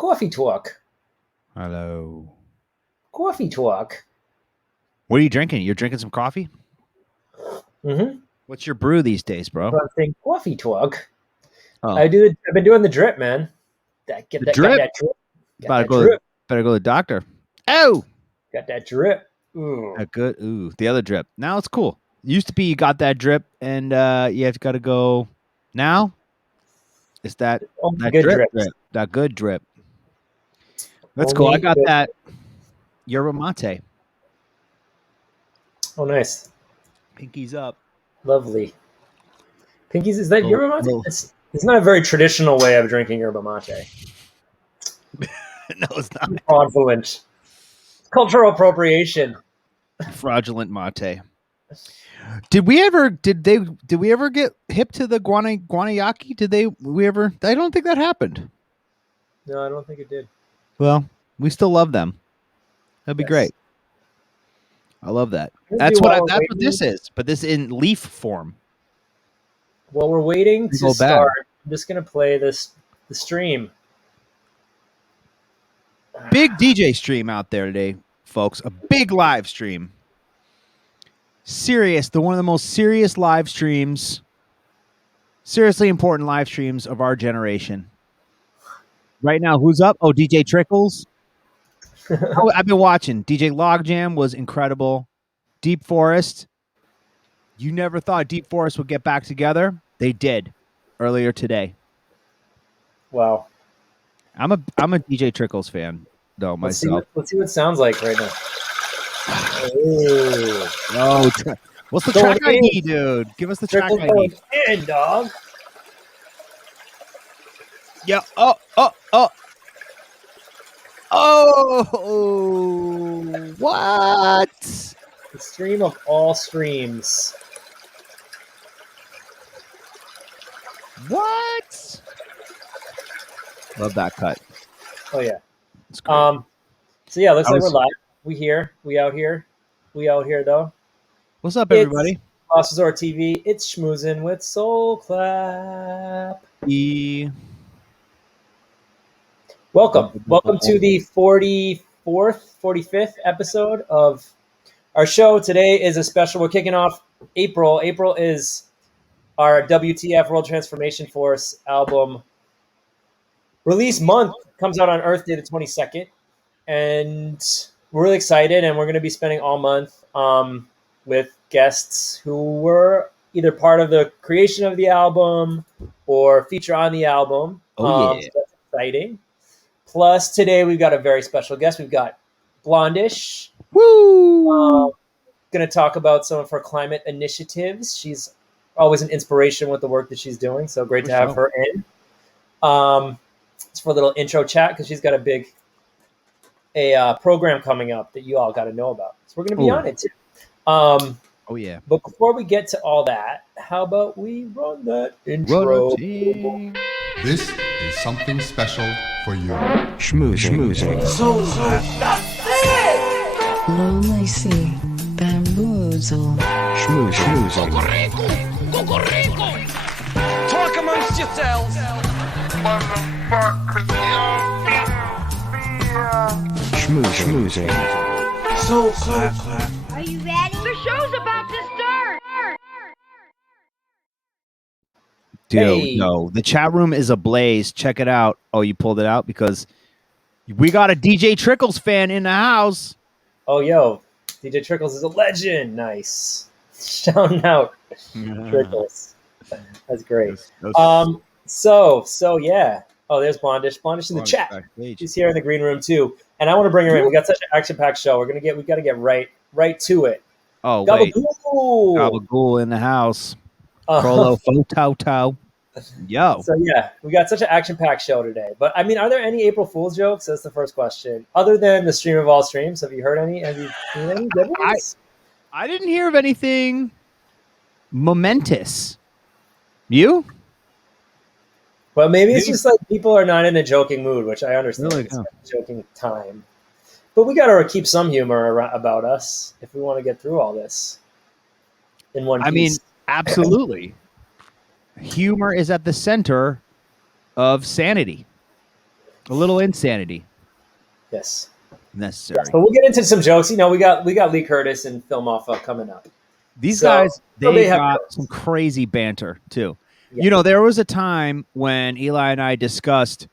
Coffee talk. Hello. Coffee talk. What are you drinking? You're drinking some coffee? Mm-hmm. What's your brew these days, bro? I'm saying coffee talk. Oh, I've been doing the drip, man. Get the that drip. drip. Got Better that go. drip. Better go to the doctor. Oh, Got that drip. Ooh. a good. Ooh, the other drip. Now it's cool. Used to be you got that drip, and you have got to go. Now it's that Only that good drip, drips. drip, that good drip. That's cool. I Only got good. that yerba mate. Oh, nice. Pinkies up. Lovely. Pinkies, is that Oh, yerba mate? no. It's not a very traditional way of drinking yerba mate. No, it's not Fraudulent. Cultural appropriation. fraudulent mate. Did we ever get hip to the guanayaki? I don't think that happened. No, I don't think it did. Well, we still love them. That'd be Yes. great. I love that. That's That's what this is, but this in leaf form. While we're waiting Big to old bag. start, I'm just gonna play the stream. Big DJ stream out there today, folks. A big live stream. One of the most serious live streams, seriously important live streams of our generation. Right now, who's up? Oh, DJ Trickles. Oh, I've been watching. DJ Logjam was incredible. Deep Forest. You never thought Deep Forest would get back together. They did earlier today. Wow. I'm a DJ Trickles fan though myself. Let's see what it sounds like right now. Oh, what's the track ID, dude? Give us the track ID. In, dog. Yeah. Oh, what? The stream of all streams. What? Love that cut. Oh yeah. It's great. So yeah, looks like we're live. We here. We out here. We out here though. What's up, everybody? Lost Resort TV. It's Schmoozing with Soul Clap. Welcome to the 45th episode of our show. Today is a special. We're kicking off April. April is our WTF World Transformation Force album release month. Comes out on Earth Day the 22nd, and we're really excited. And we're going to be spending all month with guests who were either part of the creation of the album or feature on the album. Oh yeah, so that's exciting. Plus, today we've got a very special guest. We've got Blondish. Woo! Going to talk about some of her climate initiatives. She's always an inspiration with the work that she's doing. So great to have her in. It's for a little intro chat because she's got a program coming up that you all got to know about. So we're going to be on it too. Oh yeah. But before we get to all that, how about we run that intro? This is something special for you. Schmoozing. So that's it! Lonely Sea, bamboozle. Schmoozing. Cocorico! Talk amongst yourselves. Schmoozing. So Are you ready? The show's about to start. Dude, Hey. no. The chat room is ablaze. Check it out. Oh, you pulled it out because we got a DJ Trickles fan in the house. Oh, yo, DJ Trickles is a legend. Nice. Shouting out Trickles. That's great. So yeah. Oh, there's Blondish. Blondish in the chat. She's here in the green room too. And I want to bring her in. We got such an action-packed show. We got to get right to it. Oh, wait. Gabagool. Gabagool in the house. Prolo Fo. Yo. So yeah, we got such an action-packed show today. But I mean, are there any April Fool's jokes? That's the first question. Other than the stream of all streams, have you heard any? Have you seen any good ones? I didn't hear of anything momentous. You? Well, maybe it's just like people are not in a joking mood, which I understand. Really? It's not a joking time. But we got to keep some humor about us if we want to get through all this in one piece. I mean, absolutely. Humor is at the center of sanity. A little insanity Yes. necessary. But we'll get into some jokes. You know, we got Lee Curtis and Phil Moffa coming up. These So- guys, so they they have got jokes. some crazy banter too. Yeah. You know, there was a time when Eli and I discussed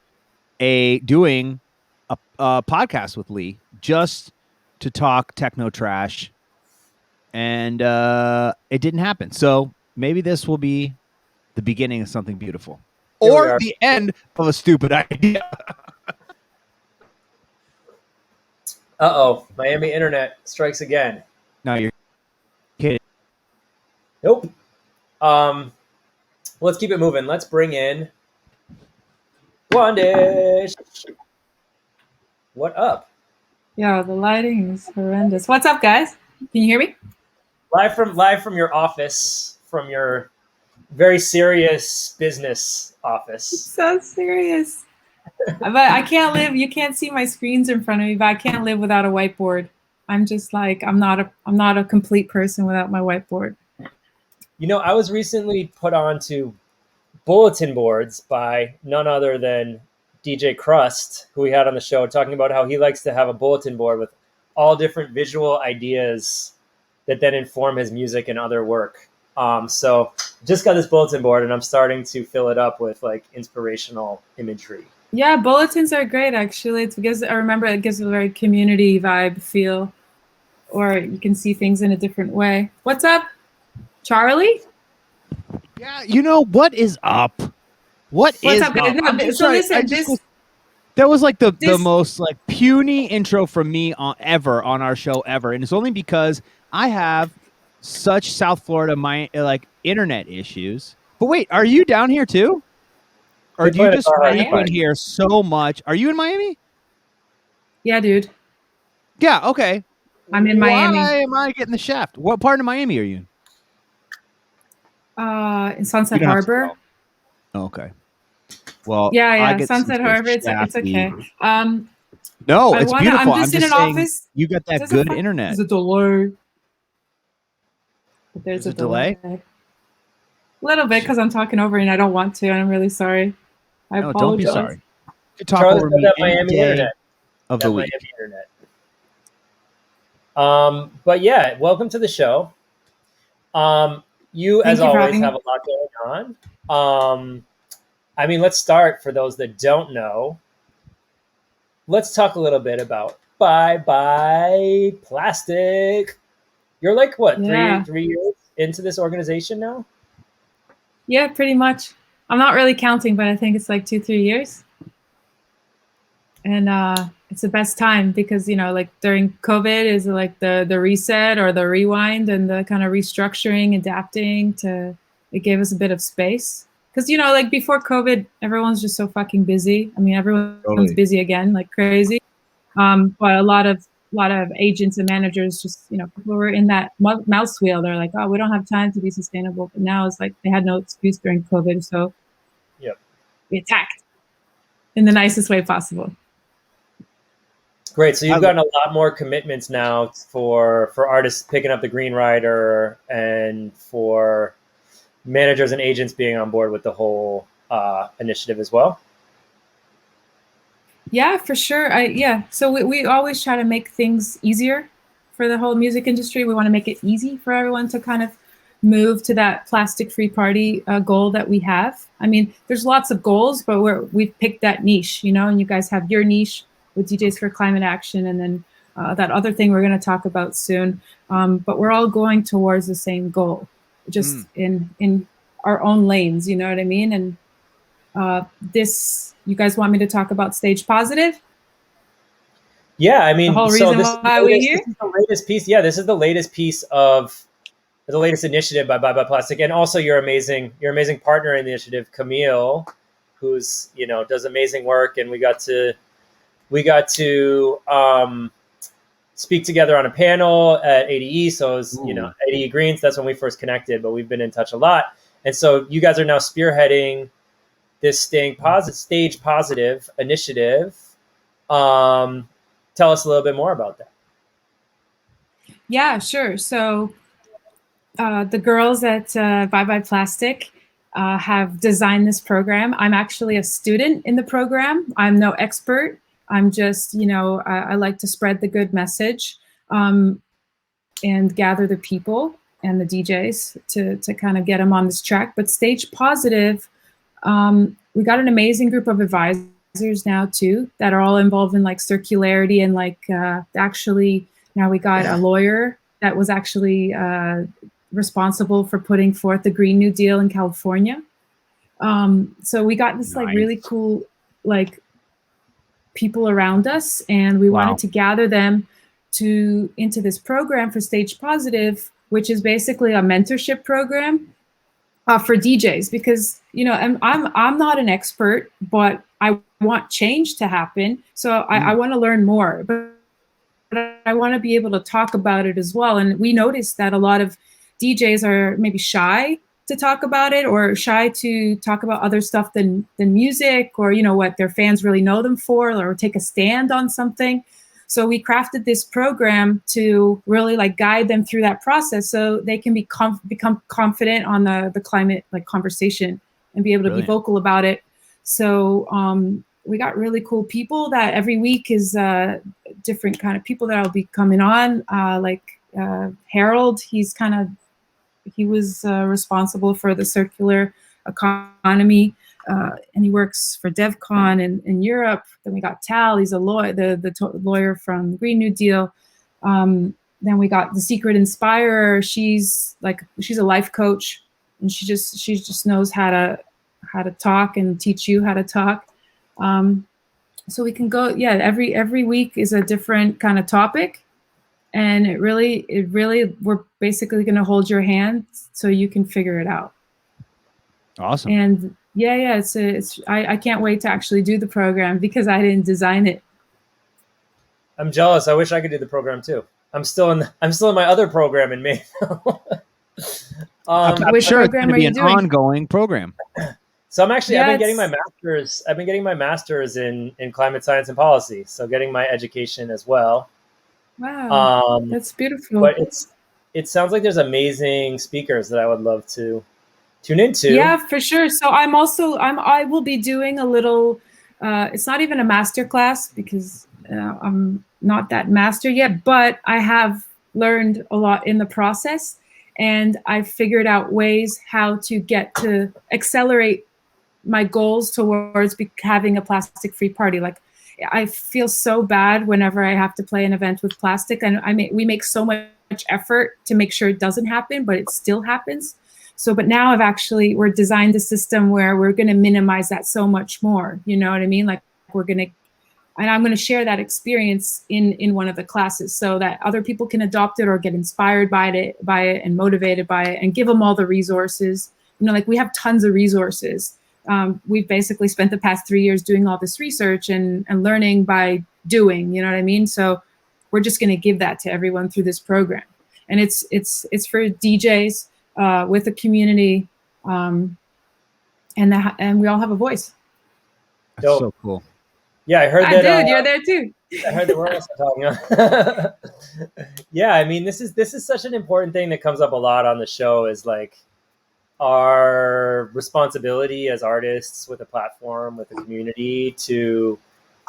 doing a podcast with Lee just to talk techno trash, and it didn't happen. So maybe this will be the beginning of something beautiful, Here we or are. the end of a stupid idea. Uh-oh. Miami internet strikes again. No, you're kidding. Nope. Let's keep it moving. Let's bring in Wandish. What up? Yeah, the lighting is horrendous. What's up, guys? Can you hear me? Live from your office, from your very serious business office. So serious. But I can't live. You can't see my screens in front of me, but I can't live without a whiteboard. I'm just like I'm not a complete person without my whiteboard. You know, I was recently put on to bulletin boards by none other than DJ Crust, who we had on the show, talking about how he likes to have a bulletin board with all different visual ideas that then inform his music and other work. So just got this bulletin board and I'm starting to fill it up with like inspirational imagery. Yeah, bulletins are great actually. It's because I remember it gives a very community vibe feel, or you can see things in a different way. What's up, Charlie? Yeah, you know what is up? What's up, guys? No, I'm so sorry, listen, that was like the this- most like puny intro from me ever on our show ever, and it's only because I have such South Florida internet issues. But wait, are you down here too? Or You're do you playing just a car sleep ride. in here so much? Are you in Miami? Yeah, dude. Yeah, okay. I'm in Miami. Why am I getting the shaft? What part of Miami are you in? In Sunset You don't have to Harbor. Oh, okay. Well, Yeah, I yeah. get Sunset some Harbor. It's shafty. okay. No, I it's wanna- beautiful. I'm just in an saying office. you got that There's good a internet. There's a delay. But There's there's a delay? A little bit because I'm talking over and I don't want to, and I'm really sorry. I No, don't be apologize. sorry. You can talk Charlie's over got me that any Miami day internet. of That the week. Miami internet. But yeah, welcome to the show. You, Thank as you for always, having have me. a lot going on. I mean, let's start for those that don't know. Let's talk a little bit about Bye Bye Plastic. You're like what, Yeah. three years into this organization now? Yeah, pretty much. I'm not really counting, but I think it's like 2-3 years. And it's the best time because, you know, like during COVID is like the reset or the rewind and the kind of restructuring, adapting to, it gave us a bit of space. Because, you know, like before COVID, everyone's just so fucking busy. I mean, everyone's Totally. busy again, like crazy. But a lot of agents and managers just, you know, people were in that mouse wheel. They're like, oh, we don't have time to be sustainable. But now it's like they had no excuse during COVID. So Yep. we attacked in the nicest way possible. Great. So you've I- gotten a lot more commitments now for artists picking up the green rider and for managers and agents being on board with the whole initiative as well. Yeah, for sure. So we always try to make things easier for the whole music industry. We want to make it easy for everyone to kind of move to that plastic-free party goal that we have. I mean, there's lots of goals, but we've picked that niche, you know, and you guys have your niche with DJs for Climate Action, and then that other thing we're going to talk about soon. But we're all going towards the same goal, just in our own lanes, you know what I mean? And you guys want me to talk about Stage Positive? Yeah, I mean, The whole so reason this is why the we're latest, here? this is the latest piece. Yeah, this is the latest piece of the latest initiative by Bye Bye Plastic, and also your amazing partner in the initiative, Camille, who's, you know, does amazing work, and we got to speak together on a panel at ADE. So it was, you know, ADE Greens. That's when we first connected, but we've been in touch a lot, and so you guys are now spearheading this Stage Positive initiative. Tell us a little bit more about that. Yeah, sure. So the girls at Bye Bye Plastic, have designed this program. I'm actually a student in the program. I'm no expert. I'm just, I like to spread the good message and gather the people and the DJs to kind of get them on this track. But Stage Positive, we got an amazing group of advisors now too that are all involved in like circularity and like actually now we got a lawyer that was actually responsible for putting forth the Green New Deal in California. So we got this like really cool like people around us, and we wanted to gather them into this program for Stage Positive, which is basically a mentorship program for DJs, because I'm not an expert, but I want change to happen. So I want to learn more, but I want to be able to talk about it as well. And we noticed that a lot of DJs are maybe shy to talk about it, or shy to talk about other stuff than music, or what their fans really know them for, or take a stand on something. So we crafted this program to really like guide them through that process, so they can become confident on the climate like conversation and be able to be vocal about it. So we got really cool people that every week is different kind of people that will be coming on, like Harold. He was responsible for the circular economy, and he works for DevCon in Europe. Then we got Tal, he's a lawyer, the lawyer from Green New Deal. Then we got the Secret Inspirer. She's a life coach, and she just knows how to talk and teach you how to talk. So we can go, every week is a different kind of topic. And it really, we're basically going to hold your hand so you can figure it out. Awesome. And I can't wait to actually do the program because I didn't design it. I'm jealous. I wish I could do the program too. I'm still in my other program in May. I'm sure it's going to be an ongoing program. So I've been getting my master's. I've been getting my master's in climate science and policy. So getting my education as well. Wow, that's beautiful. But it sounds like there's amazing speakers that I would love to tune into. Yeah, for sure. So I will be doing a little. It's not even a master class because I'm not that master yet, but I have learned a lot in the process, and I've figured out ways how to get to accelerate my goals towards having a plastic-free party. Like, I feel so bad whenever I have to play an event with plastic, and we make so much effort to make sure it doesn't happen, but it still happens. So, but now we're designed a system where we're going to minimize that so much more. You know what I mean? Like and I'm going to share that experience in one of the classes so that other people can adopt it or get inspired by it and motivated by it, and give them all the resources. Like we have tons of resources. We've basically spent the past 3 years doing all this research and learning by doing, you know what I mean? So we're just going to give that to everyone through this program. And it's for DJs with a community, and we all have a voice. That's so cool. Yeah, I heard that. Dude, you're there too. I heard that we're also talking. Yeah, I mean, this is such an important thing that comes up a lot on the show, is like our responsibility as artists with a platform, with a community, to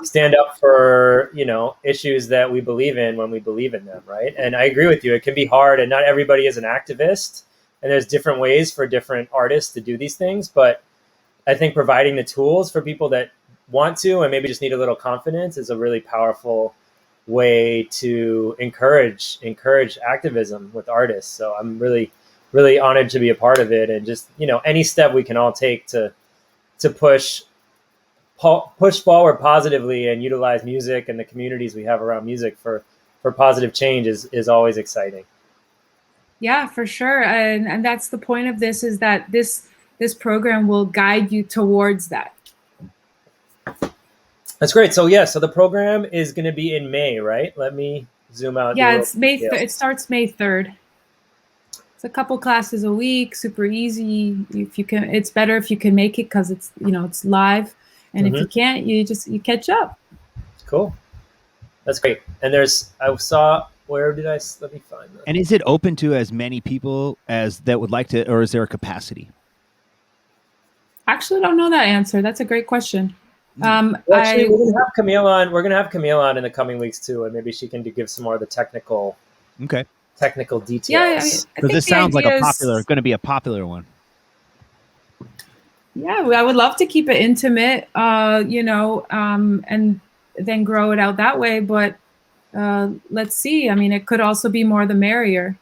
stand up for, issues that we believe in when we believe in them, right? And I agree with you. It can be hard, and not everybody is an activist, and there's different ways for different artists to do these things. But I think providing the tools for people that want to and maybe just need a little confidence is a really powerful way to encourage activism with artists. So I'm really honored to be a part of it, and just any step we can all take to push forward positively and utilize music and the communities we have around music for positive change is always exciting. Yeah, for sure. And that's the point of this, is that this program will guide you towards that. That's great. So so the program is going to be in May, right? Let me zoom out. Yeah, it's May. It starts May 3rd. It's a couple classes a week, super easy. If you can, it's better if you can make it, because it's it's live, and if you can't, you catch up. Cool, that's great. And I saw, let me find that. And is it open to as many people as that would like to, or is there a capacity? Actually, I don't know that answer. That's a great question. Well, actually, we're gonna have Camille on. We're gonna have Camille on in the coming weeks too, and maybe she can give some more of the technical details. Yeah, I Because think this the sounds like idea is- going to be a popular one. Yeah, I would love to keep it intimate, and then grow it out that way. But let's see. I mean, it could also be more the merrier.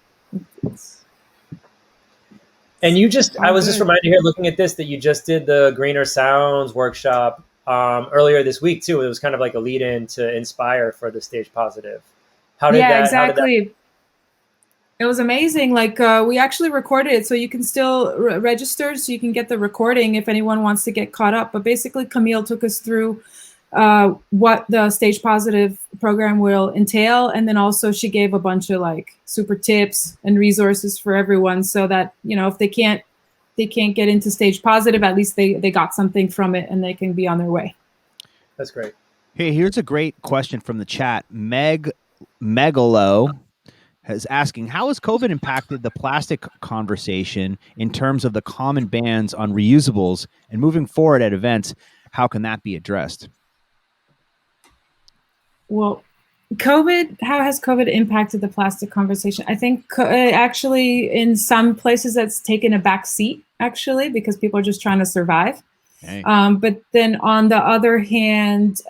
And you just, I was just good. reminded here looking at this that you just did the Greener Sounds workshop earlier this week too. It was kind of like a lead in to Inspire for the Stage Positive. How did that? Exactly. It was amazing. Like we actually recorded it, so you can still register, so you can get the recording if anyone wants to get caught up. But basically, Camille took us through what the Stage Positive program will entail, and then also she gave a bunch of like super tips and resources for everyone, so that if they can't get into Stage Positive, at least they got something from it and they can be on their way. That's great. Hey, here's a great question from the chat. Megalo is asking, how has COVID impacted the plastic conversation in terms of the common bans on reusables, and moving forward at events, how can that be addressed? Well, how has COVID impacted the plastic conversation? I think actually in some places that's taken a back seat, actually, because people are just trying to survive. Okay. But then on the other hand,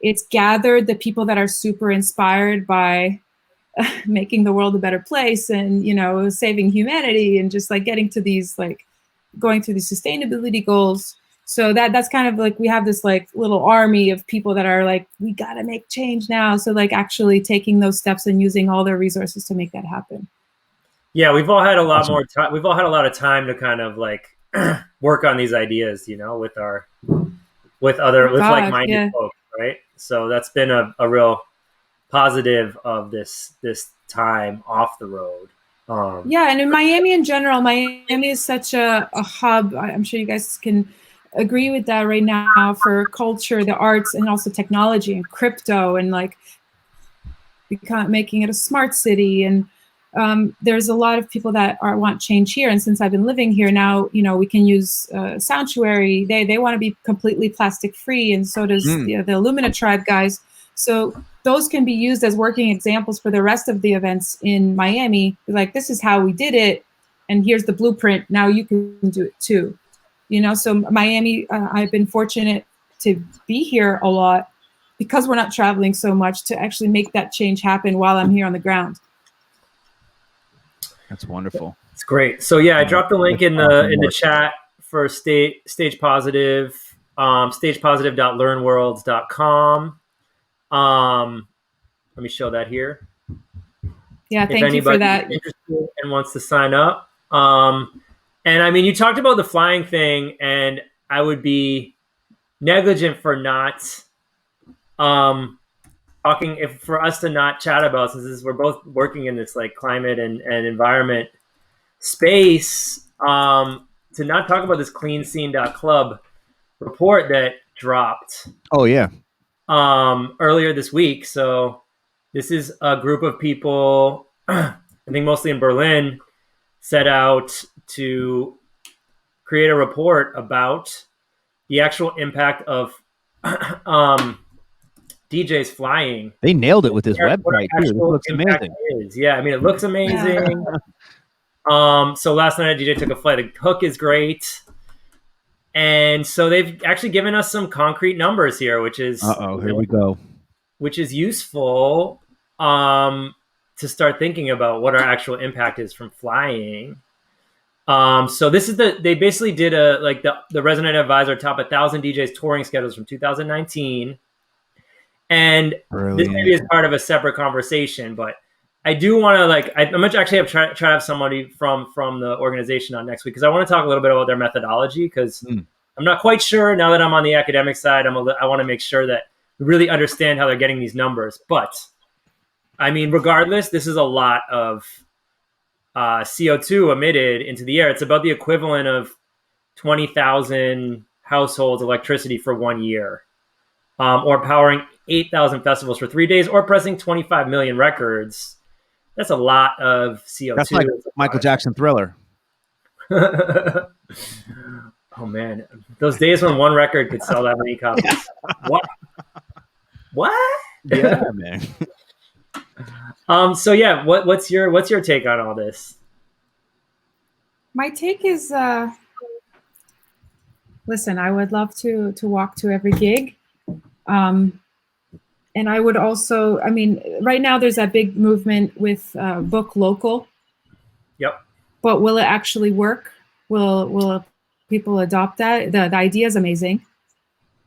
it's gathered the people that are super inspired by making the world a better place and, saving humanity and just like getting to these, like going through these sustainability goals. So that's kind of like, we have this like little army of people that are like, we got to make change now. So like actually taking those steps and using all their resources to make that happen. Yeah, we've all had a lot more time. We've all had a lot of time to kind of like work on these ideas, with like-minded folks, right? So that's been a real positive of this time off the road. Yeah, and in Miami in general, Miami is such a hub. I'm sure you guys can agree with that right now, for culture, the arts, and also technology and crypto, and like making it a smart city. And there's a lot of people that want change here. And since I've been living here now, we can use Sanctuary. They want to be completely plastic free, and so does the Illumina Tribe guys. So those can be used as working examples for the rest of the events in Miami. Like, this is how we did it, and here's the blueprint. Now you can do it too. So Miami, I've been fortunate to be here a lot because we're not traveling so much, to actually make that change happen while I'm here on the ground. That's wonderful. It's great. So yeah, I dropped the link in the chat for Stage Positive, stagepositive.learnworlds.com. Let me show that here. Yeah, thank you for that. If anybody's interested and wants to sign up. And I mean, you talked about the flying thing, and I would be negligent for not for us to not chat about, since we're both working in this like climate and environment space, to not talk about this cleanscene.club report that dropped. Oh yeah. Earlier this week. So this is a group of people, I think mostly in Berlin, set out to create a report about the actual impact of DJs flying. They nailed it with this website too. This looks amazing. Yeah, I mean, it looks amazing. So last night a DJ took a flight. The hook is great. And so they've actually given us some concrete numbers here, which is here we go. Which is useful to start thinking about what our actual impact is from flying. So this is they basically did the Resident Advisor top 1,000 DJs touring schedules from 2019. And Brilliant. This maybe is part of a separate conversation, but I do want to I'm going to actually try to have somebody from the organization on next week, because I want to talk a little bit about their methodology, because I'm not quite sure now that I'm on the academic side. I want to make sure that we really understand how they're getting these numbers. But I mean, regardless, this is a lot of CO2 emitted into the air. It's about the equivalent of 20,000 households' electricity for 1 year, or powering 8,000 festivals for 3 days, or pressing 25 million records. That's a lot of CO2. That's like Michael Jackson Thriller. Oh man, those days when one record could sell that many copies. What? Yeah, man. So yeah, what's your take on all this? My take is, listen, I would love to walk to every gig. And I would also, I mean, right now there's that big movement with book local. Yep. But will it actually work? Will people adopt that? The idea is amazing.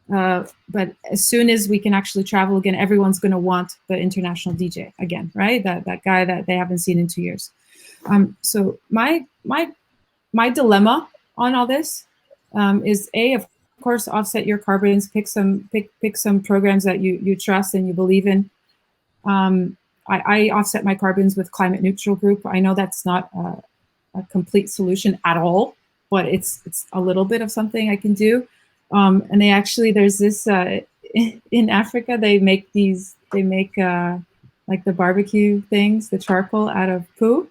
But as soon as we can actually travel again, everyone's going to want the international DJ again, right? That guy that they haven't seen in 2 years. So my dilemma on all this is of course, offset your carbons, pick some programs that you trust and you believe in. I offset my carbons with Climate Neutral Group. I know that's not a complete solution at all, but it's a little bit of something I can do. And there's this in Africa, they make like the barbecue things, the charcoal out of poo.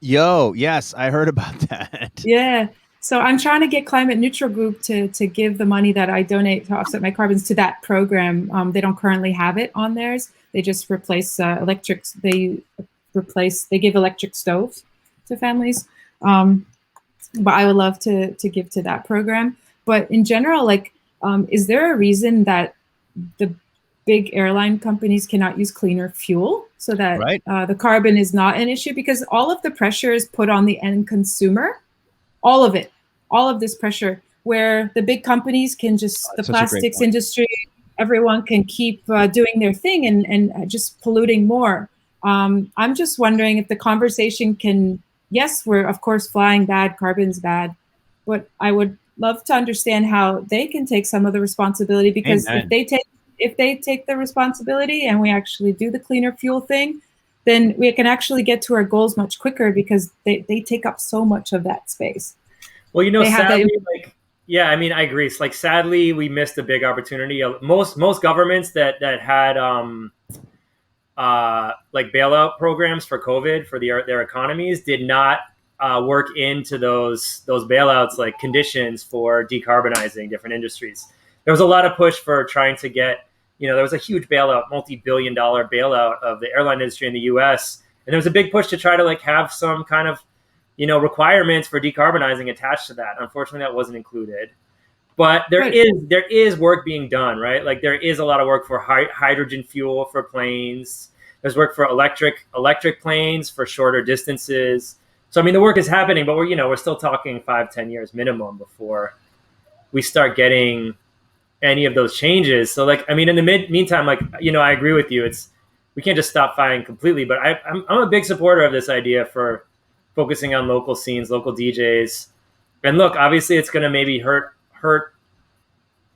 Yo, yes, I heard about that. Yeah. So I'm trying to get Climate Neutral Group to give the money that I donate to offset my carbons to that program. They don't currently have it on theirs. They just replace electric. They give electric stoves to families. But I would love to give to that program. But in general, like, is there a reason that the big airline companies cannot use cleaner fuel so that the carbon is not an issue? Because all of the pressure is put on the end consumer. All of it, all of this pressure, where the big companies can just, the plastics industry, everyone can keep doing their thing and just polluting more. I'm just wondering if the conversation can, yes, we're of course flying bad, carbon's bad, but I would love to understand how they can take some of the responsibility, because if they take the responsibility and we actually do the cleaner fuel thing, then we can actually get to our goals much quicker, because they take up so much of that space. Well, sadly, yeah, I mean, I agree. It's like, sadly, we missed a big opportunity. Most governments that had like bailout programs for COVID for their economies did not work into those bailouts like conditions for decarbonizing different industries. There was a lot of push for trying to get, there was a huge bailout, multi-billion-dollar bailout of the airline industry in the U.S. And there was a big push to try to like have some kind of, requirements for decarbonizing attached to that. Unfortunately, that wasn't included. But there is work being done, right? Like, there is a lot of work for hydrogen fuel for planes. There's work for electric planes for shorter distances. So I mean, the work is happening, but we're still talking 5-10 years minimum before we start getting any of those changes. So like, I mean, in the meantime, like, I agree with you. We can't just stop fighting completely, but I'm a big supporter of this idea for focusing on local scenes, local DJs. And look, obviously it's going to maybe hurt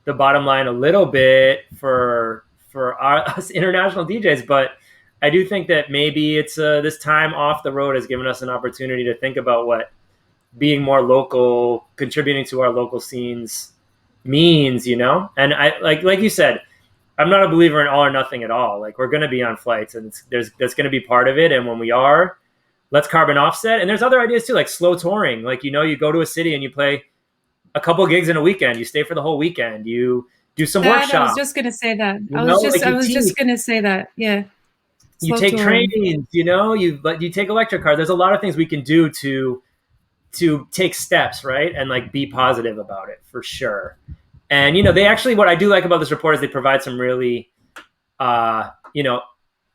the bottom line a little bit for us international DJs, but I do think that maybe it's this time off the road has given us an opportunity to think about what being more local, contributing to our local scenes means, And I like you said, I'm not a believer in all or nothing at all. Like, we're going to be on flights, and that's going to be part of it. And when we are, let's carbon offset. And there's other ideas too, like slow touring. Like, you go to a city and you play a couple of gigs in a weekend. You stay for the whole weekend. You do some workshops. I was just going to say that. I was just going to say that. Yeah. You take trains, you take electric cars. There's a lot of things we can do to take steps, right? And like be positive about it, for sure. And, they actually, what I do like about this report is they provide some really,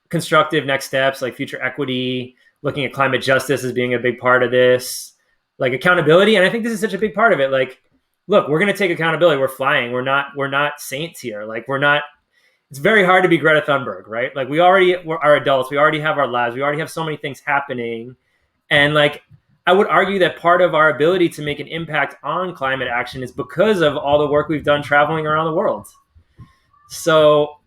constructive next steps, like future equity, looking at climate justice as being a big part of this, like accountability. And I think this is such a big part of it. Like, look, we're going to take accountability. We're flying. We're not saints here. Like, it's very hard to be Greta Thunberg, right? Like, we are adults. We already have our lives. We already have so many things happening. And like, I would argue that part of our ability to make an impact on climate action is because of all the work we've done traveling around the world. So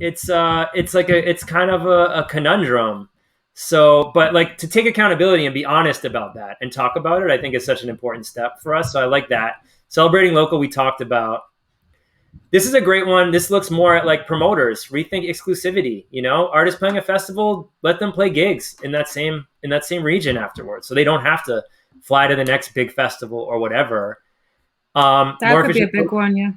it's kind of a conundrum. So, but like, to take accountability and be honest about that and talk about it, I think is such an important step for us. So I like that. Celebrating local, we talked about. This is a great one. This looks more at like promoters, rethink exclusivity. Artists playing a festival, let them play gigs in that same region afterwards, so they don't have to fly to the next big festival or whatever. That More could be a efficient, big one, yeah.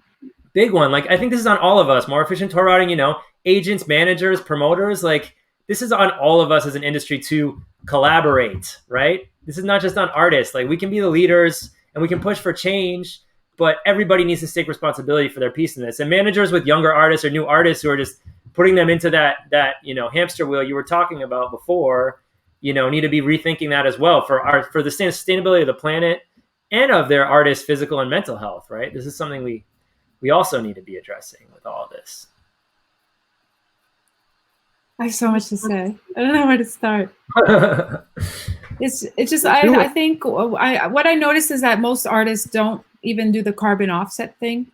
big one. Like, I think this is on all of us. More efficient tour routing. Agents, managers, promoters. Like, this is on all of us as an industry to collaborate. Right. This is not just on artists. Like, we can be the leaders and we can push for change, but everybody needs to take responsibility for their piece in this. And managers with younger artists or new artists who are just putting them into that hamster wheel you were talking about before, need to be rethinking that as well for the sustainability of the planet and of their artists' physical and mental health. Right. This is something we also need to be addressing with all of this. I have so much to say. I don't know where to start. It's just I think what I noticed is that most artists don't even do the carbon offset thing.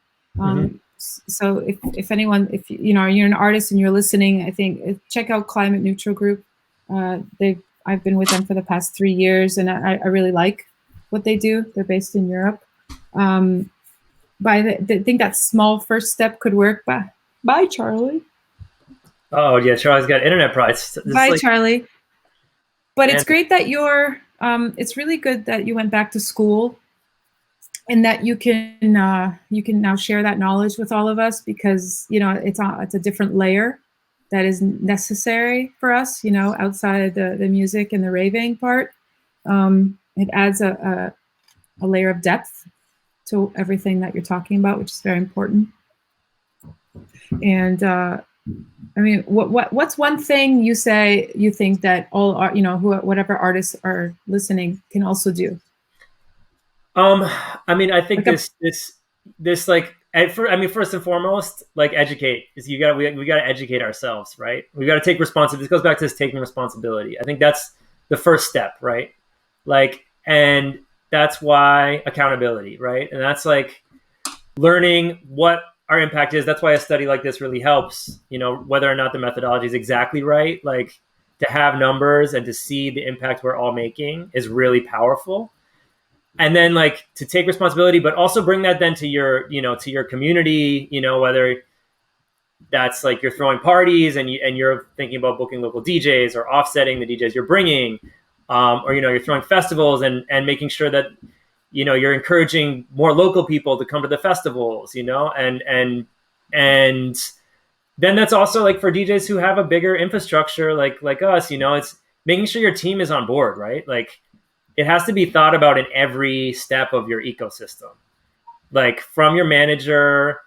So if anyone, if you're an artist and you're listening, I think check out Climate Neutral Group. I've been with them for the past 3 years, and I really like what they do. They're based in Europe. But I think that small first step could work. Bye, Charlie. Oh yeah, Charlie's got internet problems. Bye, Charlie. But it's great that it's really good that you went back to school and that you can now share that knowledge with all of us, because it's a different layer that is necessary for us, outside the music and the raving part. It adds a layer of depth to everything that you're talking about, which is very important. And I mean, what's one thing you think that all whatever artists are listening can also do? I mean, I think this like, first and foremost, like, educate is we got to educate ourselves, right? We got to take responsibility. This goes back to this taking responsibility. I think that's the first step, right? Like, and that's why accountability, right? And that's like learning what our impact is. That's why a study like this really helps, whether or not the methodology is exactly right. Like, to have numbers and to see the impact we're all making is really powerful. And then, like, to take responsibility, but also bring that then to your community, whether that's like you're throwing parties and you're thinking about booking local DJs or offsetting the DJs you're bringing, or, you're throwing festivals and making sure that, you're encouraging more local people to come to the festivals, and then that's also like for DJs who have a bigger infrastructure, like us, it's making sure your team is on board, right? Like, it has to be thought about in every step of your ecosystem, like from your manager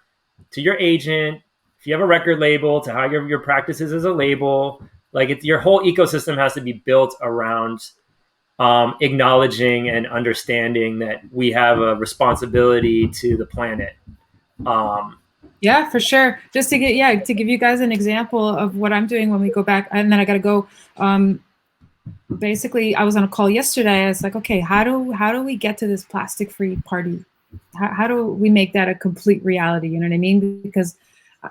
to your agent, if you have a record label, to how your practices as a label. Like, your whole ecosystem has to be built around acknowledging and understanding that we have a responsibility to the planet. Yeah, for sure. Just to give you guys an example of what I'm doing when we go back, and then I got to go. Basically, I was on a call yesterday. I was like, okay, how do we get to this plastic-free party? How do we make that a complete reality? You know what I mean? Because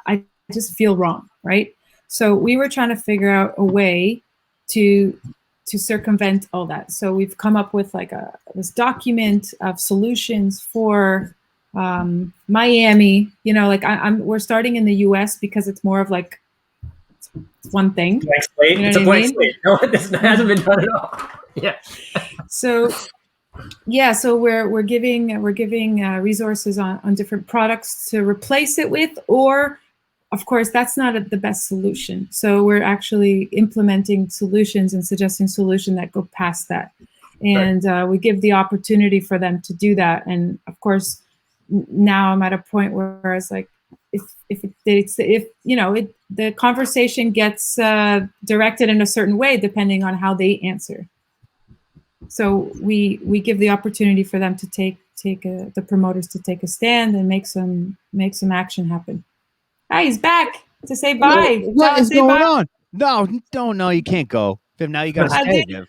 I just feel wrong, right? So we were trying to figure out a way to circumvent all that. So we've come up with like this document of solutions for Miami. We're starting in the U.S. because it's more of like it's one thing. Blank slate. It's a blank slate. No, this hasn't been done at all. Yeah. So we're giving resources on different products to replace it with, or of course that's not the best solution. So we're actually implementing solutions and suggesting solutions that go past that, and we give the opportunity for them to do that. And of course, now I'm at a point where it's like, if the conversation gets directed in a certain way depending on how they answer. So we give the opportunity for them to take the promoters to take a stand and make some action happen. Ah, he's back to say bye. What is going on? No, don't. You can't go. Viv, now you got to stay, Viv.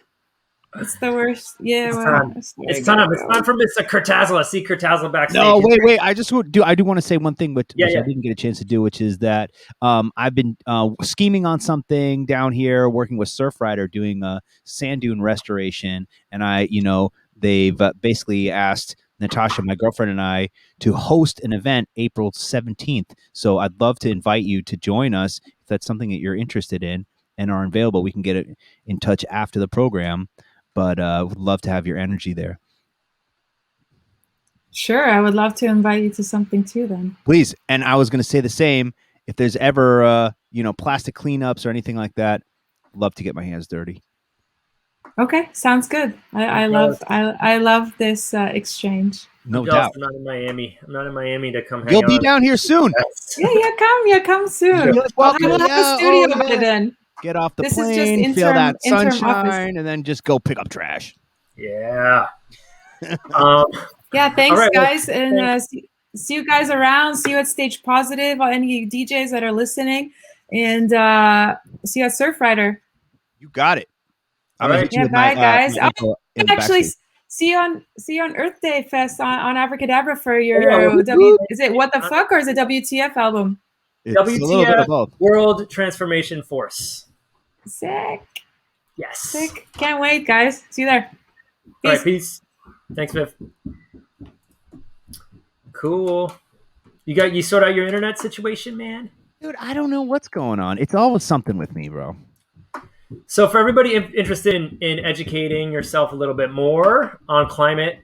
It's the worst. Yeah, it's time for Mr. Kurtazla. See Kurtazla backstage. No, wait. I do want to say one thing, which I didn't get a chance to do, which is that I've been scheming on something down here, working with Surfrider, doing a sand dune restoration, and they've basically asked Natasha, my girlfriend, and I to host an event April 17th. So I'd love to invite you to join us if that's something that you're interested in and are available. We can get it in touch after the program. But would love to have your energy there. Sure, I would love to invite you to something too then. Please. And I was going to say the same. If there's ever, plastic cleanups or anything like that, love to get my hands dirty. Okay, sounds good. I love this exchange. No I'm jealous doubt. I'm not in Miami. I'm not in Miami to come hang You'll out. be down here soon. Yeah, come soon. You're like, welcome. We'll have a studio by then. Get off the This is just plane, feel that interim sunshine, office. and then just go pick up trash. Yeah. Yeah, thanks, All right, well, guys, and see you guys around. See you at Stage Positive. Any DJs that are listening, and see you at Surfrider. You got it. All right. Yeah, bye, guys. Actually, see you on Earth Day Fest on Abracadabra for your Is it What the Fuck or is it WTF album? It's a little bit of WTF both. World Transformation Force. Sick. Yes. Sick. Can't wait, guys. See you there. All right, peace. Thanks, Viv. Cool. You sort out your internet situation, man? Dude, I don't know what's going on. It's always something with me, bro. So for everybody interested in educating yourself a little bit more on climate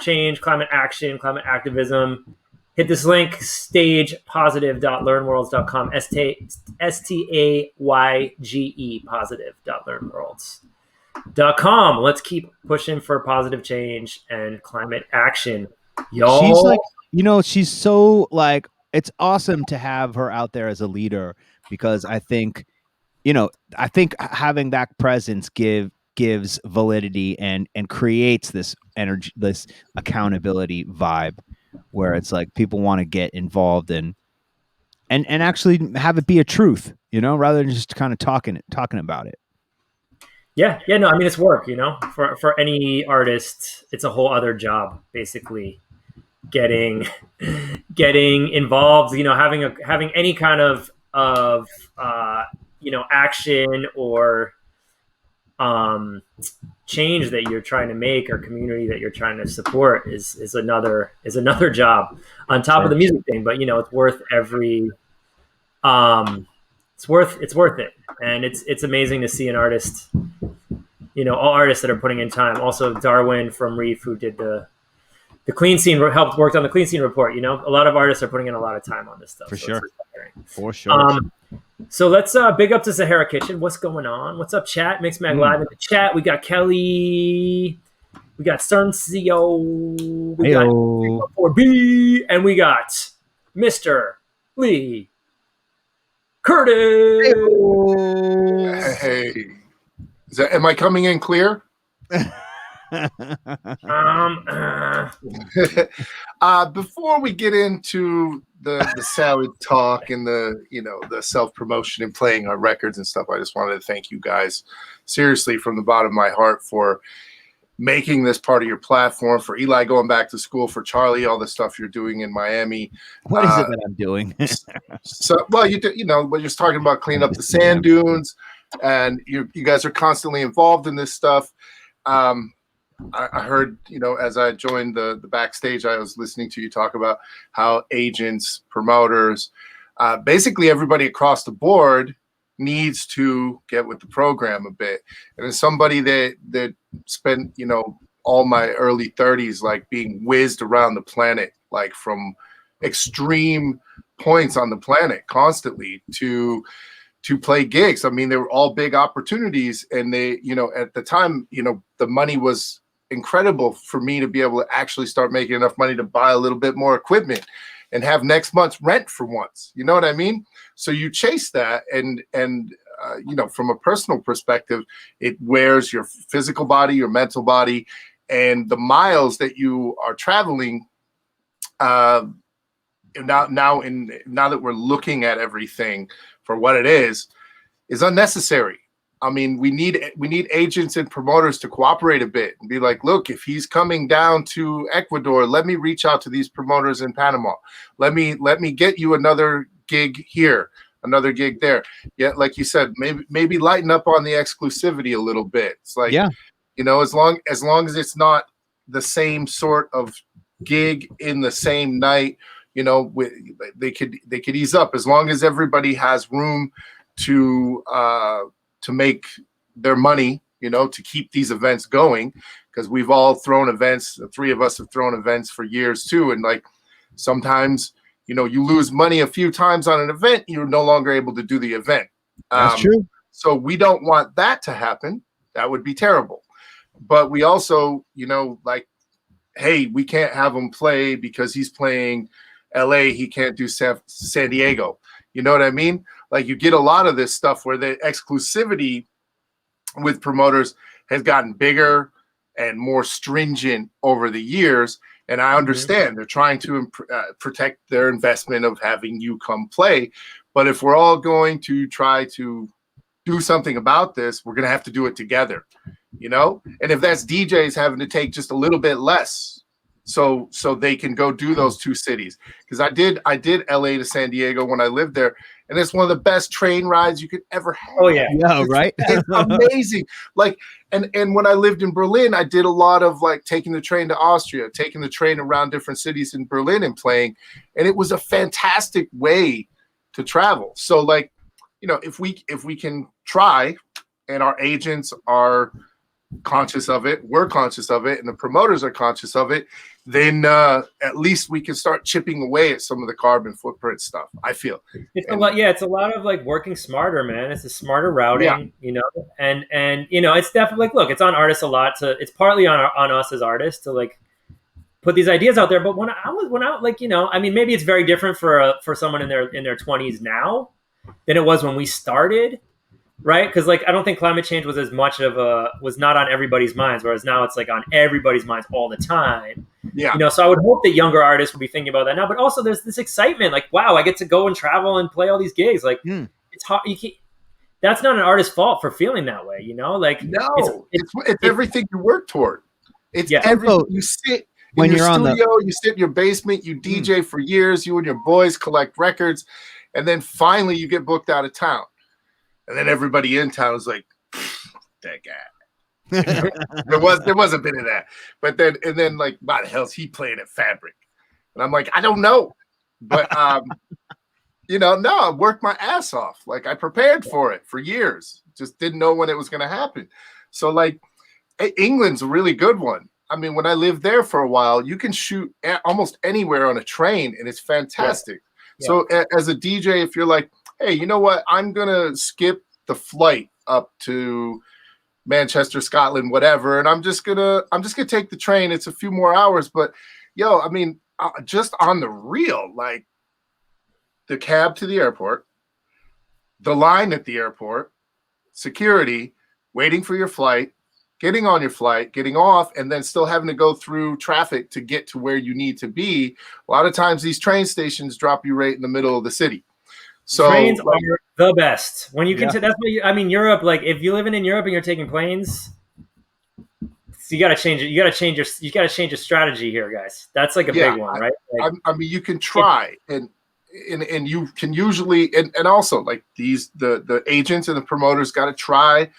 change, climate action, climate activism, hit this link, stagepositive.learnworlds.com, STAYGE positive.learnworlds.com. Let's keep pushing for positive change and climate action. Y'all. She's like, she's so like, it's awesome to have her out there as a leader because I think having that presence gives validity and creates this energy, this accountability vibe where it's like people want to get involved and actually have it be a truth, rather than just kind of talking about it. Yeah. No, I mean, it's work, for any artist, it's a whole other job, basically getting involved, having any kind of action or change that you're trying to make or community that you're trying to support is another job on top of the music thing. But it's worth every it's worth it, and it's amazing to see an artist, all artists that are putting in time. Also Darwin from Reef, who did the clean scene, worked on the clean scene report. A lot of artists are putting in a lot of time on this stuff. For sure. So let's big up to Sahara Kitchen. What's going on? What's up, chat? Mixmag Live in the chat. We got Kelly. We got Cerncio. We got 4B. And we got Mr. Lee Curtis. Hey. Am I coming in clear? Before we get into the salad talk and the self-promotion and playing our records and stuff, I just wanted to thank you guys seriously from the bottom of my heart for making this part of your platform, for Eli going back to school, for Charlie, all the stuff you're doing in Miami. What is it that I'm doing? We're just talking about cleaning up the sand dunes, and you guys are constantly involved in this stuff. I heard, as I joined the backstage, I was listening to you talk about how agents, promoters, basically everybody across the board needs to get with the program a bit. And as somebody that spent, all my early 30s, like being whizzed around the planet, like from extreme points on the planet constantly to play gigs. I mean, they were all big opportunities, and they, at the time, the money was incredible for me to be able to actually start making enough money to buy a little bit more equipment and have next month's rent for once. You know what I mean? So you chase that, and from a personal perspective, it wears your physical body, your mental body, and the miles that you are traveling. Now that we're looking at everything for what it is unnecessary. I mean, we need agents and promoters to cooperate a bit and be like, look, if he's coming down to Ecuador, let me reach out to these promoters in Panama. Let me get you another gig here, another gig there. Yeah, like you said, maybe lighten up on the exclusivity a little bit. It's like, as long as it's not the same sort of gig in the same night, they could ease up, as long as everybody has room to make their money to keep these events going, because we've all thrown events. The three of us have thrown events for years too. And like sometimes, you lose money a few times on an event, you're no longer able to do the event. That's true. So we don't want that to happen. That would be terrible. But we also, like, hey, we can't have him play because he's playing LA. He can't do San Diego. You know what I mean? Like, you get a lot of this stuff where the exclusivity with promoters has gotten bigger and more stringent over the years. And I understand they're trying to protect their investment of having you come play. But if we're all going to try to do something about this, we're going to have to do it together, And if that's DJs having to take just a little bit less, so they can go do those two cities. Because I did LA to San Diego when I lived there, and it's one of the best train rides you could ever have. Oh yeah, right. It's amazing. Like, and when I lived in Berlin, I did a lot of like taking the train to Austria, taking the train around different cities in Berlin and playing, and it was a fantastic way to travel. So like, if we can try, and our agents are conscious of it, we're conscious of it, and the promoters are conscious of it, then at least we can start chipping away at some of the carbon footprint stuff, I feel. It's a lot of like working smarter, man. It's a smarter routing, and it's definitely like, look, it's on artists a lot it's partly on us as artists to like put these ideas out there. But when I like, I mean, maybe it's very different for someone in their 20s now than it was when we started. Right? Because like, I don't think climate change was as much of was not on everybody's minds, whereas now it's like on everybody's minds all the time. Yeah. So I would hope that younger artists would be thinking about that now, but also there's this excitement, like, wow, I get to go and travel and play all these gigs. Like it's hard. That's not an artist's fault for feeling that way, Like, no, it's everything you work toward. It's everything. You sit when in you're your studio, on you sit in your basement, you DJ for years, you and your boys collect records, and then finally you get booked out of town. And then everybody in town is like, that guy. There was a bit of that. But then like, why the hell is he playing at Fabric? And I'm like, I don't know. But no, I worked my ass off. Like, I prepared for it for years. Just didn't know when it was gonna happen. So like, England's a really good one. I mean, when I lived there for a while, you can shoot almost anywhere on a train, and it's fantastic. Yeah. So as a DJ, if you're like, hey, you know what? I'm going to skip the flight up to Manchester, Scotland, whatever. And I'm just going to take the train. It's a few more hours, but I mean, just on the real, like the cab to the airport, the line at the airport, security, waiting for your flight, getting on your flight, getting off, and then still having to go through traffic to get to where you need to be. A lot of times these train stations drop you right in the middle of the city. So trains are the best. When you can, that's what I mean. Europe, like if you're living in Europe and you're taking planes, so you got to change it. You got to change your strategy here, guys. That's like a big one, right? Like, I mean, you can try, and you can usually, and also like the agents and the promoters got to try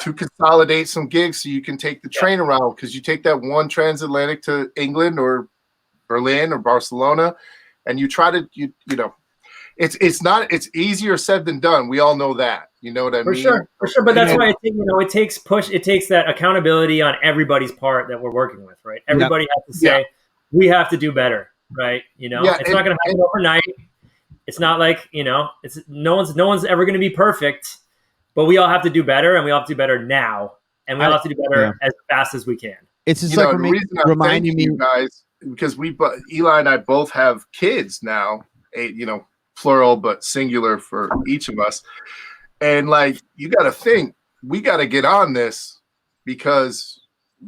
to consolidate some gigs so you can take the train around, because you take that one transatlantic to England or Berlin or Barcelona, and you try to it's easier said than done. We all know that. You know what I mean? For sure. But that's why it takes that accountability on everybody's part that we're working with, right? Everybody has to say we have to do better, right? It's not going to happen overnight. It's not like it's no one's ever going to be perfect, but we all have to do better, and we all have to do better now, and we all have to do better as fast as we can. It's just like reminding me, you guys, because Eli and I both have kids now. Plural but singular for each of us, and like, you got to think, we got to get on this, because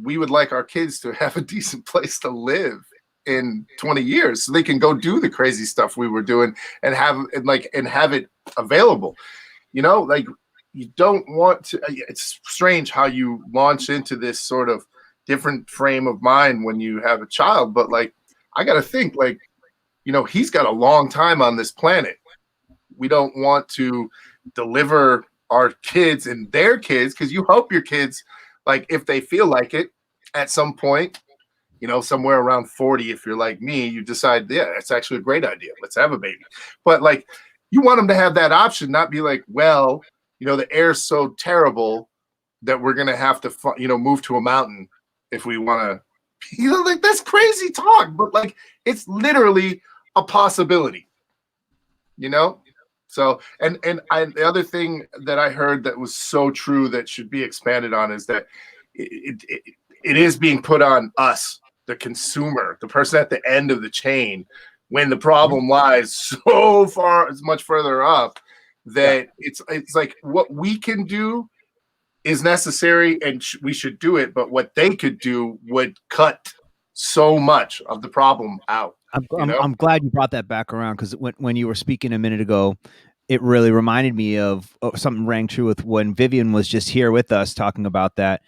we would like our kids to have a decent place to live in 20 years so they can go do the crazy stuff we were doing and have it available. Like, you don't want to, it's strange how you launch into this sort of different frame of mind when you have a child, but like, I got to think, like, he's got a long time on this planet. We don't want to deliver our kids and their kids, because you hope your kids, like, if they feel like it at some point, somewhere around 40, if you're like me, you decide, it's actually a great idea. Let's have a baby. But like, you want them to have that option, not be like, well, the air's so terrible, that we're gonna have to move to a mountain if we want to. Like that's crazy talk, but like it's literally a possibility. So the other thing that I heard that was so true that should be expanded on is that it is being put on us, the consumer, the person at the end of the chain, when the problem lies so far, it's much further up, that it's like what we can do is necessary and we should do it, but what they could do would cut so much of the problem out. I'm glad you brought that back around, because when you were speaking a minute ago, it really reminded me of something rang true with when Vivian was just here with us talking about that.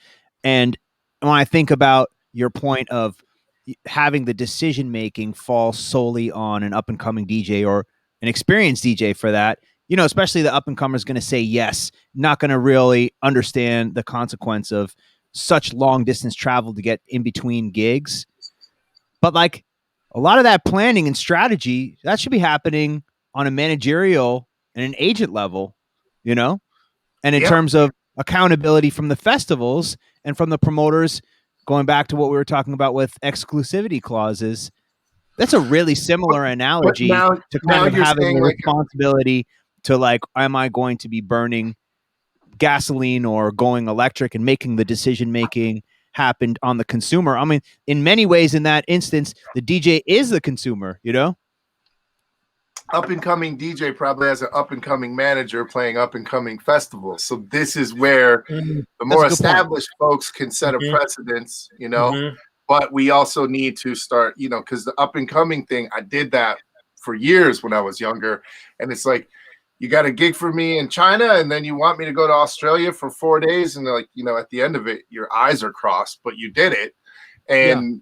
And when I think about your point of having the decision making fall solely on an up and coming DJ or an experienced DJ for that, especially the up and comer is going to say yes, not going to really understand the consequence of such long distance travel to get in between gigs. But like a lot of that planning and strategy, that should be happening on a managerial and an agent level, and in terms of accountability from the festivals and from the promoters, going back to what we were talking about with exclusivity clauses, that's a really similar analogy to kind of having the responsibility to like, am I going to be burning gasoline or going electric, and making the decision making happen on the consumer. I mean, in many ways, in that instance, the DJ is the consumer, Up and coming DJ probably has an up and coming manager playing up and coming festivals. So this is where the more established folks can set a precedence, but we also need to start, because the up and coming thing, I did that for years when I was younger. And it's like, you got a gig for me in China, and then you want me to go to Australia for 4 days. And like, at the end of it, your eyes are crossed, but you did it. And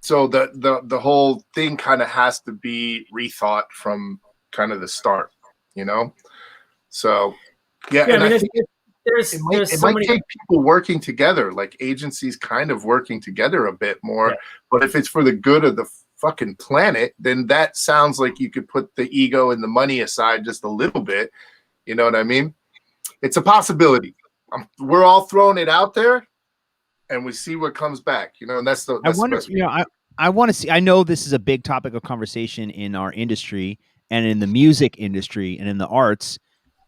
so the whole thing kind of has to be rethought from kind of the start, So, and I think it might take people working together, like agencies kind of working together a bit more. Yeah. But if it's for the good of the fucking planet, then that sounds like you could put the ego and the money aside just a little bit. You know what I mean? It's a possibility. We're all throwing it out there, and we see what comes back. And that's the. That's I wonder. I want to see. I know this is a big topic of conversation in our industry and in the music industry and in the arts.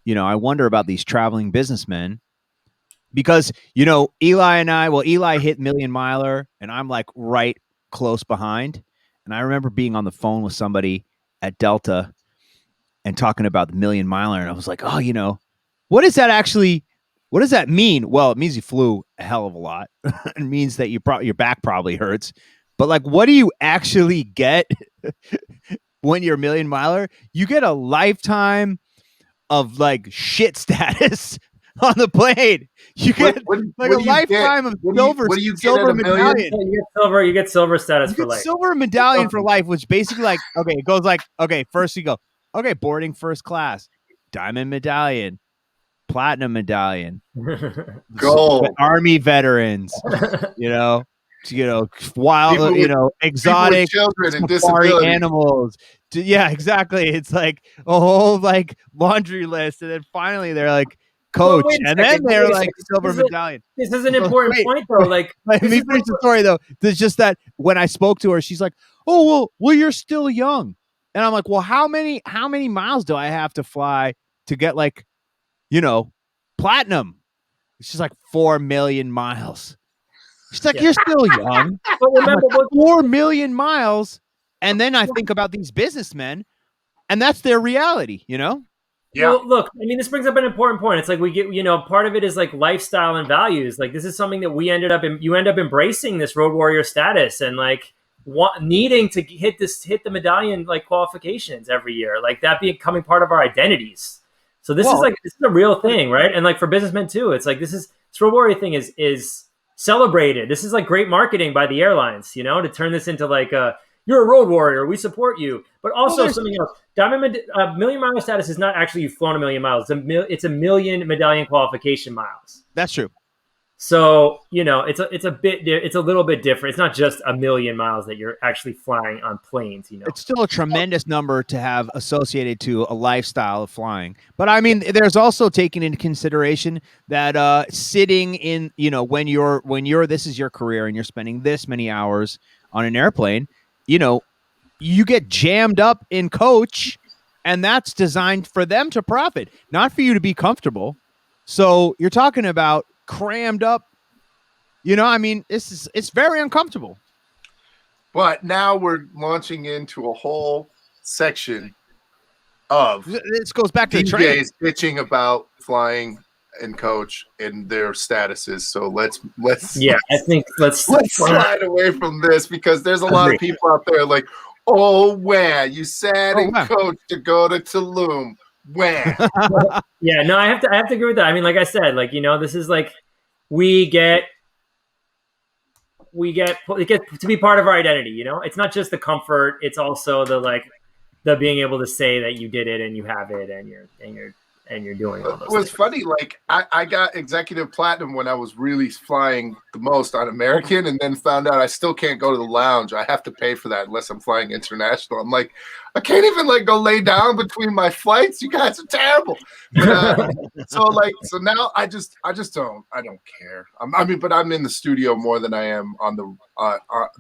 I wonder about these traveling businessmen, because Eli and I. Well, Eli hit Million Miler, and I'm like right close behind. And I remember being on the phone with somebody at Delta and talking about the Million Miler, and I was like, oh, what does that mean? Well, it means you flew a hell of a lot. It means that your back probably hurts. But like, what do you actually get when you're a Million Miler? You get a lifetime of like shit status on the plane. You get a lifetime of silver medallion. You get silver status for life. Silver medallion for life, which basically like, okay, it goes like, okay, first you go, okay, boarding first class, diamond medallion, platinum medallion, gold, Army veterans, wild, exotic children and safari animals. Yeah, exactly. It's like a whole like laundry list, and then finally they're like, coach, and then they're like silver medallion. This is an important point, though. Like, let me finish the story, though. There's just that when I spoke to her, she's like, "Oh, well, you're still young," and I'm like, "Well, how many miles do I have to fly to get like, platinum?" She's like 4 million miles. She's like, "You're still young." But remember, like, 4 million miles, and then I think about these businessmen, and that's their reality, Yeah. Well, look, I mean, this brings up an important point. It's like we get, part of it is like lifestyle and values. Like this is something that you end up embracing this road warrior status and like needing to hit the medallion like qualifications every year, like that becoming part of our identities. So this is a real thing, right? And like for businessmen too, it's like this road warrior thing is celebrated. This is like great marketing by the airlines, to turn this into like you're a road warrior, we support you. But also something else. Million Miler status is not actually you've flown a million miles. It's a million medallion qualification miles. That's true. So, it's a little bit different. It's not just a million miles that you're actually flying on planes, It's still a tremendous number to have associated to a lifestyle of flying. But I mean, there's also taking into consideration that sitting in, when this is your career and you're spending this many hours on an airplane, you get jammed up in coach, and that's designed for them to profit, not for you to be comfortable. So you're talking about crammed up. It's very uncomfortable. But now we're launching into a whole section of this goes back to the DJs bitching about flying and coach and their statuses. So let's I think let's slide away from this, because there's a lot of people out there like, oh, where you sat in coach to go to Tulum. Where? Yeah, no, I have to agree with that. I mean, like I said, this is like we get it gets to be part of our identity. It's not just the comfort; it's also the being able to say that you did it and you have it and you're doing all those. It was things. funny. Like I got executive platinum when I was really flying the most on American, and then found out I still can't go to the lounge. I have to pay for that unless I'm flying international. I'm like, I can't even go lay down between my flights. You guys are terrible. But, so now I don't care. But I'm in the studio more than I am on the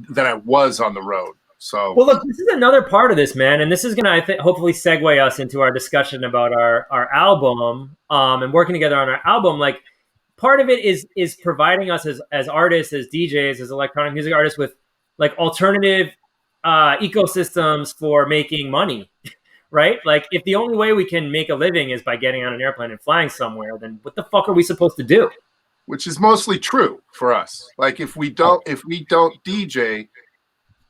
than I was on the road. So, well, look, this is another part of this, man, and this is going to hopefully segue us into our discussion about our album and working together on our album. Like, part of it is providing us as artists, as DJs, as electronic music artists with alternative ecosystems for making money, right? Like, if the only way we can make a living is by getting on an airplane and flying somewhere, then what the fuck are we supposed to do? Which is mostly true for us. Like, if we don't DJ,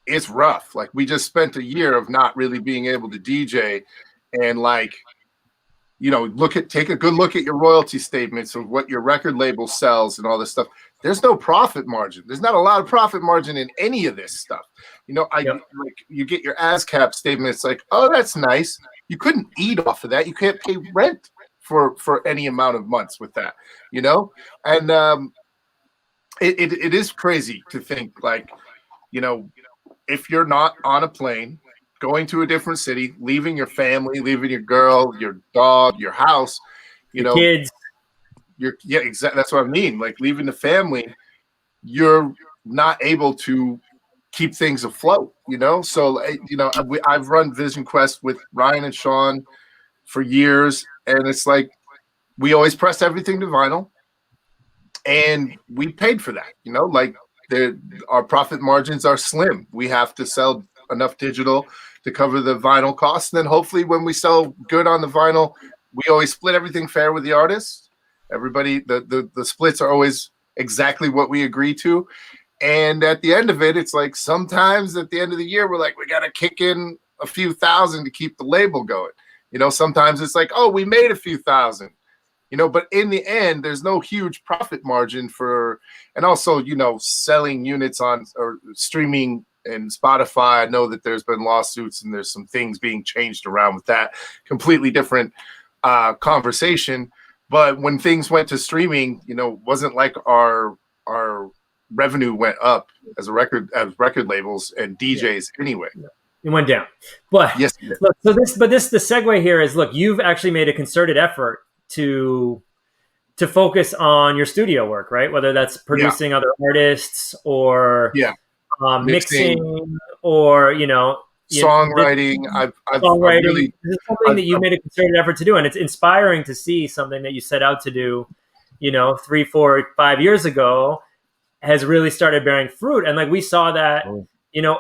it's rough. Like, we just spent a year of not really being able to DJ, and take a good look at your royalty statements of what your record label sells and all this stuff. There's no profit margin. There's not a lot of profit margin in any of this stuff. You get your ASCAP statement. It's like, oh, that's nice. You couldn't eat off of that. You can't pay rent for any amount of months with that, and it is crazy to think if you're not on a plane, going to a different city, leaving your family, leaving your girl, your dog, your house, your kids. Exactly. That's what I mean. Like, leaving the family, you're not able to keep things afloat, So, I've run Vision Quest with Ryan and Sean for years, and it's like we always press everything to vinyl, and we paid for that, our profit margins are slim. We have to sell enough digital to cover the vinyl costs. And then hopefully when we sell good on the vinyl, we always split everything fair with the artists. Everybody, the splits are always exactly what we agree to. And at the end of it, it's like sometimes at the end of the year, we're like, we got to kick in a few thousand to keep the label going. Sometimes it's like, oh, we made a few thousand. But in the end, there's no huge profit margin and also, selling units on or streaming and Spotify. I know that there's been lawsuits and there's some things being changed around with that. Completely different conversation. But when things went to streaming, wasn't like our revenue went up as record labels and DJs anyway. It went down. But yes, look, the segue here is, look, you've actually made a concerted effort to focus on your studio work, right? Whether that's producing other artists or mixing or songwriting. I've songwriting. This is something that you made a concerted effort to do, and it's inspiring to see something that you set out to do 3, 4, 5 years ago has really started bearing fruit. And we saw that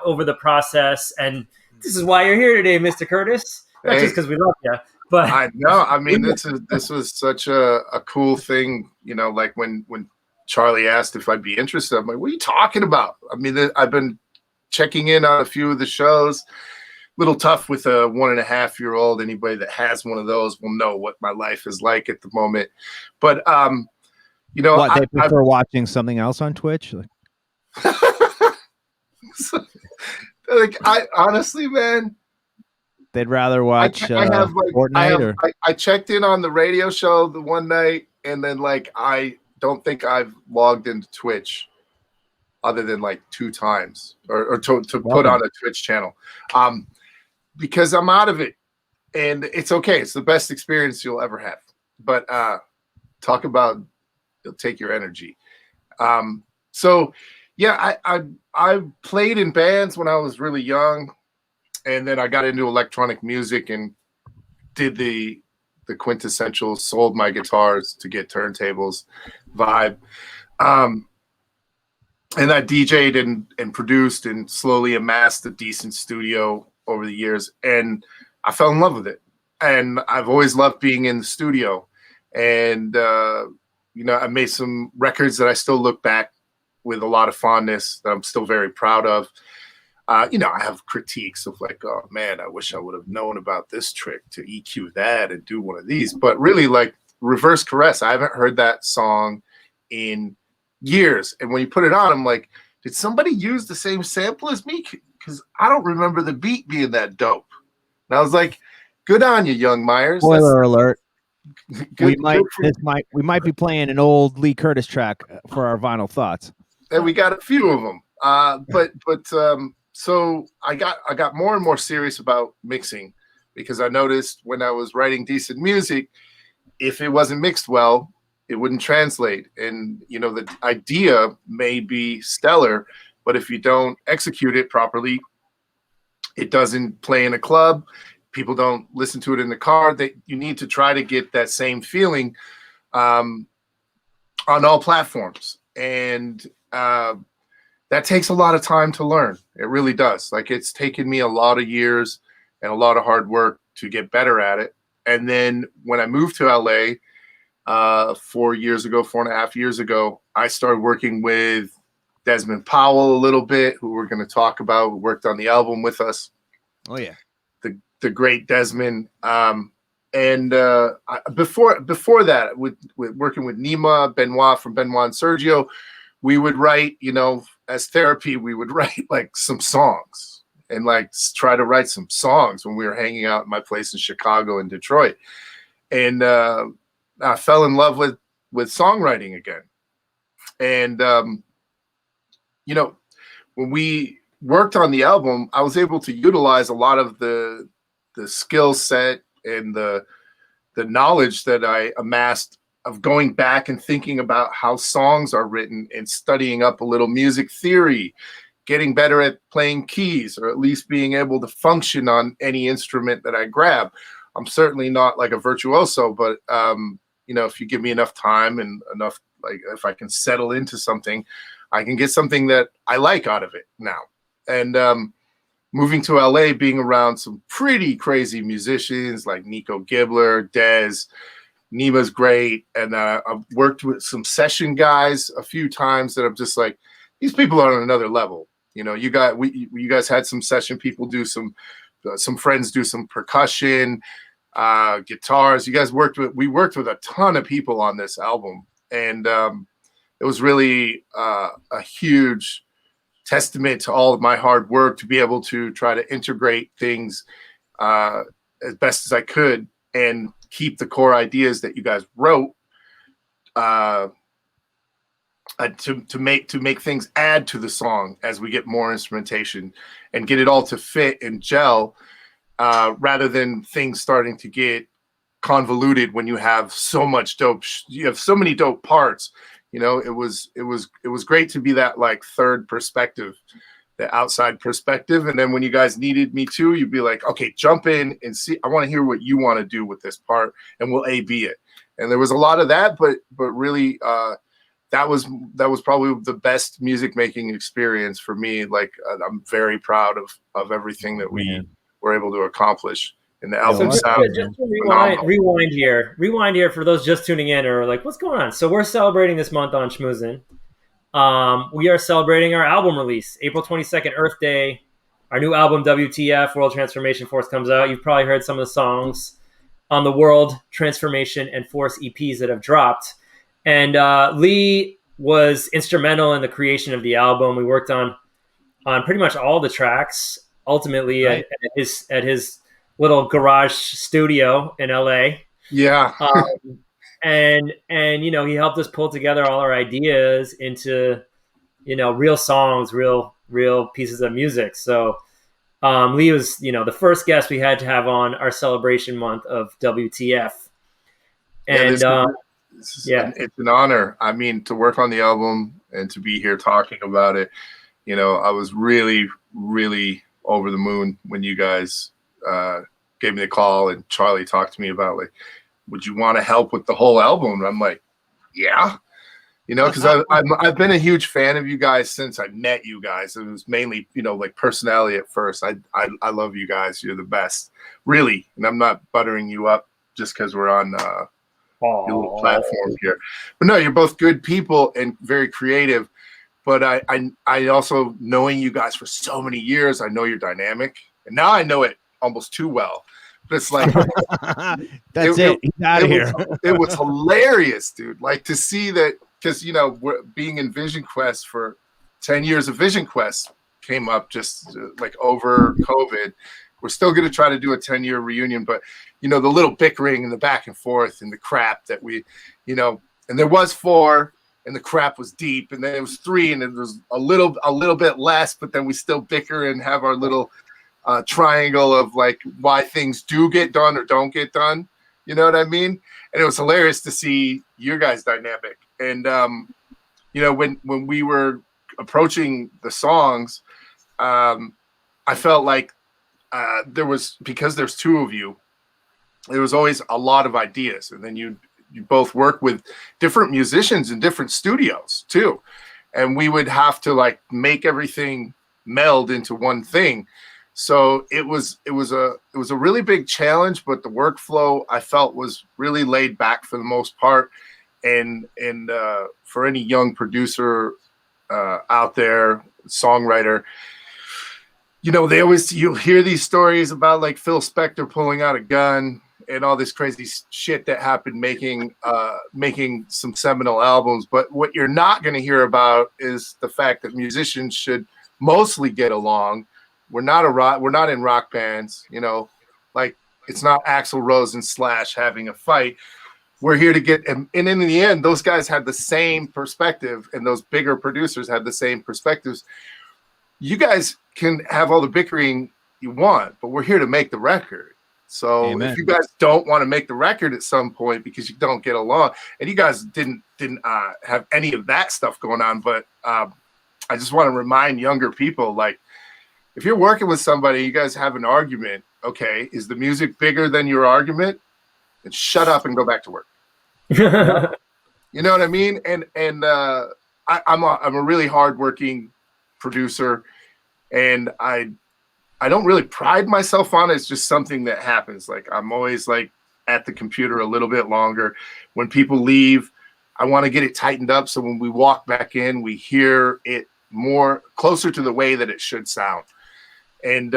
over the process, and this is why you're here today, Mr. Curtis. Not just because we love you. But I know. I mean, this was such a cool thing, when Charlie asked if I'd be interested, I'm like, what are you talking about? I mean, I've been checking in on a few of the shows. A little tough with a 1.5-year-old. Anybody that has one of those will know what my life is like at the moment. But they prefer watching something else on Twitch. I honestly, man. They'd rather watch Fortnite. I checked in on the radio show the one night, and then I don't think I've logged into Twitch other than like 2 times or to put on a Twitch channel, because I'm out of it, and it's okay. It's the best experience you'll ever have. But talk about it'll take your energy. So yeah, I played in bands when I was really young, and then I got into electronic music and did the quintessential sold my guitars to get turntables vibe. And I DJ'd and produced and slowly amassed a decent studio over the years. And I fell in love with it. And I've always loved being in the studio. And, I made some records that I still look back with a lot of fondness that I'm still very proud of. I have critiques of like, oh man, I wish I would have known about this trick to EQ that and do one of these. But really, like Reverse Caress, I haven't heard that song in years. And when you put it on, I'm like, did somebody use the same sample as me? Because I don't remember the beat being that dope. And I was like, good on you, young Myers. Spoiler alert. Good, we might be playing an old Lee Curtis track for our vinyl thoughts. And we got a few of them. So I got more and more serious about mixing, because I noticed when I was writing decent music, if it wasn't mixed well, it wouldn't translate. And, the idea may be stellar, but if you don't execute it properly, it doesn't play in a club. People don't listen to it in the car. You need to try to get that same feeling on all platforms. And that takes a lot of time to learn. It really does. Like, it's taken me a lot of years and a lot of hard work to get better at it. And then when I moved to LA, 4.5 years ago, I started working with Desmond Powell a little bit, who we're going to talk about, who worked on the album with us. Oh yeah. The great Desmond. Before that, with working with Nima, Benoit from Benoit and Sergio, we would write, as therapy, we would write like some songs and like try to write some songs when we were hanging out at my place in Chicago and Detroit. And I fell in love with songwriting again. And, when we worked on the album, I was able to utilize a lot of the skill set and the knowledge that I amassed of going back and thinking about how songs are written and studying up a little music theory, getting better at playing keys, or at least being able to function on any instrument that I grab. I'm certainly not like a virtuoso, but if you give me enough time and enough, like if I can settle into something, I can get something that I like out of it now. And moving to LA, being around some pretty crazy musicians like Nico Gibbler, Dez, Nima's great. And I've worked with some session guys a few times that I'm just like, these people are on another level. You guys had some session people do some friends do some percussion, guitars. We worked with a ton of people on this album. And it was really a huge testament to all of my hard work to be able to try to integrate things as best as I could and keep the core ideas that you guys wrote to make things add to the song as we get more instrumentation and get it all to fit and gel, rather than things starting to get convoluted when you have so much you have so many dope parts. It was great to be that like third perspective, the outside perspective. And then when you guys needed me to, you'd be like, okay, jump in and see, I want to hear what you want to do with this part, and we'll A/B it. And there was a lot of that, but really, that was probably the best music making experience for me. Like, I'm very proud of everything that we were able to accomplish. And the album sound. Just to rewind here for those just tuning in or like, what's going on? So we're celebrating this month on Schmoozing. We are celebrating our album release, April 22nd, Earth Day. Our new album, WTF, World Transformation Force, comes out. You've probably heard some of the songs on the World Transformation and Force EPs that have dropped. And Lee was instrumental in the creation of the album. We worked on pretty much all the tracks, ultimately at his little garage studio in LA. Yeah. and he helped us pull together all our ideas into real songs, real pieces of music. So Lee was the first guest we had to have on our celebration month of WTF. And it's an honor. I mean, to work on the album and to be here talking about it. I was really, really over the moon when you guys gave me the call and Charlie talked to me about, like, would you want to help with the whole album? And I'm like, yeah, because I've been a huge fan of you guys since I met you guys. It was mainly, like personality at first. I love you guys. You're the best, really. And I'm not buttering you up just because we're on your little platform here. But no, you're both good people and very creative. But I also, knowing you guys for so many years, I know your dynamic. And now I know it almost too well. But it's like, that's it. He's out of here. It was hilarious, dude. Like, to see that, because, we're being in Vision Quest for 10 years of Vision Quest came up just like over COVID. We're still going to try to do a 10-year reunion, but, the little bickering and the back and forth and the crap that we, and there was 4 and the crap was deep, and then it was 3 and it was a little bit less, but then we still bicker and have our little triangle of like why things do get done or don't get done. You know what I mean? And it was hilarious to see your guys' dynamic. And when we were approaching the songs, I felt like because there's 2 of you, there was always a lot of ideas, and then you both work with different musicians in different studios too, and we would have to like make everything meld into one thing. So it was a really big challenge, but the workflow I felt was really laid back for the most part. And for any young producer out there, songwriter, you'll hear these stories about like Phil Spector pulling out a gun and all this crazy shit that happened making some seminal albums. But what you're not going to hear about is the fact that musicians should mostly get along. We're not in rock bands, like it's not Axl Rose and Slash having a fight. We're here to get, and in the end, those guys had the same perspective, and those bigger producers had the same perspectives. You guys can have all the bickering you want, but we're here to make the record. So Amen. If you guys don't want to make the record at some point because you don't get along, and you guys didn't have any of that stuff going on, but I just want to remind younger people, like, if you're working with somebody, you guys have an argument. Okay, is the music bigger than your argument? Then shut up and go back to work. You know what I mean? And I'm a really hardworking producer, and I don't really pride myself on it. It's just something that happens. Like, I'm always like at the computer a little bit longer. When people leave, I want to get it tightened up so when we walk back in, we hear it more closer to the way that it should sound. And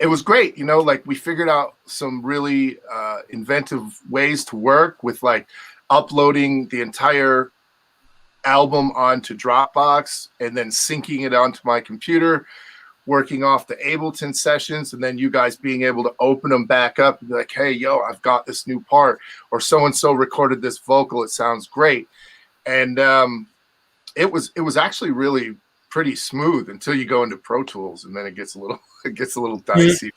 it was great, like we figured out some really inventive ways to work with, like uploading the entire album onto Dropbox and then syncing it onto my computer, working off the Ableton sessions, and then you guys being able to open them back up and be like, hey, yo, I've got this new part, or so-and-so recorded this vocal. It sounds great. And it was actually really pretty smooth until you go into Pro Tools, and then it gets a little dicey.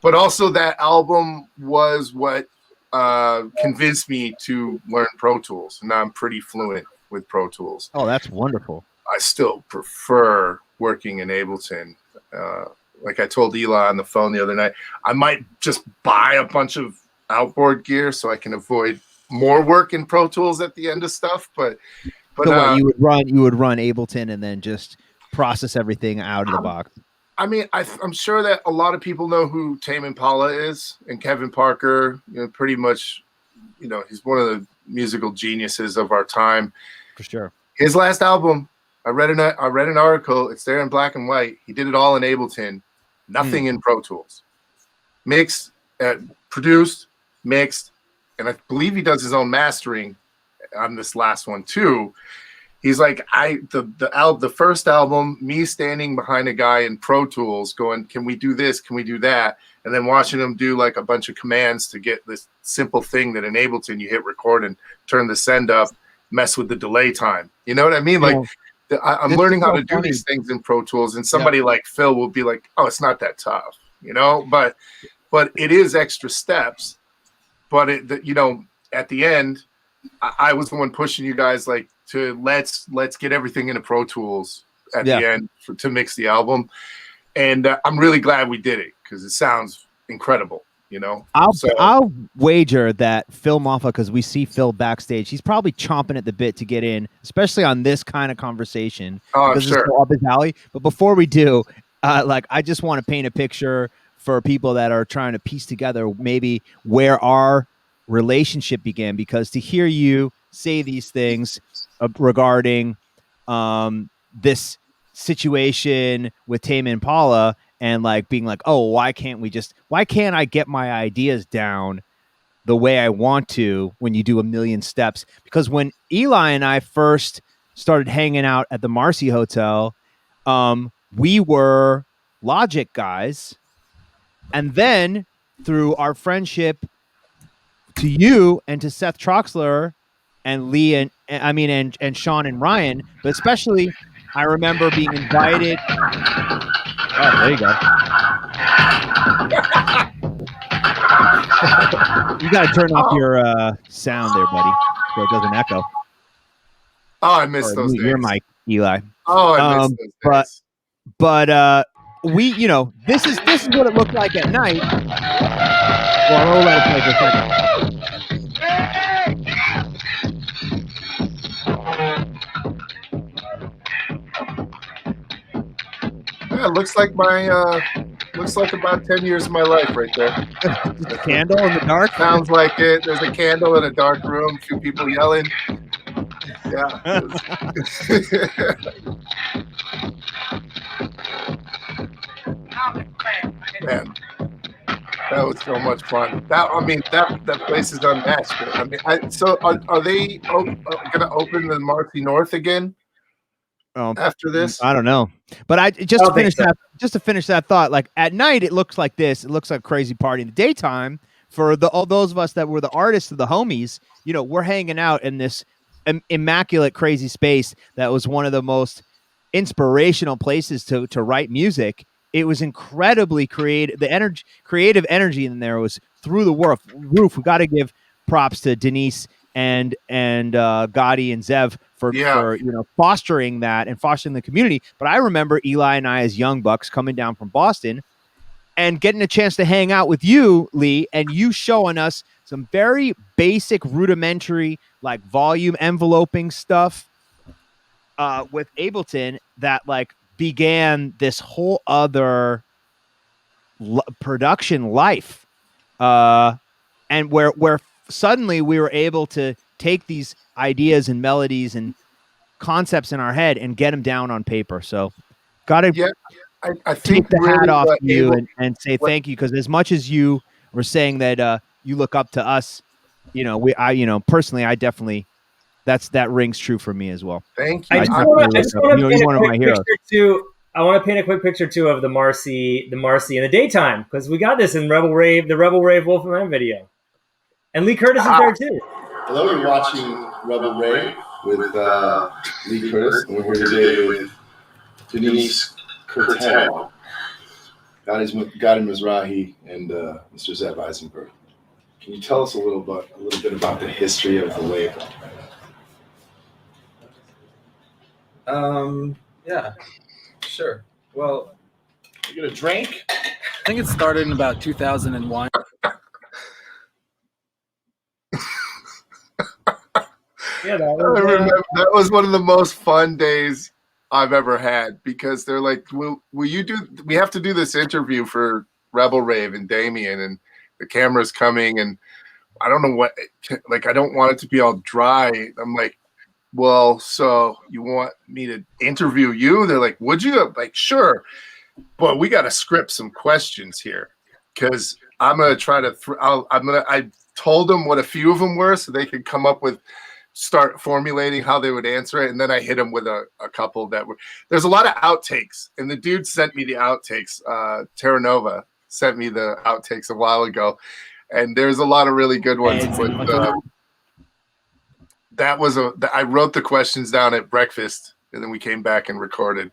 But also that album was what convinced me to learn Pro Tools, and now I'm pretty fluent with Pro Tools. Oh, that's wonderful. I still prefer working in Ableton. Like I told Eli on the phone the other night, I might just buy a bunch of outboard gear so I can avoid more work in Pro Tools at the end of stuff. But so you would run Ableton and then just process everything out of the box. I mean, I'm sure that a lot of people know who Tame Impala is, and Kevin Parker. Pretty much, he's one of the musical geniuses of our time. For sure. His last album, I read an article. It's there in black and white. He did it all in Ableton, nothing in Pro Tools. Mixed, produced, mixed, and I believe he does his own mastering on this last one too. he's like, the first album, me standing behind a guy in Pro Tools going, can we do this? Can we do that? And then watching him do like a bunch of commands to get this simple thing that in Ableton you hit record and turn the send up, mess with the delay time. You know what I mean? Like I'm learning how to do these things in Pro Tools, and somebody like Phil will be like, oh, it's not that tough, you know, but it is extra steps. But at the end, I was the one pushing you guys like to let's get everything into Pro Tools at the end to mix the album, and I'm really glad we did it because it sounds incredible. You know, I'll wager that Phil Moffa, because we see Phil backstage, he's probably chomping at the bit to get in, especially on this kind of conversation. Oh, because sure. It's so up his alley. But before we do, I just want to paint a picture for people that are trying to piece together maybe where our relationship began, because to hear you say these things regarding this situation with Tame Impala and like being like, oh, why can't I get my ideas down the way I want to when you do a million steps? Because when Eli and I first started hanging out at the Marcy Hotel, we were Logic guys. And then through our friendship to you and to Seth Troxler and Lee and Sean and Ryan, but especially I remember being invited. Oh, there you go. You got to turn off your sound there, buddy, so it doesn't echo. Oh, I missed those days. Your mic, Eli. Oh, I missed those days. But we, this is what it looked like at night. Well, I'll let it play for a second. Yeah, looks like about 10 years of my life right there. Just a candle in the dark? Sounds like it. There's a candle in a dark room, a few people yelling. Yeah. Man, that was so much fun. That place is unmatched. I mean, so are they going to open the Marcy North again? After this, I don't know, but just to finish that thought, like at night it looks like this. It looks like a crazy party. In the daytime, for all those of us that were the artists of the homies, we're hanging out in this immaculate, crazy space that was one of the most inspirational places to write music. It was incredibly creative. The creative energy in there was through the roof. We got to give props to Denise and Gotti and Zev for fostering that and fostering the community. But I remember Eli and I as young bucks coming down from Boston and getting a chance to hang out with you, Lee, and you showing us some very basic, rudimentary, like volume enveloping stuff with Ableton that like began this whole other production life, and where suddenly we were able to take these ideas and melodies and concepts in our head and get them down on paper. So gotta I think take the hat really off to you and say thank you, because as much as you were saying that you look up to us, personally I definitely that rings true for me as well. Thank you. I want to paint a quick picture too of the Marcy in the daytime, because we got this in the Rebel Rave Wolf Man video. And Lee Curtis is there too. Hello, you're watching Rebel Ray with Lee Curtis, and we're here today with Denise Curtel, Gotti Mizrahi, and Mr. Zev Eisenberg. Can you tell us a little bit about the history of the label? Yeah, sure. Well, you gonna drink? I think it started in about 2001. I remember that was one of the most fun days I've ever had, because they're like, will you do, we have to do this interview for Rebel Rave and Damien, and the camera's coming, and I don't know what, like, I don't want it to be all dry. I'm like, well, so you want me to interview you? They're like, would you? I'm like, sure, but we got to script some questions here, because I'm going to try to, I told them what a few of them were so they could come up with start formulating how they would answer it, and then I hit them with a couple that were. There's a lot of outtakes, and the dude sent me the outtakes. Terra Nova sent me the outtakes a while ago, and there's a lot of really good ones. But I wrote the questions down at breakfast, and then we came back and recorded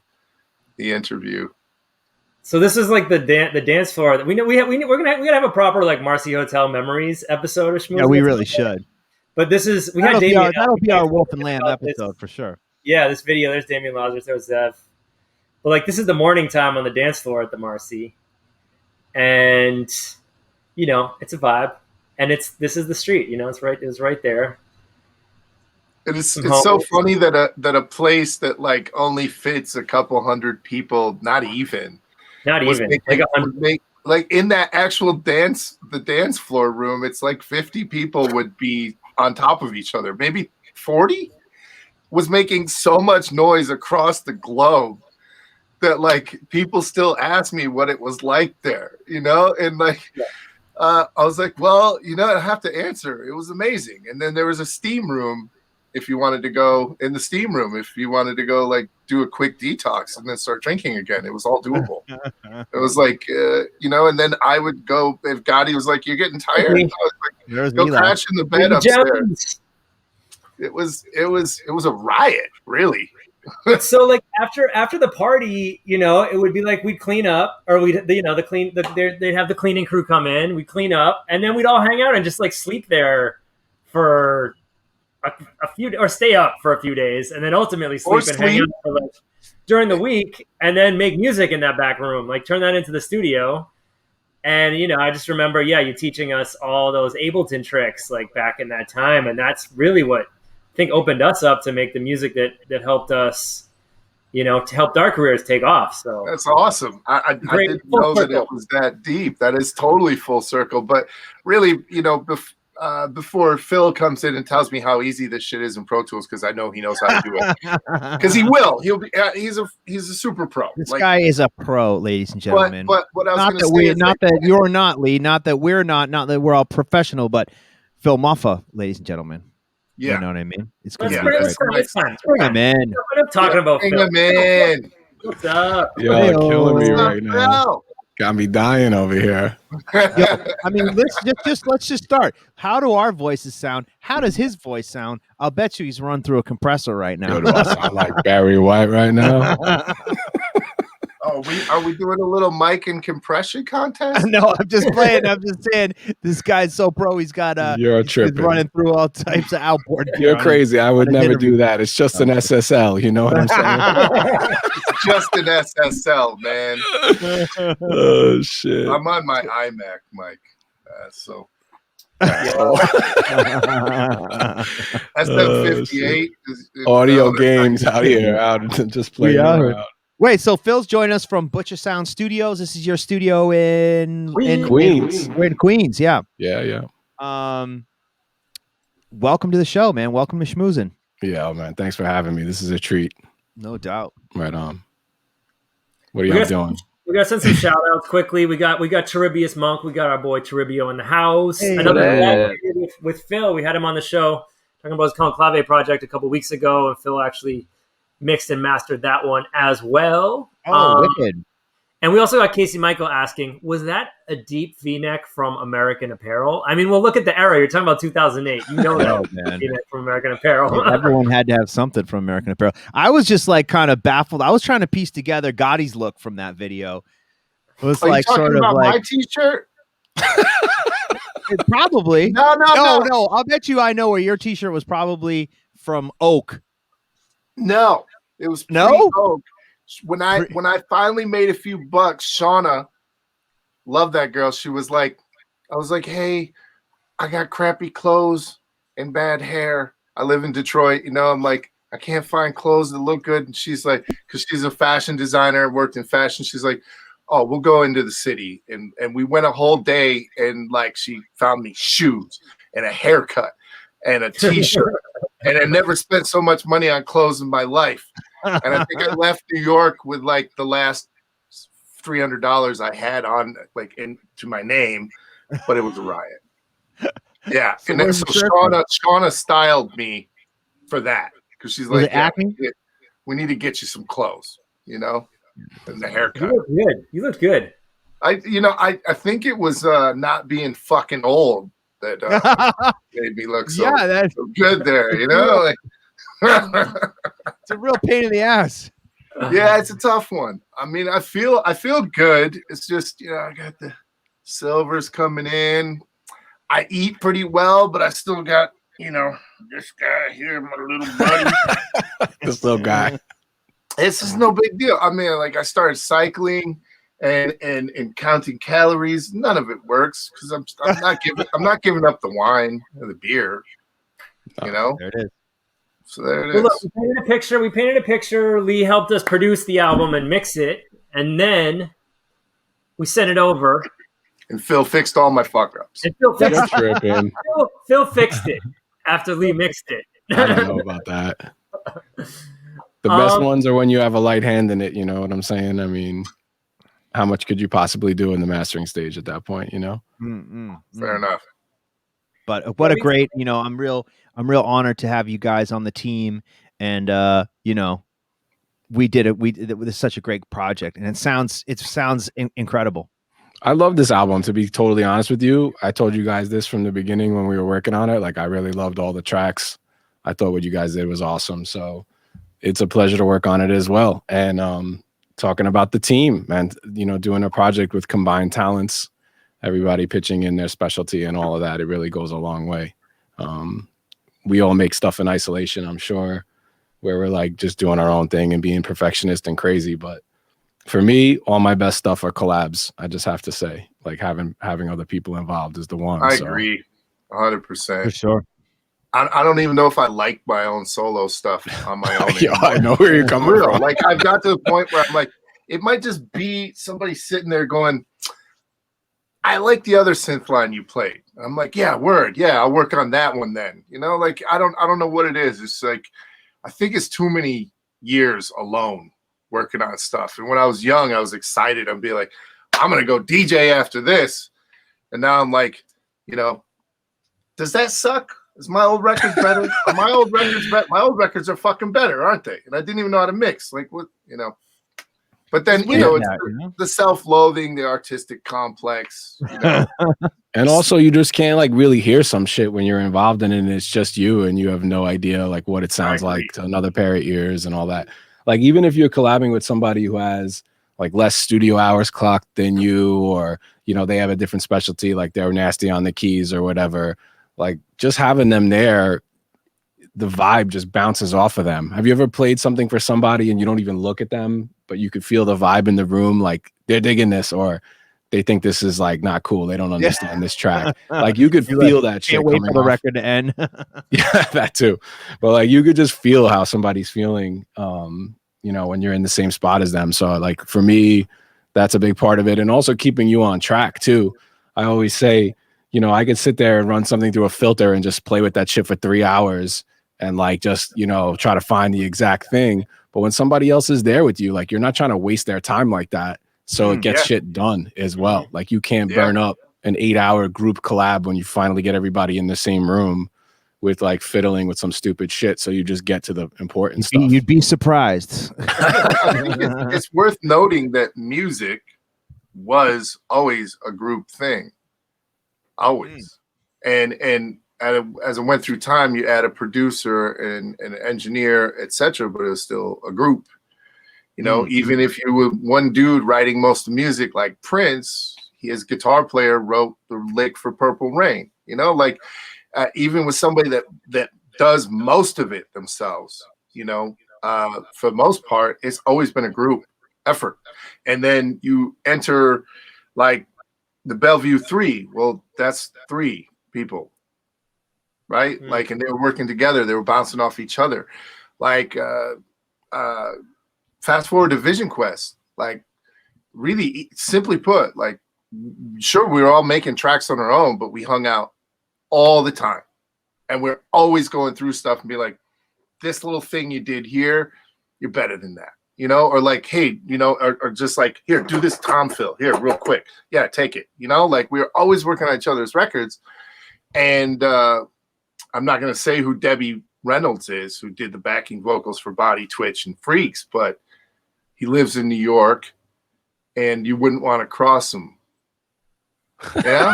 the interview. So this is like the dance floor. We're gonna have a proper like Marcy Hotel Memories episode of Schmoozing. Yeah, we really should. But this is that'll be our Wolf and Lamb episode for sure. Yeah, this video. There's Damian Lazarus. There's Zev. But like this is the morning time on the dance floor at the Marcy, and you know it's a vibe, and this is the street. You know, it's right there. It's so funny that a place that like only fits a couple hundred people, not even like in that actual the dance floor room, it's like 50 people would be on top of each other, maybe 40, was making so much noise across the globe that like people still ask me what it was like there, you know, and like I was like, well, you know, I have to answer. It was amazing. And then there was a steam room. If you wanted to go in the steam room, if you wanted to go like do a quick detox and then start drinking again, it was all doable. It was like, you know, and then I would go if Gotti was like, "You're getting tired," I was like, "Go crash in the bed upstairs." It was a riot, really. So like after the party, you know, it would be like we'd clean up, or we'd they'd have the cleaning crew come in, we'd clean up, and then we'd all hang out and just like sleep there for a few, or stay up for a few days, and then ultimately sleep and hang out for like during the week, and then make music in that back room, like turn that into the studio. And you know, I just remember, you teaching us all those Ableton tricks like back in that time, and that's really what I think opened us up to make the music that helped us, you know, to help our careers take off. So that's awesome. I didn't know that it was that deep. That is totally full circle. But really, you know, before Phil comes in and tells me how easy this shit is in Pro Tools, because I know he knows how to do it. Because he will. He'll be. He's a super pro. This guy is a pro, ladies and gentlemen. But what I was not that we, not that you're not, Lee. Not that we're not that we're all professional. But Phil Moffa, ladies and gentlemen. Yeah, you know what I mean. It's good. It's fine. Bring him in. I'm talking about Bring Phil. him in. What's up? You're killing me right now. Got me dying over here. I mean, let's just start. How do our voices sound? How does his voice sound? I'll bet you he's run through a compressor right now. Yo, do I sound like Barry White right now? Are we doing a little mic and compression contest? No, I'm just playing. I'm just saying this guy's so pro. He's got You're he's tripping. running through all types of outboard. You're crazy. I would never do that. It's just an SSL. You know what I'm saying? It's just an SSL, man. Oh shit! I'm on my iMac mic, so. SM58 audio games out here, out just playing around. Wait, so Phil's joining us from Butcher Sound Studios. This is your studio in Queens. We're in Queens, yeah. Yeah. Welcome to the show, man. Welcome to Schmoozing. Yeah, man. Thanks for having me. This is a treat. No doubt. Right on. What are y'all doing? We got to send some shout outs quickly. We got Terribius Monk. We got our boy Terribio in the house. Hey, another with Phil. We had him on the show talking about his Conclave project a couple weeks ago, and Phil actually mixed and mastered that one as well. Oh, wicked. And we also got Casey Michael asking, was that a deep V-neck from American Apparel? I mean, well, look at the era. You're talking about 2008. You know that man. V-neck from American Apparel. Everyone had to have something from American Apparel. I was just like kind of baffled. I was trying to piece together Gotti's look from that video. It was like sort of like my t-shirt. Probably. No. I'll bet you I know where your t-shirt was probably from Oak. No, it was Oak. When I finally made a few bucks, Shauna, love that girl. She was like, I was like, hey, I got crappy clothes and bad hair. I live in Detroit. You know, I'm like, I can't find clothes that look good. And she's like, because she's a fashion designer, worked in fashion. She's like, oh, we'll go into the city. And we went a whole day, and like she found me shoes and a haircut and a t-shirt. And I never spent so much money on clothes in my life. And I think I left New York with like the last $300 I had on like into my name, but it was a riot. Yeah. And then so Shauna styled me for that because she's Was like, it acne? we need to get you some clothes, you know, and the You haircut. look good. You look good. I think it was not being fucking old that made me look so, that's so good there, you know. it's a real pain in the ass. Yeah, it's a tough one. I mean, I feel good. It's just, you know, I got the silvers coming in. I eat pretty well, but I still got, you know, this guy here, my little buddy. This little guy. It's just no big deal. I mean, like I started cycling and counting calories. None of it works because I'm not giving up the wine or the beer. You know, there it is. So there it Well, is. look, we painted a picture. Lee helped us produce the album and mix it, and then we sent it over. And Phil fixed all my fuck ups. And Phil fixed tripping. Phil fixed it after Lee mixed it. I don't know about that. The best ones are when you have a light hand in it. You know what I'm saying? I mean, how much could you possibly do in the mastering stage at that point? You know. Fair enough. But what a great, you know, I'm real honored to have you guys on the team, and you know, we did it. It was such a great project, and it sounds incredible. I love this album, to be totally honest with you. I told you guys this from the beginning when we were working on it. Like, I really loved all the tracks. I thought what you guys did was awesome. So it's a pleasure to work on it as well. And talking about the team and, you know, doing a project with combined talents, everybody pitching in their specialty and all of that, it really goes a long way. We all make stuff in isolation, I'm sure, where we're like just doing our own thing and being perfectionist and crazy. But for me, all my best stuff are collabs. I just have to say, like having other people involved is the one. I agree 100%. For sure. I don't even know if I like my own solo stuff on my own. Yeah, I know where you're coming from. Like I've got to the point where I'm like, it might just be somebody sitting there going, I like the other synth line you played. I'm like, yeah, word. Yeah, I'll work on that one then. You know, like I don't know what it is. It's like, I think it's too many years alone working on stuff. And when I was young, I was excited. I'd be like, I'm going to go DJ after this. And now I'm like, you know, does that suck? Is my old records better? Are my old records better? My old records are fucking better, aren't they? And I didn't even know how to mix. Like, what, you know. But then, you know, it's the self-loathing, the artistic complex, you know. And also, you just can't like really hear some shit when you're involved in it and it's just you and you have no idea like what it sounds like to another pair of ears and all that. Like, even if you're collabing with somebody who has like less studio hours clocked than you, or, you know, they have a different specialty, like they're nasty on the keys or whatever, like just having them there, the vibe just bounces off of them. Have you ever played something for somebody and you don't even look at them, but you could feel the vibe in the room? Like they're digging this, or they think this is like not cool. They don't understand this track. Like you could feel that shit. Can't wait for the record to end. Yeah, that too. But like you could just feel how somebody's feeling, you know, when you're in the same spot as them. So like for me, that's a big part of it. And also keeping you on track too. I always say, you know, I could sit there and run something through a filter and just play with that shit for 3 hours and like just, you know, try to find the exact thing. But when somebody else is there with you, like you're not trying to waste their time like that. So it gets shit done as well. Like you can't burn up an 8-hour group collab when you finally get everybody in the same room with like fiddling with some stupid shit. So you just get to the important stuff. You'd be surprised. I think it's worth noting that music was always a group thing. Always. And as it went through time, you add a producer and an engineer, etc., but it was still a group. You know, even if you were one dude writing most of the music, like Prince, his guitar player wrote the lick for Purple Rain. You know, like even with somebody that does most of it themselves, you know, for the most part, it's always been a group effort. And then you enter like the Bellevue 3. Well, that's 3 people, right? Like, and they were working together. They were bouncing off each other. Like, fast forward to Vision Quest, like really simply put, like, sure, we were all making tracks on our own, but we hung out all the time. And we're always going through stuff and be like, this little thing you did here, you're better than that, you know? Or like, hey, you know, or just like, here, do this tom fill here real quick. Yeah, take it. You know, like we were always working on each other's records. And I'm not going to say who Debbie Reynolds is, who did the backing vocals for Body Twitch and Freaks, but he lives in New York, and you wouldn't want to cross him. Yeah.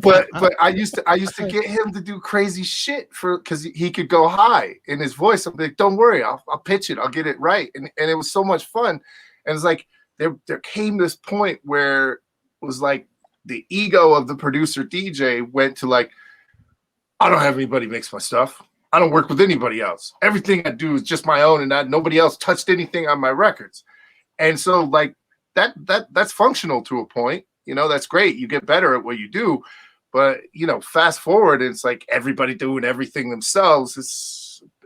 but I used to get him to do crazy shit because he could go high in his voice. I'm like, don't worry, I'll pitch it, I'll get it right, and it was so much fun. And it's like there came this point where it was like the ego of the producer DJ went to like, I don't have anybody mix my stuff. I don't work with anybody else. Everything I do is just my own, and nobody else touched anything on my records. And so like that's functional to a point. You know, that's great. You get better at what you do. But, you know, fast forward, it's like everybody doing everything themselves.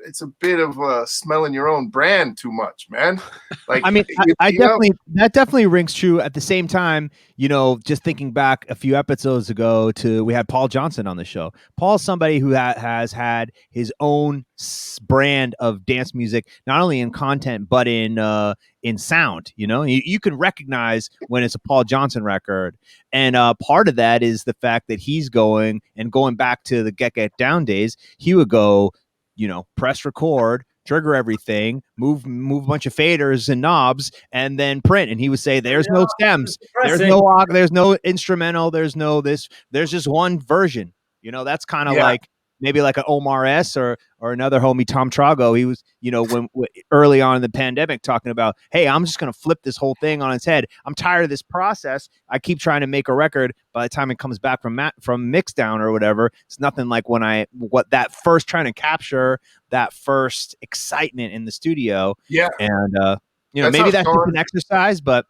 It's a bit of smelling your own brand too much, man. Like, I mean, that definitely rings true. At the same time, you know, just thinking back a few episodes ago we had Paul Johnson on the show. Paul's somebody who has had his own brand of dance music, not only in content, but in sound. You know, you can recognize when it's a Paul Johnson record. And part of that is the fact that he's going back to the Get Down days. He would go, you know, press record, trigger everything, move a bunch of faders and knobs, and then print. And he would say, there's no stems, there's no instrumental, there's just one version. You know, that's kind of like maybe like an Omar S or another homie, Tom Trago. He was, you know, when early on in the pandemic talking about, hey, I'm just going to flip this whole thing on its head. I'm tired of this process. I keep trying to make a record. By the time it comes back from Mixdown or whatever, it's nothing like that first trying to capture that first excitement in the studio. Yeah. And, you know, maybe that's just an exercise, but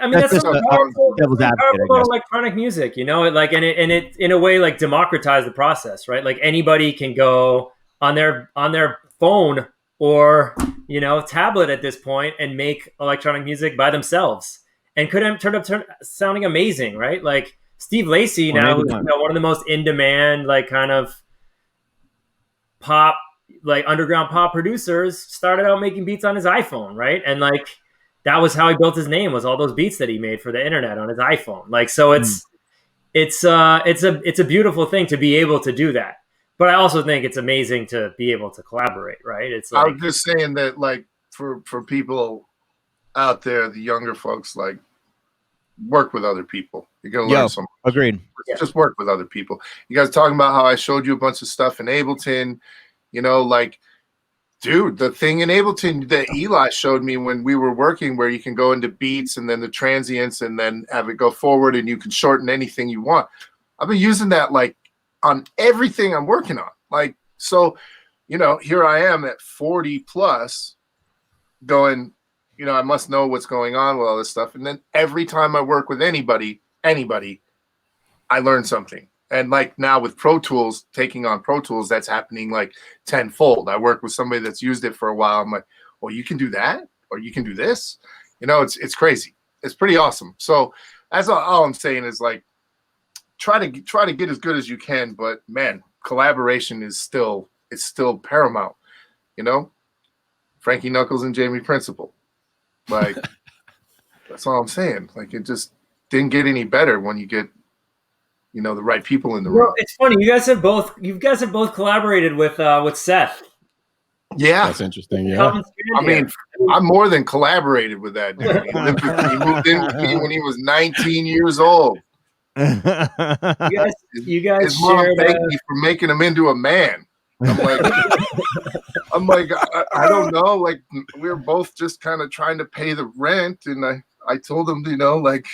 I mean, that's something powerful about electronic music, you know, like, and it in a way like democratize the process, right? Like anybody can go on their phone or, you know, tablet at this point and make electronic music by themselves and could have turned up sounding amazing, right? Like Steve Lacy now, who's, you know, one of the most in demand, like kind of pop, like underground pop producers, started out making beats on his iPhone, right? And like, that was how he built his name, was all those beats that he made for the internet on his iPhone. Like, so it's a beautiful thing to be able to do that. But I also think it's amazing to be able to collaborate, right? It's like, I was just saying that, like, for people out there, the younger folks, like, work with other people. You're gonna learn something. Agreed. Just work with other people. You guys talking about how I showed you a bunch of stuff in Ableton, you know, like, dude, the thing in Ableton that Eli showed me when we were working, where you can go into beats and then the transients and then have it go forward and you can shorten anything you want. I've been using that like on everything I'm working on. Like, so, you know, here I am at 40 plus going, you know, I must know what's going on with all this stuff. And then every time I work with anybody, I learn something. And like now with Pro Tools, taking on Pro Tools, that's happening like tenfold. I work with somebody that's used it for a while. I'm like, well, you can do that, or you can do this. You know, it's crazy. It's pretty awesome. So that's all I'm saying is like, try to get as good as you can. But man, collaboration is still paramount. You know, Frankie Knuckles and Jamie Principle. Like, that's all I'm saying. Like, it just didn't get any better when you get, you know, the right people in the room. It's funny. You guys have both collaborated with Seth. Yeah, that's interesting. Yeah, I mean, I more than collaborated with that dude. He moved in with me when he was 19 years old. You guys his mom shared, thanked me for making him into a man. I'm like, I don't know. Like, we were both just kind of trying to pay the rent, and I told him, you know, like,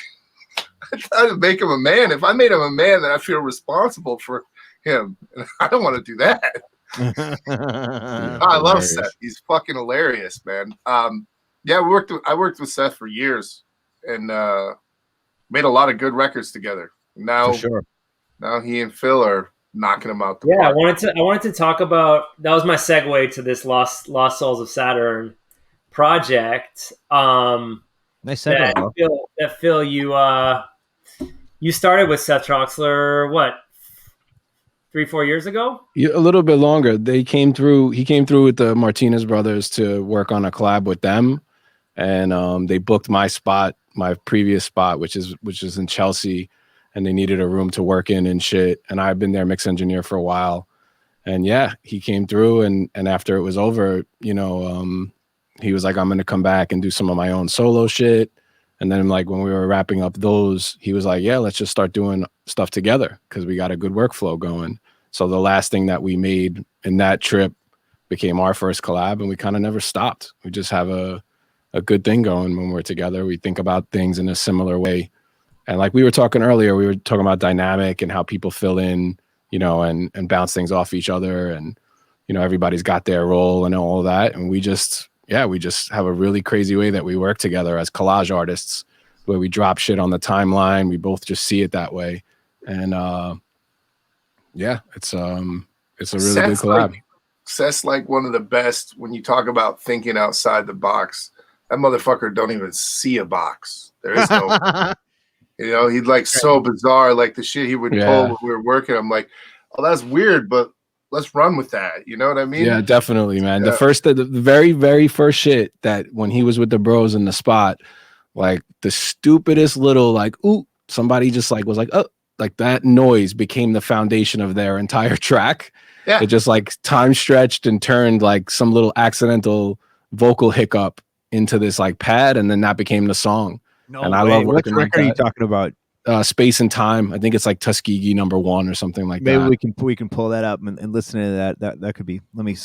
I tried to make him a man. If I made him a man, then I feel responsible for him. And I don't want to do that. I love Seth. He's fucking hilarious, man. Yeah, I worked with Seth for years and made a lot of good records together. Now, now he and Phil are knocking them out the park. I wanted to talk about, that was my segue to this Lost Souls of Saturn project. Nice segue. Phil, you started with Seth Troxler, what, 3-4 years ago? Yeah, a little bit longer. He came through with the Martinez brothers to work on a collab with them, and they booked my previous spot, which is in Chelsea, and they needed a room to work in and shit. And I've been their mix engineer for a while, And yeah, he came through, and after it was over, you know, he was like, I'm gonna come back and do some of my own solo shit. And then like when we were wrapping up those, he was like, yeah, let's just start doing stuff together because we got a good workflow going. So the last thing that we made in that trip became our first collab, and we kind of never stopped. We just have a good thing going when we're together. We think about things in a similar way. And like we were talking earlier, we were talking about dynamic and how people fill in, you know, and bounce things off each other. And, you know, everybody's got their role and all of that. And we just have a really crazy way that we work together as collage artists, where we drop shit on the timeline. We both just see it that way. And yeah, it's a really good collab. Seth's like one of the best when you talk about thinking outside the box. That motherfucker don't even see a box. There is no, you know, he'd like so bizarre, like the shit he would pull when we were working. I'm like, oh, that's weird, but let's run with that. You know what I mean? Yeah, definitely, man. Yeah. The very, very first shit that when he was with the bros in the spot, like the stupidest little like, ooh, somebody just like was like, oh, like that noise became the foundation of their entire track. Yeah. It just like time stretched and turned like some little accidental vocal hiccup into this like pad, and then that became the song. No and way. I love What working record like that. are you talking about? Space and Time. I think it's like Tuskegee #1 or something like Maybe that. we can pull that up and listen to that. That could be. Let me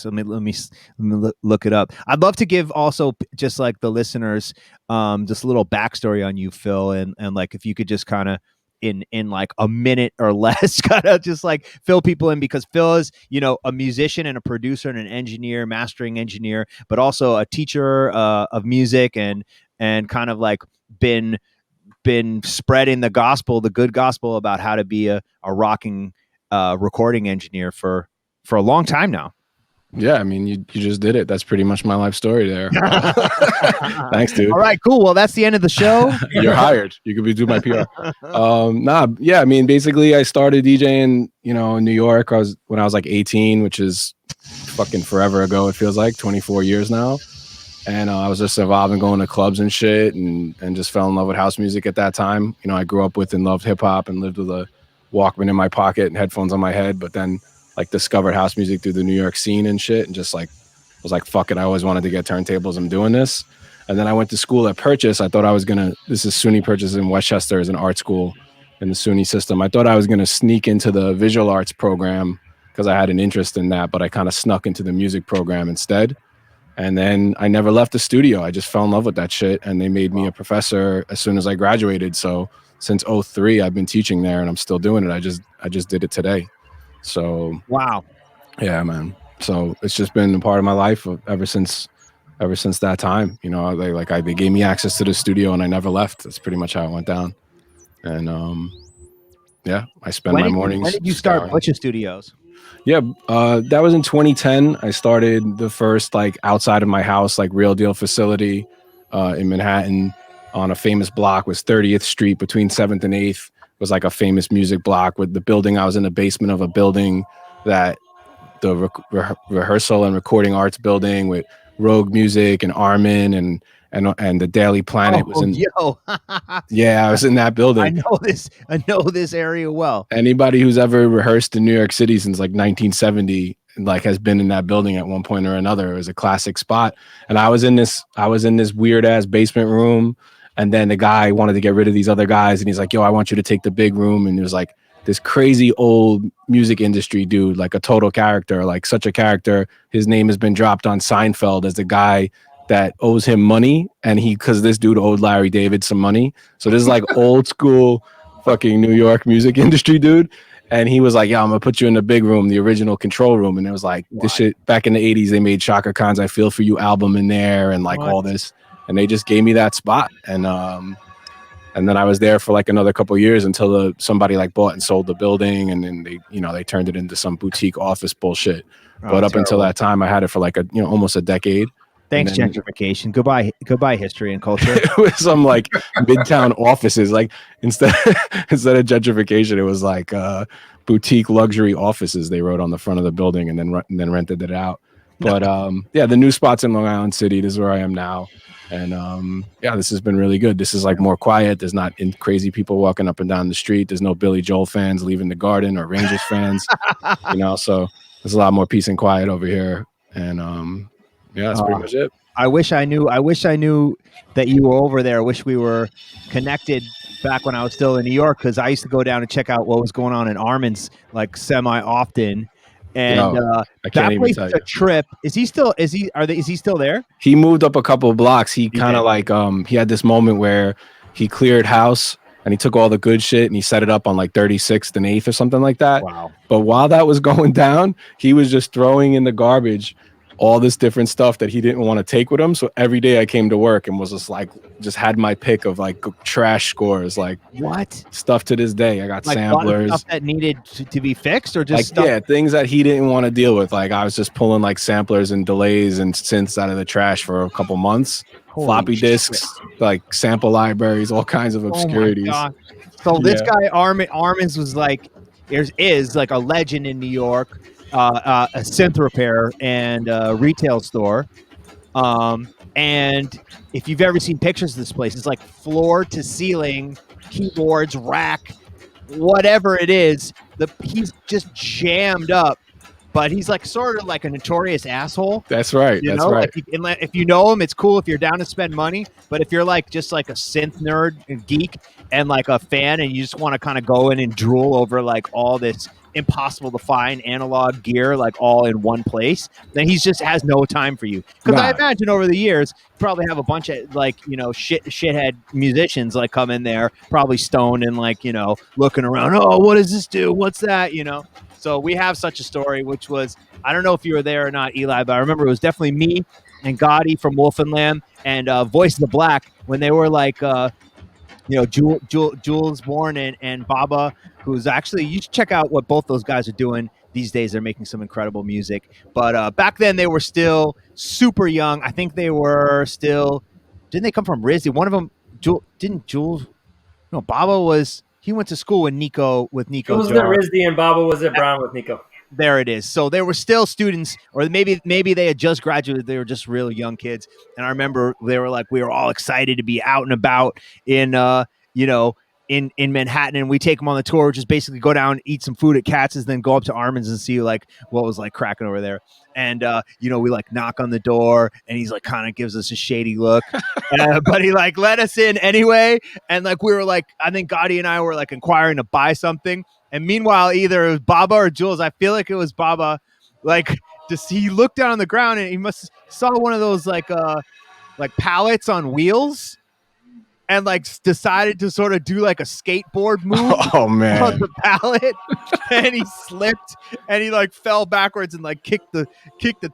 look it up. I'd love to give also just like the listeners just a little backstory on you, Phil, and like if you could just kind of in like a minute or less kind of just like fill people in, because Phil is, you know, a musician and a producer and an engineer, mastering engineer, but also a teacher of music and kind of like been spreading the gospel, the good gospel about how to be a rocking recording engineer for a long time now. Yeah, I mean, you just did it. That's pretty much my life story there. Thanks, dude. All right, cool. Well, that's the end of the show. You're hired. You could do my PR. Yeah, I mean, basically I started DJing, you know, in New York. When I was like 18, which is fucking forever ago. It feels like 24 years now. And I was just involved in going to clubs and shit, and just fell in love with house music at that time. You know, I grew up with and loved hip hop and lived with a Walkman in my pocket and headphones on my head, but then like discovered house music through the New York scene and shit, and just like was like, fuck it, I always wanted to get turntables. I'm doing this. And then I went to school at Purchase. I thought I was gonna, this is SUNY Purchase in Westchester, is an art school in the SUNY system. I thought I was gonna sneak into the visual arts program because I had an interest in that, but I kind of snuck into the music program instead. And then I never left the studio. I just fell in love with that shit, and they made me a professor as soon as I graduated. So since 2003, I've been teaching there, and I'm still doing it. I just did it today. So wow, yeah, man. So it's just been a part of my life ever since that time. You know, they gave me access to the studio, and I never left. That's pretty much how it went down. And yeah, I spend my mornings. When did you start Butcher Studios? Yeah, that was in 2010. I started the first like outside of my house, like real deal facility in Manhattan on a famous block, was 30th Street between 7th and 8th. It was like a famous music block with the building. I was in the basement of a building that the rehearsal and recording arts building with Rogue Music and Armin and the Daily Planet was in. Yo. Yeah, I was in that building. I know this area well. Anybody who's ever rehearsed in New York City since like 1970 like has been in that building at one point or another. It was a classic spot. And I was in this weird ass basement room, and then the guy wanted to get rid of these other guys, and he's like, yo, I want you to take the big room. And it was like this crazy old music industry dude, like a total character, like such a character. His name has been dropped on Seinfeld as the guy that owes him money, and because this dude owed Larry David some money. So this is like old school fucking New York music industry dude. And he was like, yeah, I'm gonna put you in the big room, the original control room. And it was like, this shit back in the 80s, they made Shaka Khan's I Feel For You album in there, and like all this. And they just gave me that spot. And then I was there for like another couple of years until somebody like bought and sold the building, and then they turned it into some boutique office bullshit. But up until that time, I had it for like almost a decade. Thanks, gentrification. Goodbye, history and culture. It was some like midtown offices. Like instead of gentrification, it was like boutique luxury offices they wrote on the front of the building, and then rented it out. But yeah, the new spots in Long Island City. This is where I am now, and yeah, this has been really good. This is like more quiet. There's not crazy people walking up and down the street. There's no Billy Joel fans leaving the Garden or Rangers fans. So there's a lot more peace and quiet over here, and yeah, that's pretty much it. I wish I knew that you were over there. I wish we were connected back when I was still in New York, because I used to go down and check out what was going on in Armin's like semi often. And I can't that even place tell is you. a trip. Is he still there? He moved up a couple of blocks. He kind of like he had this moment where he cleared house and he took all the good shit and he set it up on like 36th and 8th or something like that. Wow. But while that was going down, he was just throwing in the garbage all this different stuff that he didn't want to take with him. So every day I came to work and was just had my pick of like trash scores, like what stuff to this day. I got like samplers, stuff that needed to be fixed, or just like stuff? things that he didn't want to deal with. Like I was just pulling like samplers and delays and synths out of the trash for a couple months. Holy floppy shit. disks, like sample libraries, all kinds of obscurities. Oh my God. So this guy Armin's was like is like a legend in New York, a synth repair and retail store. And if you've ever seen pictures of this place, it's like floor to ceiling, keyboards, rack, whatever it is. He's just jammed up, but he's like sort of like a notorious asshole. That's right. You That's know, right. if you know him, it's cool if you're down to spend money. But if you're like just like a synth nerd and geek and like a fan, and you just want to kind of go in and drool over like all this impossible to find analog gear like all in one place, then he's just has no time for you. Because I imagine over the years you probably have a bunch of like, you know, shithead musicians like come in there probably stoned and like, you know, looking around, oh, what does this do, what's that, you know. So we have such a story, which was, I don't know if you were there or not, Eli, but I remember it was definitely me and Gotti from Wolf and Lamb and Voice of the Black when they were like you know, Jules Bourne and Baba, who's actually, you should check out what both those guys are doing these days. They're making some incredible music. But back then they were still super young. I think they were still, didn't they come from RISD? One of them, Jules, no, Baba was, he went to school with Nico. Jules was at RISD and Baba was at Brown with Nico. There it is. So they were still students, or maybe they had just graduated. They were just real young kids. And I remember they were like, we were all excited to be out and about in, you know, in Manhattan. And we take them on the tour, just basically go down, eat some food at Katz's, then go up to Armin's and see like what was like cracking over there. And, you know, we like knock on the door and he's like kind of gives us a shady look, but he like let us in anyway. And like, we were like, I think Gotti and I were like inquiring to buy something. And meanwhile, either it was Baba or Jules, I feel like it was Baba, like he looked down on the ground and he must saw one of those like pallets on wheels and like decided to sort of do like a skateboard move on the pallet. And he slipped and he like fell backwards and like kicked the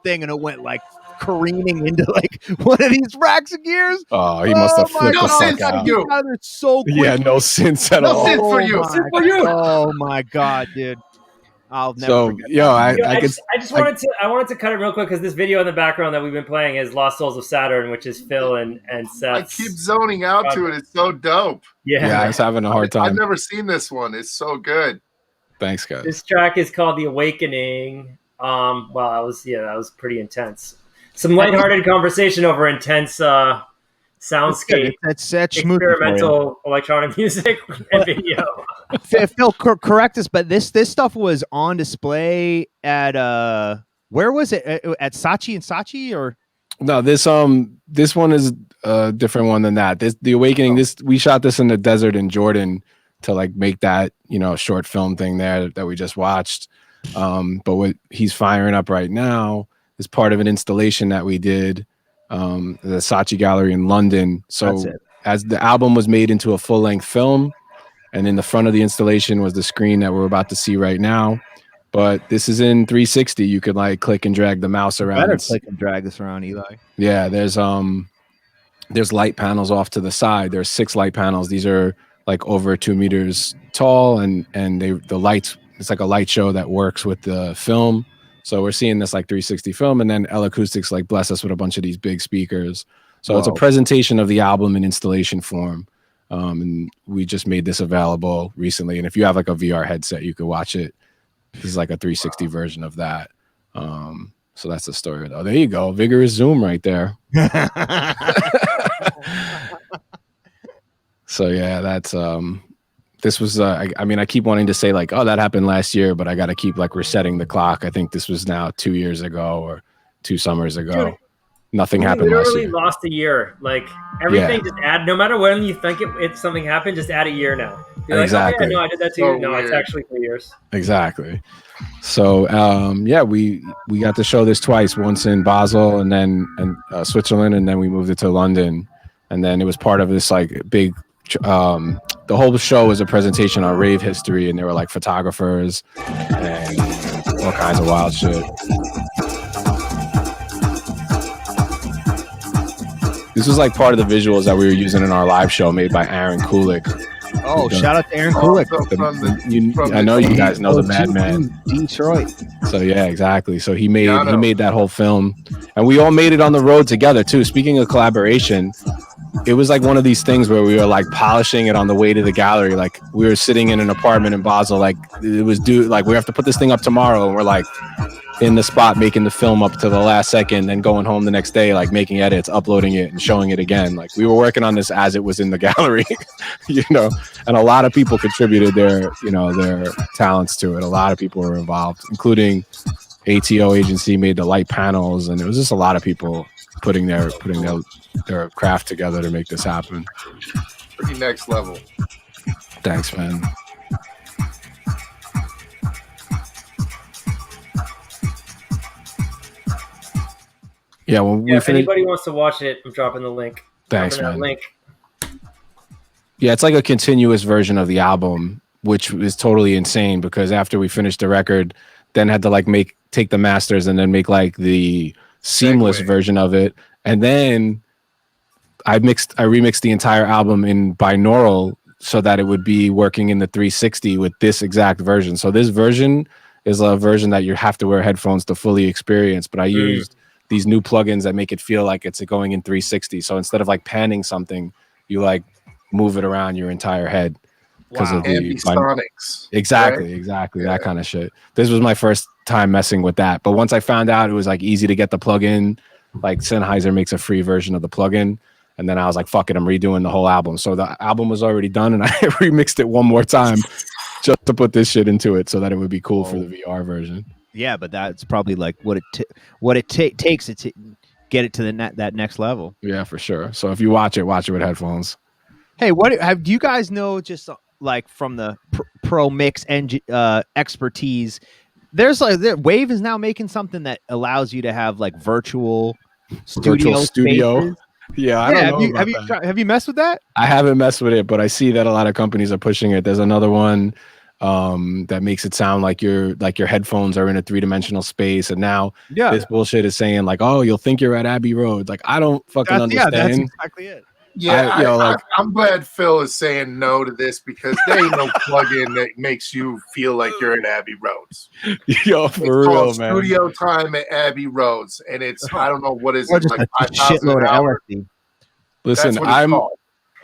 thing and it went like careening into like one of these racks of gears. Oh, he must have flipped the fuck out. They're so quick. Yeah, no sense at all. No sense for you. Oh my God, dude. I'll never forget. I wanted to cut it real quick because this video in the background that we've been playing is Lost Souls of Saturn, which is Phil and Seth. I keep zoning out to it. It's so dope. Yeah, I was having a hard time. I've never seen this one. It's so good. Thanks, guys. This track is called The Awakening. Well, that was pretty intense. Some lighthearted conversation over intense soundscape, experimental electronic music and video. Phil, correct us, but this stuff was on display at where was it? At Saatchi and Saatchi, or no? This one is a different one than that. The Awakening. We shot this in the desert in Jordan to like make that, you know, short film thing there that we just watched. But what he's firing up right now is part of an installation that we did the Saatchi Gallery in London. So as the album was made into a full-length film, and in the front of the installation was the screen that we're about to see right now. But this is in 360. You could like click and drag the mouse around. Better click and drag this around, Eli. Yeah, there's light panels off to the side. There's 6 light panels. These are like over 2 meters tall, and the lights, it's like a light show that works with the film. So we're seeing this like 360 film, and then L Acoustics like bless us with a bunch of these big speakers. So it's a presentation of the album in installation form. And we just made this available recently. And if you have like a VR headset, you could watch it. This is like a 360 version of that. So that's the story. Oh, there you go. Vigorous zoom right there. So yeah, that's this was I mean, I keep wanting to say like, oh, that happened last year, but I got to keep like resetting the clock. I think this was now 2 years ago or 2 summers ago. Dude, Nothing we happened last literally year. lost a year. Like everything, just add. No matter when you think it something happened, just add a year now. Be like, Exactly. oh yeah, no, I did that too. So No, it's weird. actually 3 years. Exactly. So yeah, we got to show this twice. Once in Basel and then Switzerland, and then we moved it to London. And then it was part of this like big. The whole show was a presentation on rave history, and there were like photographers and all kinds of wild shit. This was like part of the visuals that we were using in our live show made by Aaron Kulik. Oh, shout out to Aaron Kulik. I know you guys know the Madman. Detroit. So yeah, exactly. So he made that whole film, and we all made it on the road together too. Speaking of collaboration, it was like one of these things where we were like polishing it on the way to the gallery. Like we were sitting in an apartment in Basel, like it was due, like we have to put this thing up tomorrow, and we're like in the spot making the film up to the last second, then going home the next day, like making edits, uploading it, and showing it again. Like we were working on this as it was in the gallery, you know. And a lot of people contributed their talents to it. A lot of people were involved, including ATO agency made the light panels, and it was just a lot of people putting their craft together to make this happen. Pretty next level. Thanks, man. Yeah, well, if anybody wants to watch it, I'm dropping the link. Thanks, man. Link. Yeah, it's like a continuous version of the album, which is totally insane because after we finished the record, then had to like take the masters and then make like the seamless version of it. And then I remixed the entire album in binaural so that it would be working in the 360 with this exact version. So this version is a version that you have to wear headphones to fully experience, but I used these new plugins that make it feel like it's going in 360. So instead of like panning something, you like move it around your entire head because of the ambisonics. Exactly, that kind of shit. This was my first time messing with that, but once I found out it was like easy to get the plugin, like Sennheiser makes a free version of the plugin, and then I was like, fuck it, I'm redoing the whole album. So the album was already done, and I remixed it one more time just to put this shit into it so that it would be cool for the VR version. Yeah, but that's probably like what it takes to get it to that next level. Yeah, for sure. So if you watch it with headphones. Hey, do you guys know, just like from the pro mix and expertise, there's like Wave is now making something that allows you to have like virtual studio. Spaces. Yeah, I don't know. Have you messed with that? I haven't messed with it, but I see that a lot of companies are pushing it. There's another one that makes it sound like your headphones are in a 3-dimensional space, and now this bullshit is saying like, oh, you'll think you're at Abbey Road. Like I don't fucking understand. Yeah, that's exactly it. Yeah, I'm glad Phil is saying no to this because there ain't no plugin that makes you feel like you're at Abbey Roads. Yo, for real, man. Studio time at Abbey Roads, and it's I don't know what is or it just like a shitload of LSD. Listen,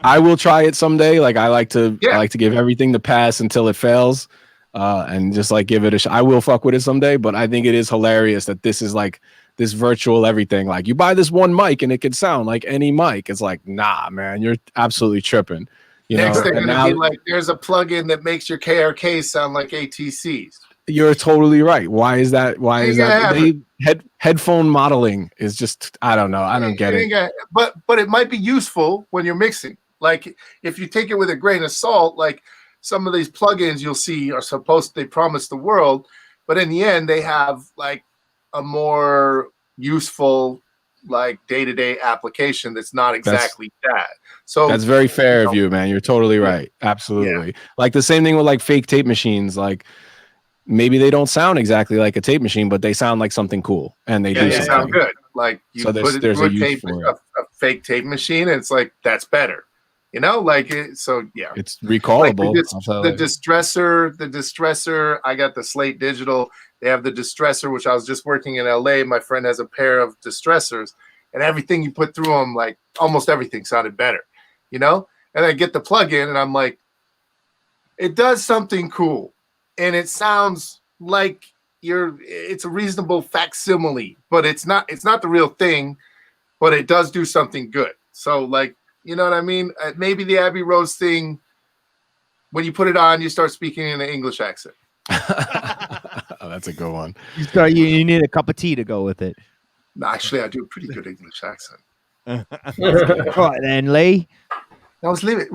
I will try it someday. Like I like to give everything the pass until it fails, and just like give it a shot. I will fuck with it someday, but I think it is hilarious that this is like this virtual everything. Like you buy this one mic and it can sound like any mic. It's like, nah, man, you're absolutely tripping. Next thing gonna be like, there's a plugin that makes your KRK sound like ATCs. You're totally right. Why is that? Headphone modeling is just, I don't know. I don't get it. But it might be useful when you're mixing. Like if you take it with a grain of salt, like some of these plugins you'll see are they promise the world, but in the end they have like a more useful like day-to-day application that's not exactly that. So that's very fair of you, man. You're totally right. Absolutely. Like the same thing with like fake tape machines. Like maybe they don't sound exactly like a tape machine, but they sound like something cool, and they do sound good. Like you put it through a fake tape machine, and it's like that's better. You know, like it's recallable. Like the distressor. I got the Slate Digital. They have the distressor, which I was just working in LA. My friend has a pair of distressors, and everything you put through them, like almost everything sounded better, you know? And I get the plug-in and I'm like, it does something cool. And it sounds like it's a reasonable facsimile, but it's not the real thing, but it does do something good. So like, you know what I mean? Maybe the Abbey Road thing when you put it on, you start speaking in an English accent. Oh, that's a good one. You need a cup of tea to go with it. No, actually, I do a pretty good English accent. Right then, Lee. Now let's leave it.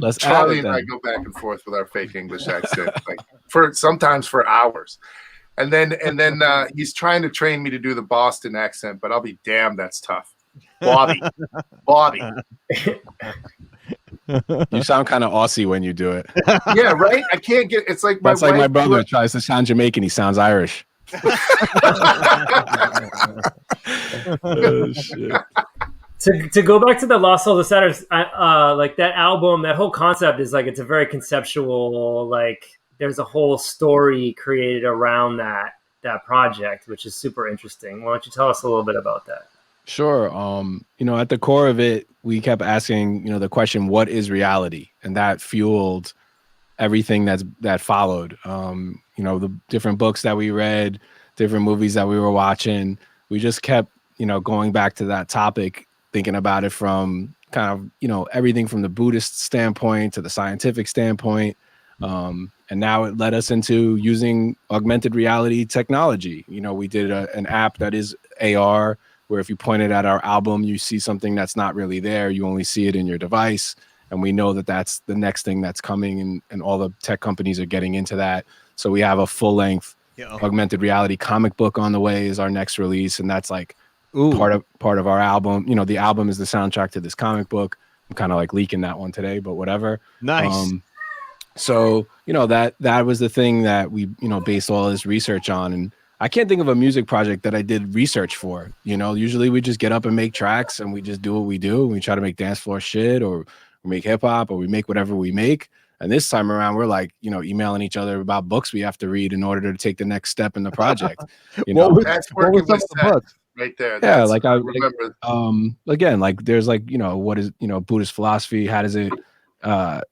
Let's Charlie add it and I then. go back and forth with our fake English accent, like sometimes for hours. And then he's trying to train me to do the Boston accent, but I'll be damned, that's tough. Bobby. You sound kind of Aussie when you do it. Yeah, right? I can't get it's like That's like my brother tries to sound Jamaican. He sounds Irish. Oh, shit. To go back to the Lost Souls of Saturn, like that album, that whole concept is like, it's a very conceptual, like there's a whole story created around that project, which is super interesting. Why don't you tell us a little bit about that? Sure. At the core of it, we kept asking, the question, what is reality? And that fueled everything that followed. The different books that we read, different movies that we were watching. We just kept, going back to that topic, thinking about it from kind of, everything from the Buddhist standpoint to the scientific standpoint. And now it led us into using augmented reality technology. We did an app that is AR, where if you point it at our album, you see something that's not really there. You only see it in your device. And we know that that's the next thing that's coming, and all the tech companies are getting into that. So we have a full-length augmented reality comic book on the way is our next release. And that's like part of our album. The album is the soundtrack to this comic book. I'm kind of like leaking that one today, but whatever. Nice. So, that was the thing that we, based all this research on. And I can't think of a music project that I did research for. Usually we just get up and make tracks and we just do what we do. And we try to make dance floor shit, or we make hip hop, or we make whatever we make. And this time around, we're like, emailing each other about books we have to read in order to take the next step in the project. That's working with that right there. Yeah, That's, like I remember. Again, like there's like, what is, Buddhist philosophy? How does it deal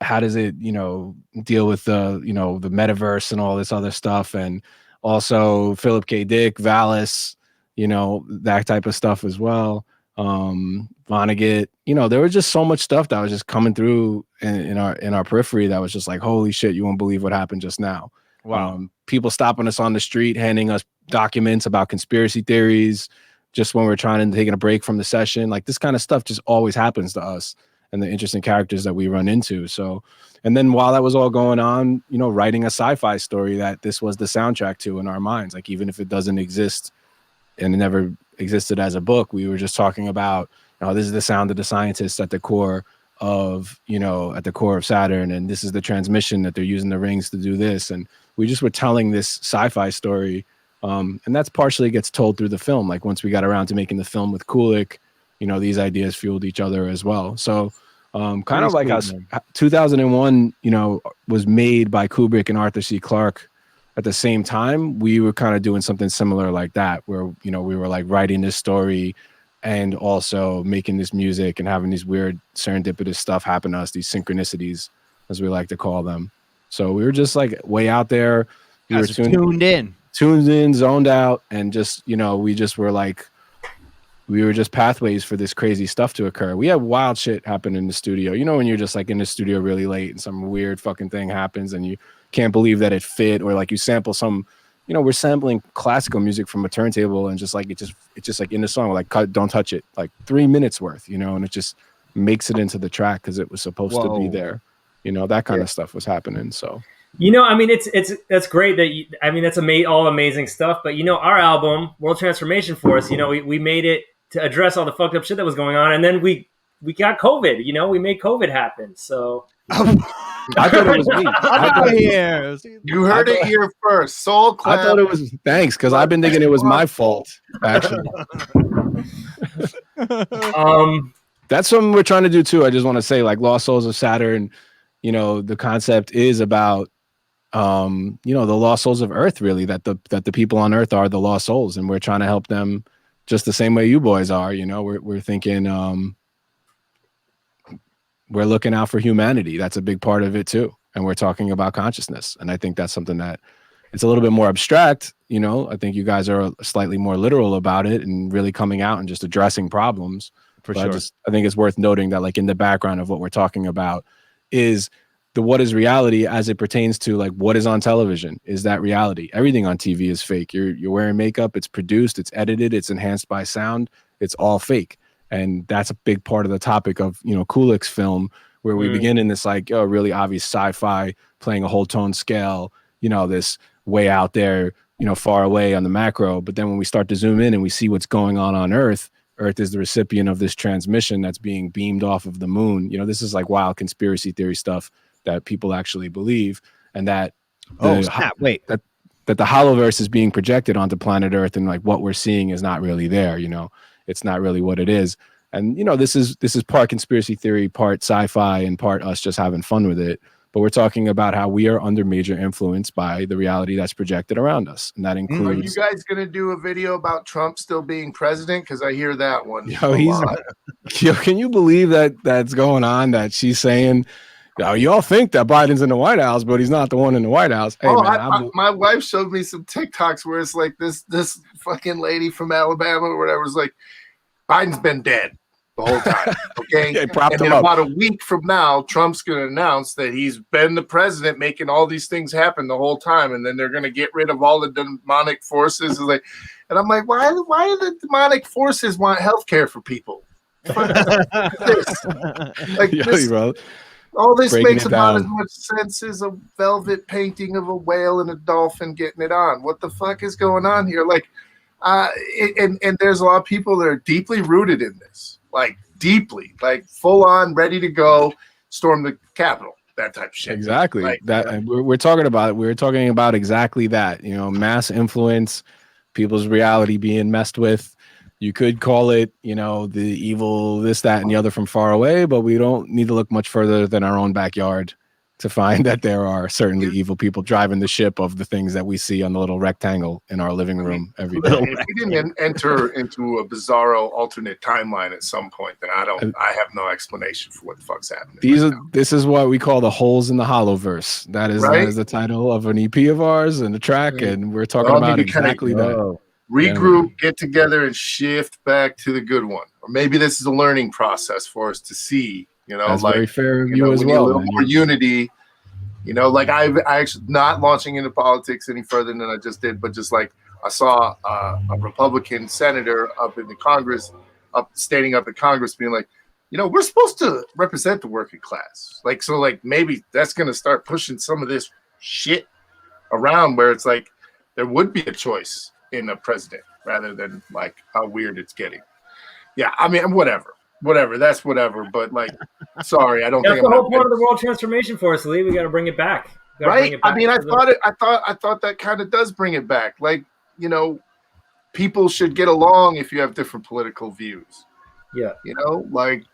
with the the metaverse and all this other stuff? And also Philip K. Dick, Valis, that type of stuff as well. Vonnegut, there was just so much stuff that was just coming through in our periphery that was just like, holy shit, you won't believe what happened just now. Wow. People stopping us on the street, handing us documents about conspiracy theories just when we're trying to taking a break from the session. Like this kind of stuff just always happens to us, and the interesting characters that we run into. So, and then while that was all going on, writing a sci-fi story that this was the soundtrack to in our minds, like even if it doesn't exist and it never existed as a book, we were just talking about, this is the sound of the scientists at the core of, at the core of Saturn. And this is the transmission that they're using the rings to do this. And we just were telling this sci-fi story. And that's partially gets told through the film. Like once we got around to making the film with Kulik, these ideas fueled each other as well. So kind of like how 2001, was made by Kubrick and Arthur C. Clarke at the same time. We were kind of doing something similar like that, where, we were like writing this story and also making this music and having these weird serendipitous stuff happen to us, these synchronicities, as we like to call them. So we were just like way out there. We were tuned in, zoned out, and just, we just were like, we were just pathways for this crazy stuff to occur. We had wild shit happen in the studio. When you're just like in the studio really late and some weird fucking thing happens and you can't believe that it fit, or like you sample some, we're sampling classical music from a turntable and just like, it's just like in the song, we're like, cut, don't touch it, like 3 minutes worth, and it just makes it into the track because it was supposed to be there. That kind of stuff was happening. So, it's great that that's all amazing stuff. But our album, World Transformation Force, we made it to address all the fucked up shit that was going on, and then we got COVID. We made COVID happen. So I thought it was me. You heard it here first. Soul Clap. I thought it was thanks, because I've been thinking it was my fault. Actually, that's something we're trying to do too. I just want to say, like Lost Souls of Saturn, the concept is about the lost souls of Earth, really, that the people on Earth are the lost souls, and we're trying to help them just the same way you boys are. We're thinking we're looking out for humanity. That's a big part of it too. And we're talking about consciousness. And I think that's something that it's a little bit more abstract. I think you guys are slightly more literal about it and really coming out and just addressing problems. For sure. I think it's worth noting that like in the background of what we're talking about is the what is reality as it pertains to like what is on television. Is that reality? Everything on TV is fake. You're wearing makeup, it's produced, it's edited, it's enhanced by sound, it's all fake. And that's a big part of the topic of, you know, Kulik's film, where we begin in this like really obvious sci-fi, playing a whole tone scale, you know, this way out there, you know, far away on the macro. But then when we start to zoom in and we see what's going on Earth, Earth is the recipient of this transmission that's being beamed off of the moon. You know, this is like wild conspiracy theory stuff that people actually believe, and that that the holoverse is being projected onto planet Earth, and like what we're seeing is not really there. You know, it's not really what it is. And you know, this is part conspiracy theory, part sci-fi, and part us just having fun with it. But we're talking about how we are under major influence by the reality that's projected around us, and that includes. Are you guys gonna do a video about Trump still being president? Because I hear that one. Can you believe that that's going on? That she's saying, "Oh, you all think that Biden's in the White House, but he's not the one in the White House." Hey, man, my wife showed me some TikToks where it's like this fucking lady from Alabama or whatever is like, Biden's been dead the whole time. Okay. Propped and him then up. about a week from now, Trump's going to announce that he's been the president, making all these things happen the whole time. And then they're going to get rid of all the demonic forces. And I'm like, why do the demonic forces want health care for people? Bro. All this Breaking makes it about down. as much sense as a velvet painting of a whale and a dolphin getting it on. What the fuck is going on here? Like, and there's a lot of people that are deeply rooted in this, like deeply, like full on, ready to go storm the Capitol, that type of shit. Exactly. Like, and we're talking about it. We're talking about exactly that. You know, mass influence, people's reality being messed with. You could call it, you know, the evil, this, that, and the other from far away, but we don't need to look much further than our own backyard to find that there are certainly evil people driving the ship of the things that we see on the little rectangle in our living room every day. If we didn't enter into a bizarro alternate timeline at some point, then I have no explanation for what the fuck's happening. This is what we call the holes in the Hollowverse. That is the title of an EP of ours and a track, and we're talking about exactly that. Regroup, get together, and shift back to the good one. Or maybe this is a learning process for us to see. You know, that's like very fair of you we as need well. a little more unity. You know, like I actually not launching into politics any further than I just did, but just like I saw a Republican senator up in the Congress, standing up in Congress, being like, you know, we're supposed to represent the working class. Like, so like maybe that's going to start pushing some of this shit around where it's like there would be a choice in a president rather than like how weird it's getting. Yeah, I mean, whatever, that's whatever. But like, sorry, I don't That's think the whole point of the World Transformation Force, Lee. We got to bring it back. Right? I mean, I thought that kind of does bring it back. Like, you know, people should get along if you have different political views. Yeah. You know, like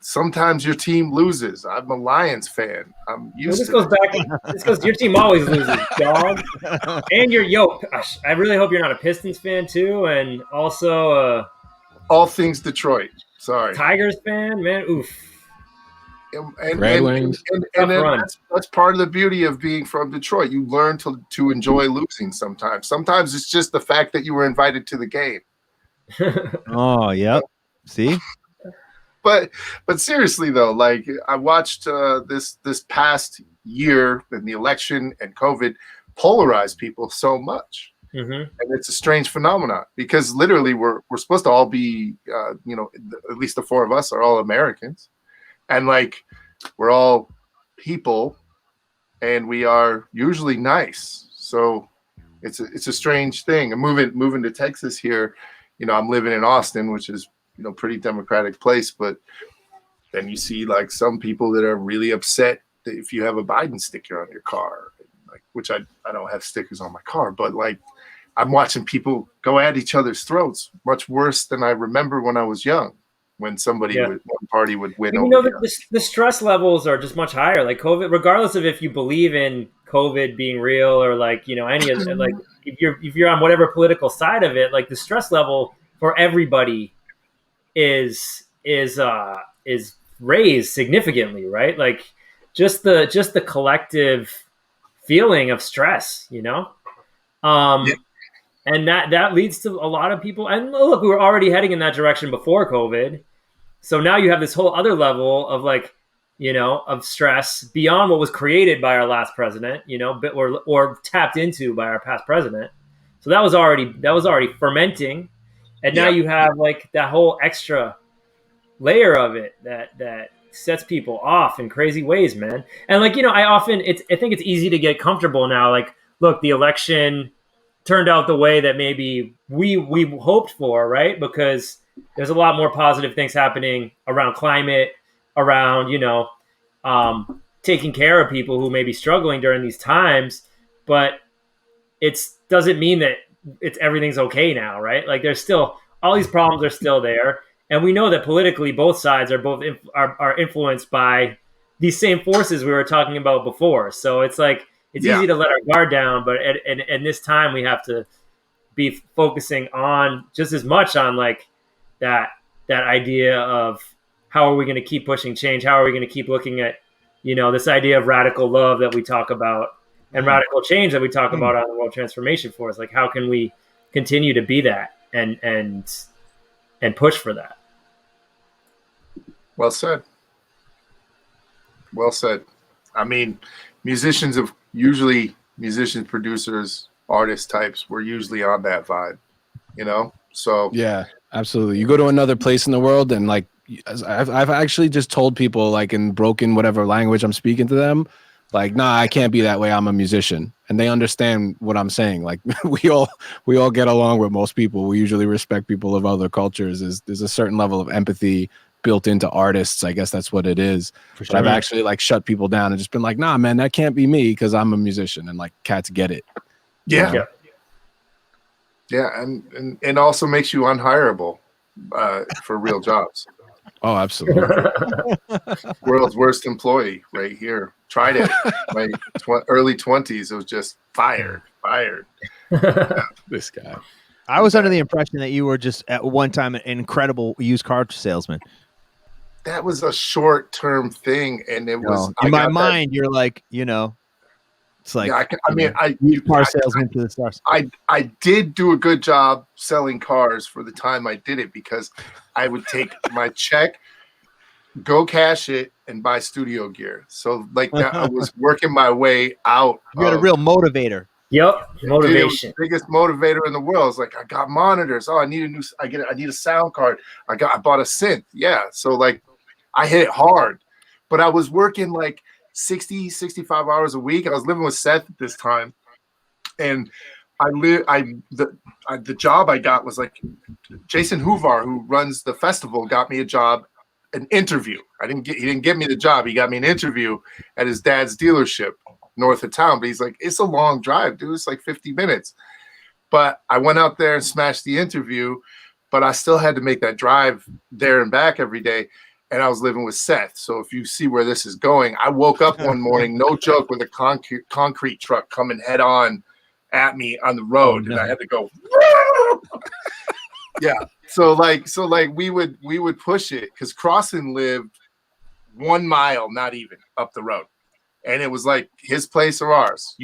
sometimes your team loses. I'm a Lions fan. I'm used this to goes back. This goes. Your team always loses, dog. And gosh, I really hope you're not a Pistons fan too, and also all things Detroit. Sorry, Tigers fan, man. Oof. And that's part of the beauty of being from Detroit. You learn to enjoy losing sometimes. Sometimes it's just the fact that you were invited to the game. Oh, yep. See? But seriously though, like I watched this past year in the election and COVID polarize people so much. Mm-hmm. And it's a strange phenomenon because literally we're supposed to all be, you know, at least the four of us are all Americans. And like, we're all people and we are usually nice. So it's a strange thing. I'm moving to Texas here. You know, I'm living in Austin, which is, you know, pretty democratic place. But then you see like some people that are really upset that if you have a Biden sticker on your car, like, which I don't have stickers on my car, but like I'm watching people go at each other's throats much worse than I remember when I was young. When one party would win. You know, the stress levels are just much higher. Like COVID, regardless of if you believe in COVID being real or like, you know, any of like if you're on whatever political side of it, like the stress level for everybody is raised significantly, right? Like just the collective feeling of stress, you know. And that leads to a lot of people. And look, we were already heading in that direction before COVID. So now you have this whole other level of like of stress beyond what was created by our last president, but or tapped into by our past president. So that was already fermenting, and now you have like that whole extra layer of it that sets people off in crazy ways, man. And like I think it's easy to get comfortable now. Like, look, the election turned out the way that maybe we hoped for, right? Because there's a lot more positive things happening around climate, around taking care of people who may be struggling during these times. But it doesn't mean that everything's okay now, right? Like there's still all these problems are still there, and we know that politically both sides are influenced by these same forces we were talking about before. So it's like it's easy to let our guard down, but at this time we have to be focusing on just as much on like that idea of how are we going to keep pushing change? How are we going to keep looking at this idea of radical love that we talk about and radical change that we talk about on the World Transformation Force? Like, how can we continue to be that and push for that? Well said. Well said. I mean, musicians, producers, artist types, we're usually on that vibe, So yeah, absolutely. You go to another place in the world, and like I've actually just told people, like in broken whatever language I'm speaking to them, like, nah, I can't be that way. I'm a musician, and they understand what I'm saying. Like we all get along with most people. We usually respect people of other cultures. There's a certain level of empathy built into artists. I guess that's what it is. For sure. But I've actually like shut people down and just been like, nah, man, that can't be me because I'm a musician, and like cats get it. Yeah. And also makes you unhireable for real jobs. Oh, absolutely. World's worst employee right here. Tried it. My early 20s, it was just fired. This guy. I was under the impression that you were just at one time an incredible used car salesman. That was a short-term thing, and it was in my mind. You're like, it's like used car salesman to the stars. I did do a good job selling cars for the time I did it, because I would take my check, go cash it, and buy studio gear. So like that, I was working my way out. You had a real motivator. Yep, motivation. The biggest motivator in the world. It's like, I got monitors. Oh, I need a sound card. I bought a synth. Yeah, so like I hit it hard, but I was working like 60, 65 hours a week. I was living with Seth at this time, and the job I got was like Jason Huvar, who runs the festival, got me a job, an interview. He didn't get me the job. He got me an interview at his dad's dealership north of town. But he's like, it's a long drive, dude. It's like 50 minutes. But I went out there and smashed the interview, but I still had to make that drive there and back every day. And I was living with Seth. So if you see where this is going, I woke up one morning, no joke, with a concrete truck coming head on at me on the road. And I had to go, yeah. So we would push it, because Crossan lived 1 mile, not even, up the road. And it was like his place or ours,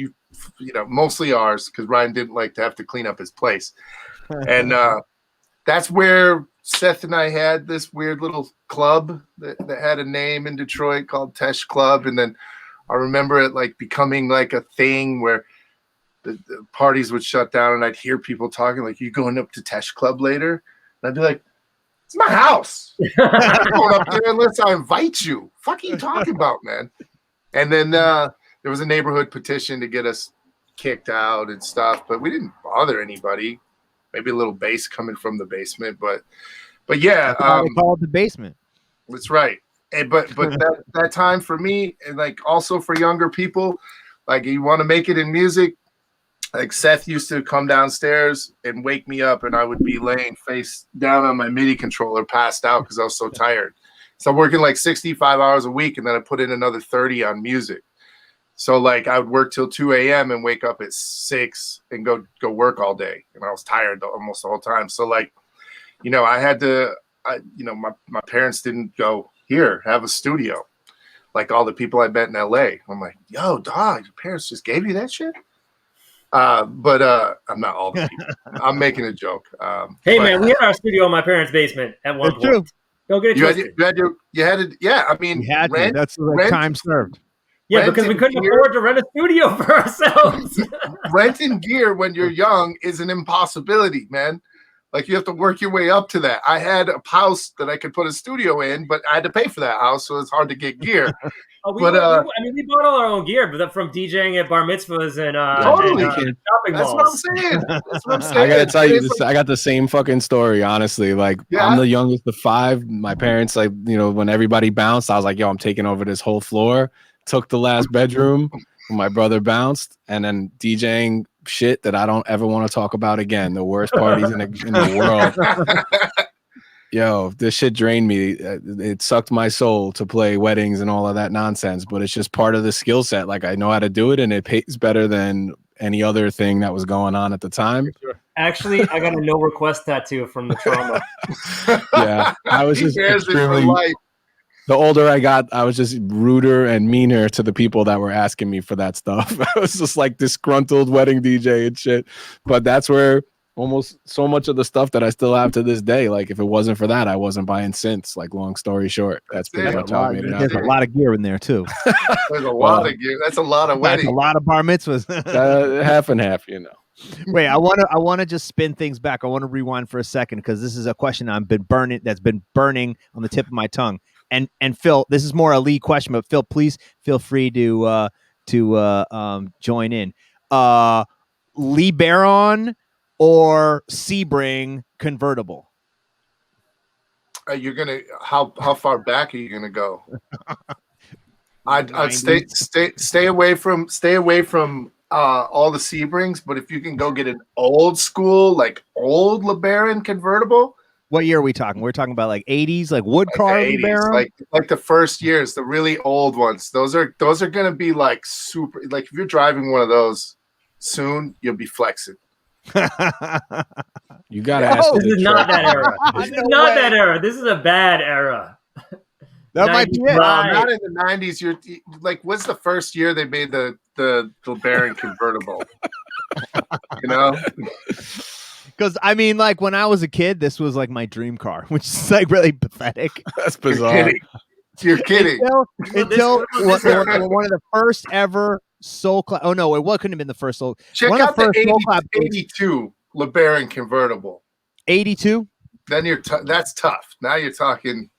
mostly ours, because Ryan didn't like to have to clean up his place. And that's where Seth and I had this weird little club that had a name in Detroit called Tesh Club. And then I remember it like becoming like a thing where the parties would shut down, and I'd hear people talking like, you going up to Tesh Club later? And I'd be like, it's my house. I'm not going up there unless I invite you. Fuck are you talking about, man? And then there was a neighborhood petition to get us kicked out and stuff, but we didn't bother anybody. Maybe a little bass coming from the basement, but yeah, they call it the basement. That's right. And but that time for me, and like also for younger people, like you want to make it in music. Like Seth used to come downstairs and wake me up, and I would be laying face down on my MIDI controller, passed out because I was so tired. So I'm working like 65 hours a week, and then I put in another 30 on music. So like I would work till 2 a.m. and wake up at 6 and go work all day. And I was tired almost the whole time. So like, I had to, my parents didn't go, here, have a studio. Like all the people I met in LA. I'm like, yo, dog, your parents just gave you that shit? But I'm not all the people. I'm making a joke. Hey, man, we had our studio in my parents' basement at one point. True. Don't get it twisted. You had to, yeah. I mean, We had to. That's like rent, time served. Yeah, because we couldn't afford to rent a studio for ourselves. renting gear when you're young is an impossibility, man. Like you have to work your way up to that. I had a house that I could put a studio in, but I had to pay for that house, so it's hard to get gear. We bought all our own gear, but from DJing at bar mitzvahs and totally. shopping That's malls. what I'm saying. That's what I'm saying. I gotta tell you, I got the same fucking story. Honestly, like I'm the youngest of 5. My parents, like when everybody bounced, I was like, "Yo, I'm taking over this whole floor." Took the last bedroom. My brother bounced, and then DJing shit that I don't ever want to talk about again. The worst parties in the world. Yo, this shit drained me. It sucked my soul to play weddings and all of that nonsense, but it's just part of the skill set. Like I know how to do it, and it pays better than any other thing that was going on at the time. Actually, I got a no request tattoo from the trauma. Yeah, I was just extremely. The older I got, I was just ruder and meaner to the people that were asking me for that stuff. I was just like disgruntled wedding DJ and shit. But that's where almost so much of the stuff that I still have to this day, like if it wasn't for that, I wasn't buying synths. Like long story short, that's pretty much how I made it. There's a lot of gear in there too. There's a lot of gear. That's a lot of weddings. That's a lot of bar mitzvahs. Half and half, Wait, I want to just spin things back. I want to rewind for a second because this is a question that's been burning on the tip of my tongue. And Phil, this is more a Lee question, but Phil, please feel free to join in. Lee Baron or Sebring convertible? You're gonna how far back are you gonna go? I'd stay away from all the Sebrings, but if you can go get an old school old LeBaron convertible. What year are we talking? We're talking about like 80s, like wood carved LeBaron? Like the first years, the really old ones. Those are gonna be like super. Like if you're driving one of those soon, you'll be flexing. You gotta ask. This is not that era. This is not that era. This is a bad era. That might be it. Well, not in the 90s. You're like, what's the first year they made the LeBaron convertible? Because I mean, like when I was a kid, this was like my dream car, which is like really pathetic. That's bizarre. You're kidding. Until one of the first ever Soul Clap. Oh no, it couldn't have been the first Soul. Check out the 82 LeBaron convertible. 82. Then that's tough. Now you're talking.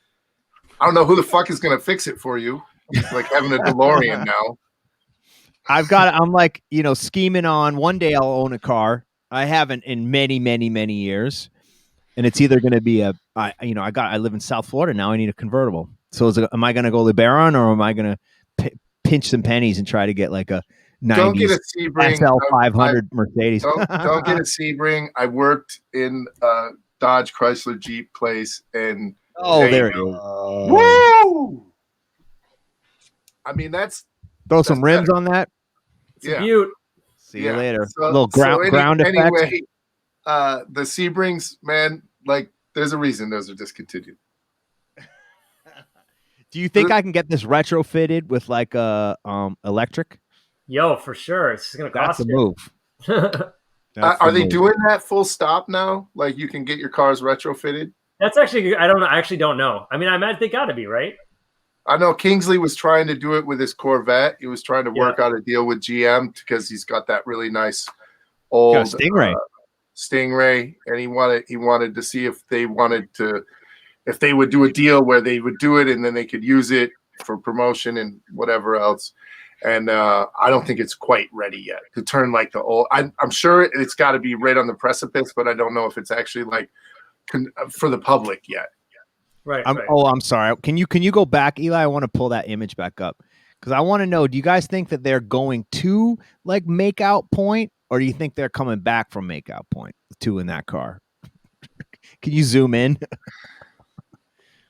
I don't know who the fuck is going to fix it for you. It's like having a DeLorean now. I'm like, scheming on one day I'll own a car. I haven't in many, many, many years. And it's either going to be I live in South Florida now. I need a convertible. So am I going to go LeBaron or am I going to pinch some pennies and try to get like a 90s SL 500 Mercedes? Don't get a Sebring. I worked in Dodge Chrysler Jeep place and there it is. Woo! I mean, throw some rims on that. It's a beaut. See you later. A little ground effect. Anyway, the Sebrings, man, like there's a reason those are discontinued. Do you think I can get this retrofitted with like electric? Yo, for sure. It's going to cost you. That's a move. Are they doing that full stop now? Like you can get your cars retrofitted? That's actually, I don't know. I actually don't know. I mean, I imagine they got to be, right? I know Kingsley was trying to do it with his Corvette. He was trying to work out a deal with GM because he's got that really nice old Stingray, and he wanted to see if they would do a deal where they would do it and then they could use it for promotion and whatever else. And I don't think it's quite ready yet to turn like the old. I'm sure it's got to be right on the precipice, but I don't know if it's actually like for the public yet. Right. Oh, I'm sorry. Can you go back, Eli? I want to pull that image back up because I want to know. Do you guys think that they're going to like make out point, or do you think they're coming back from make out point? The two in that car. Can you zoom in?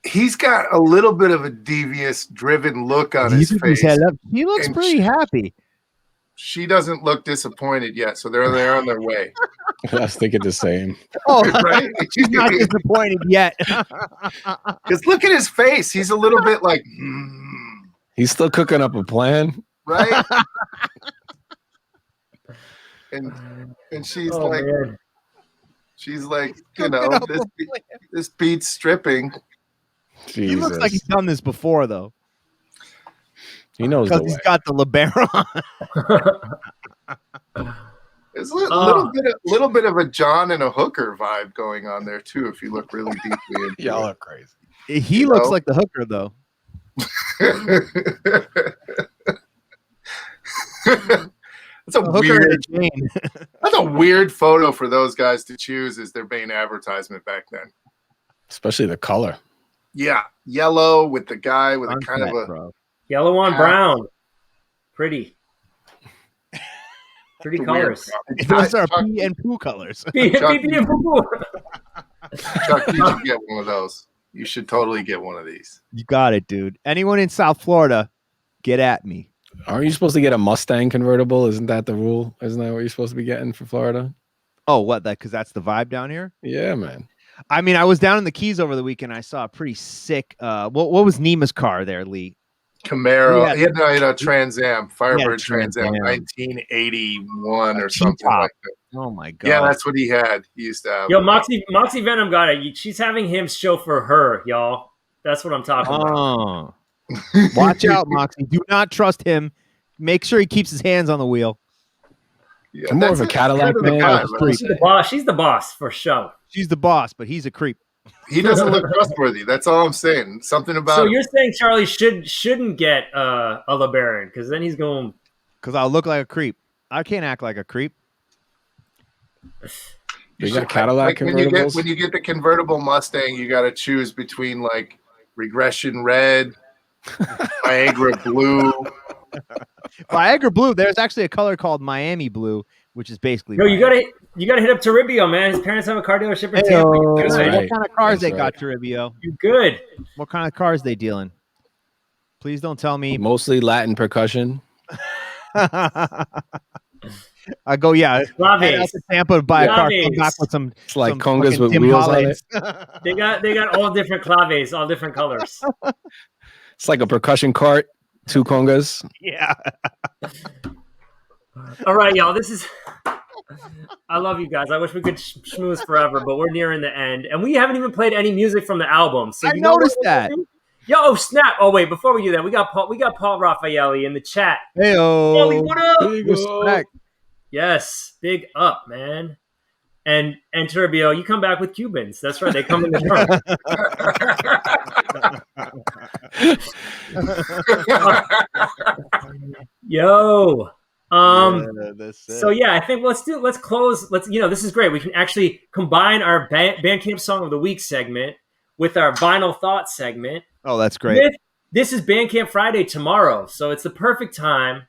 He's got a little bit of a devious, driven look on his face. He looks pretty happy. She doesn't look disappointed yet, so they're on their way. I was thinking the same. Oh, right? She's not disappointed yet. Because look at his face. He's a little bit like... He's still cooking up a plan. Right? and she's man. she's like, this beats stripping. He looks like he's done this before, though. He knows the because he's way. got the libero on. There's a little bit of a John and a hooker vibe going on there too. If you look really deeply into Y'all it. are crazy. He looks like the hooker, though. That's a weird photo for those guys to choose as their main advertisement back then. Especially the color. Yeah, yellow with the guy with a kind of a yellow on brown. Pretty colors. Those are pee and poo colors. Pee and poo. Chuck, you should get one of those. You should totally get one of these. You got it, dude. Anyone in South Florida, get at me. Aren't you supposed to get a Mustang convertible? Isn't that the rule? Isn't that what you're supposed to be getting for Florida? Oh, what? That because that's the vibe down here? Yeah, man. I mean, I was down in the Keys over the weekend. I saw a pretty sick. What was Nima's car there, Lee? Camaro. He had a Trans Am, Firebird Trans Am, 1981 or something like that. Oh my god! Yeah, that's what he had. He used to have. Yo, Moxie Venom got it. She's having him chauffeur her, y'all. That's what I'm talking about. Watch out, Moxie. Do not trust him. Make sure he keeps his hands on the wheel. Yeah, I'm more of a Cadillac man. She's the boss for sure. She's the boss, but he's a creep. He doesn't look trustworthy. That's all I'm saying. Something about. So you're saying Charlie shouldn't get a LeBaron because then he's going. Because I'll look like a creep. I can't act like a creep. You got Cadillac convertibles? When you get the convertible Mustang, you got to choose between like Regression Red, Viagra Blue. Viagra Blue. There's actually a color called Miami Blue, which is basically. No, you gotta hit up Toribio, man. His parents have a car dealership in Tampa. What kind of cars they got, Toribio? You good? What kind of cars they dealing? Please don't tell me. Mostly Latin percussion. I go, yeah. Head out to Tampa to buy a car. Come back with some. It's like some congas with Tim wheels Hollands. on it. They got all different claves, all different colors. It's like a percussion cart, 2 congas. Yeah. All right, y'all. This is. I love you guys. I wish we could schmooze forever, but we're nearing the end, and we haven't even played any music from the album. So I noticed that. Yo, snap! Oh wait, before we do that, we got Paul Raffaelli in the chat. Heyo, what up? Respect. Yes, big up, man. And Turbio, you come back with Cubans. That's right, they come in the trunk. Yo. So yeah, I think let's close. This is great. We can actually combine our Bandcamp Song of the Week segment with our Vinyl Thoughts segment. Oh, that's great. This is Bandcamp Friday tomorrow, so it's the perfect time.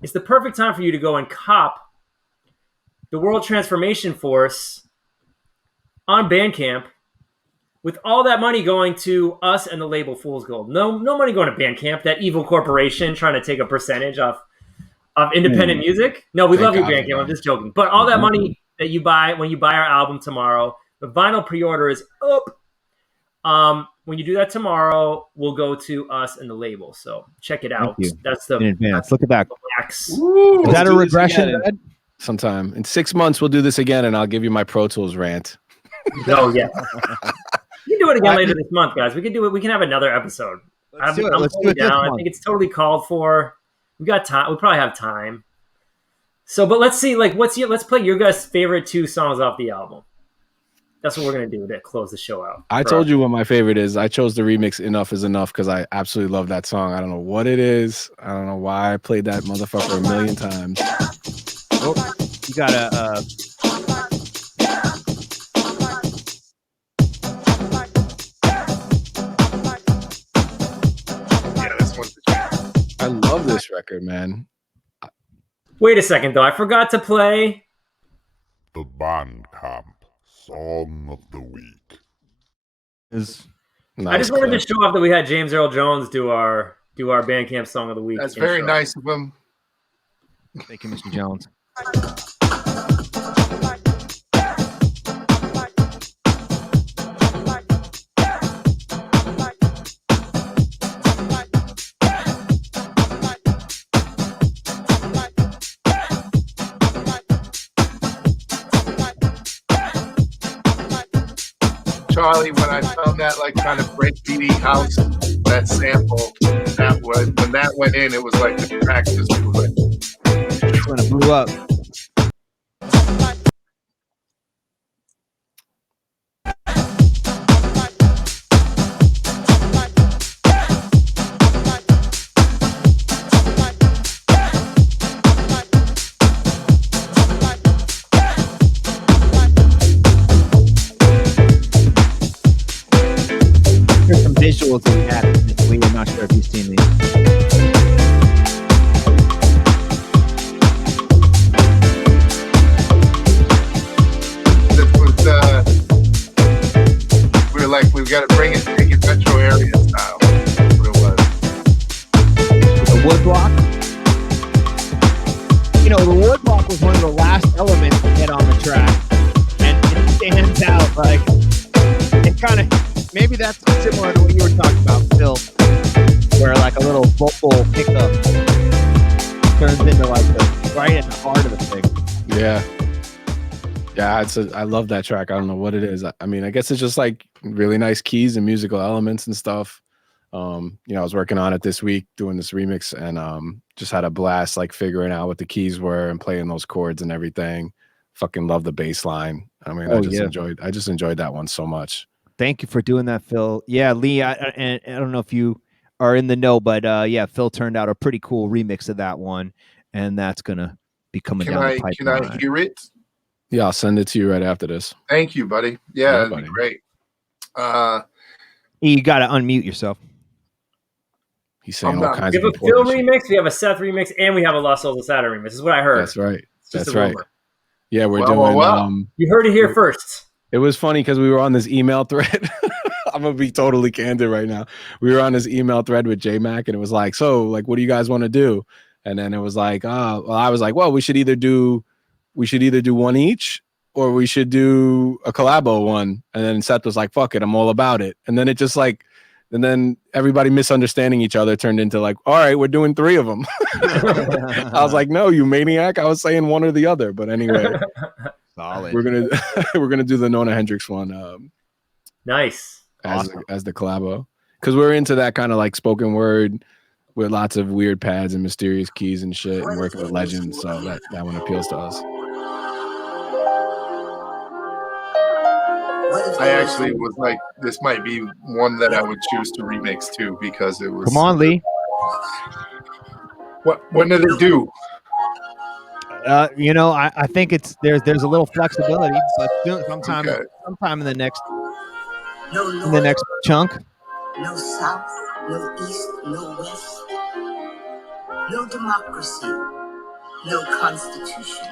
It's the perfect time for you to go and cop the World Transformation Force on Bandcamp, with all that money going to us and the label Fool's Gold. No money going to Bandcamp, that evil corporation trying to take a percentage of independent music. No, we love you, Bandcamp. I'm just joking. But all that money that you buy when you buy our album tomorrow, the vinyl pre-order is up. When you do that tomorrow, we'll go to us and the label. So check it out. That's the in advance. Look at that. Woo, is that a regression? Sometime in 6 months, we'll do this again, and I'll give you my Pro Tools rant. Oh yeah, we can do it again later this month, guys. We can do it. We can have another episode. Let's do it down. I think it's totally called for. We got time. We probably have time. So, but let's see. Like, let's play your guys' favorite 2 songs off the album. That's what we're gonna do to close the show out. I told you what my favorite is. I chose the remix "Enough Is Enough" because I absolutely love that song. I don't know what it is. I don't know why I played that motherfucker a million times. Oh, you got a. Yeah, this one's the jam. I love this record, man. Wait a second, though. I forgot to play the Bandcamp Song of the Week. I just wanted to show off that we had James Earl Jones do our Bandcamp Song of the Week. That's very nice of him. Thank you, Mr. Jones. Charlie, when I found that like kind of breakbeaty house, that sample, that when that went in, it was like the track just was like, That's when it blew up. There's some visuals that we had in this week. I'm not sure if you've seen these. we were like, we've got to bring it, take it metro area style. That's what it was. The wood block. You know, the wood block was one of the last elements to get on the track, and it stands out like it kind of. Maybe that's similar to what you were talking about, Phil, where like a little vocal hiccup turns into like the right at the heart of the thing. Yeah. Yeah, I love that track. I don't know what it is. I mean, I guess it's just like really nice keys and musical elements and stuff. You know, I was working on it this week doing this remix and just had a blast like figuring out what the keys were and playing those chords and everything. Fucking love the bass line. I mean, I just enjoyed that one so much. Thank you for doing that, Phil. Yeah, Lee, I don't know if you are in the know, but yeah, Phil turned out a pretty cool remix of that one, and that's gonna be coming down the pipeline. Can I hear it? Yeah, I'll send it to you right after this. Thank you, buddy. Yeah, that'd be great. You got to unmute yourself. He's saying all kinds of We have a Phil remix, we have a Seth remix, and we have a Lost Souls of Saturn remix. This is what I heard. That's right. That's right. Yeah, we're doing. You heard it here first. It was funny because we were on this email thread. I'm gonna be totally candid right now. We were on this email thread with J-Mac, and it was like, so, like, what do you guys want to do? And then it was like, well, I was like, well, we should either do one each, or we should do a collabo one. And then Seth was like, fuck it, I'm all about it. And then it just like, and then everybody misunderstanding each other turned into like, all right, we're doing 3 of them. I was like, no, you maniac. I was saying one or the other. But anyway, solid. We're gonna do the Nona Hendrix one. Nice. As the collabo, because we're into that kind of like spoken word with lots of weird pads and mysterious keys and shit, and working with legends. So that one appeals to us. I actually was like, this might be one that I would choose to remix too, because it was. Come on, Lee. When did it do? You know, I think it's there's a little flexibility, but sometime in the next chunk. No South, no East, no West. No democracy, no constitution.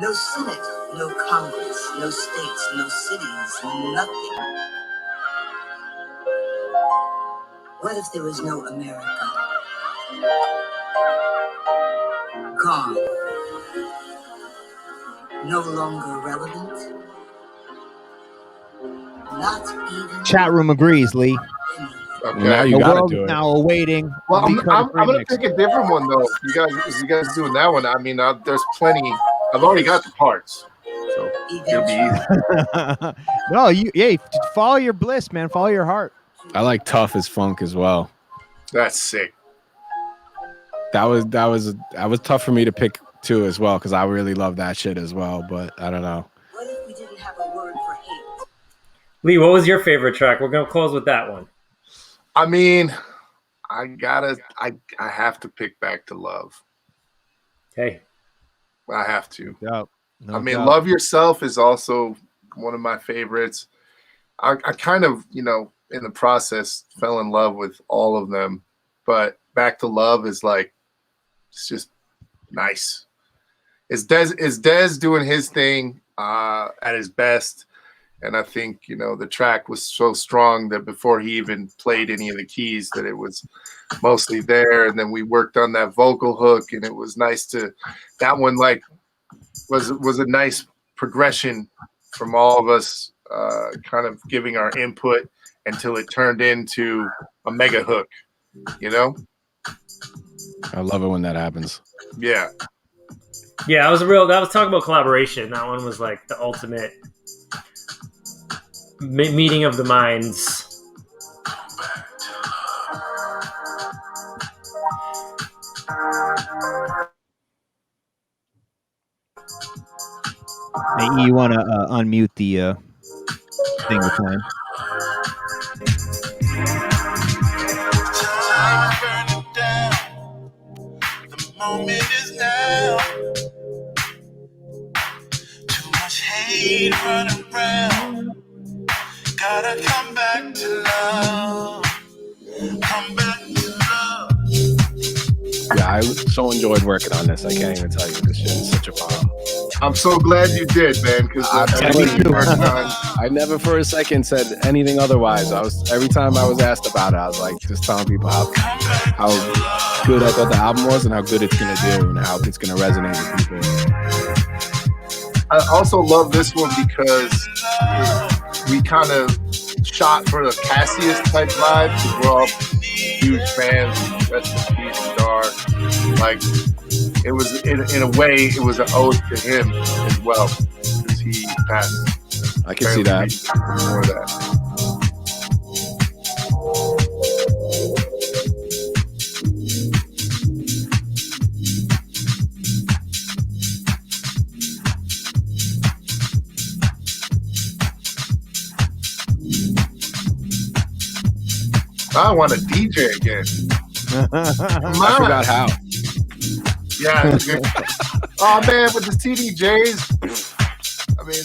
No Senate, no Congress, no states, no cities, nothing. What if there was no America? Gone. No longer relevant. Not even. Chat room agrees, Lee. Okay. Now you gotta do it. Now awaiting. Well, I'm gonna pick a different one though. You guys doing that one? I mean, there's plenty. I've already got the parts, so it'll be easy. No, follow your bliss, man. Follow your heart. I like Tough as Funk as well. That's sick. That was tough for me to pick too as well, because I really love that shit as well. But I don't know. What if we didn't have a word for hate? Lee, what was your favorite track? We're gonna close with that one. I mean, I have to pick Back to Love. Okay. I have to. No I mean, doubt. Love Yourself is also one of my favorites. I kind of, in the process, fell in love with all of them. But Back to Love is like, it's just nice. Is Dez doing his thing at his best. And I think, the track was so strong that before he even played any of the keys, that it was mostly there. And then we worked on that vocal hook, and it was nice that one like was a nice progression from all of us kind of giving our input until it turned into a mega hook, I love it when that happens. Yeah. Yeah, that was talking about collaboration. That one was like the ultimate meeting of the minds. Hey, you want to unmute the thing we're playing? The moment is now. Too much hate running around. Gotta come back to love. Come back to love. Yeah, I so enjoyed working on this. I can't even tell you. This shit is such a bomb. I'm so glad you did, man, because I never for a second said anything otherwise. Every time I was asked about it, I was like just telling people how good I thought the album was and how good it's gonna do and how it's gonna resonate with people. I also love this one because we kind of shot for the Cassius type vibe because we're all huge fans. Rest in peace, Dar. Like, it was in a way, it was an ode to him as well because he passed. I can see that. More of that. I want a DJ again. I forgot how. Yeah. Oh man, with the CDJs. I mean,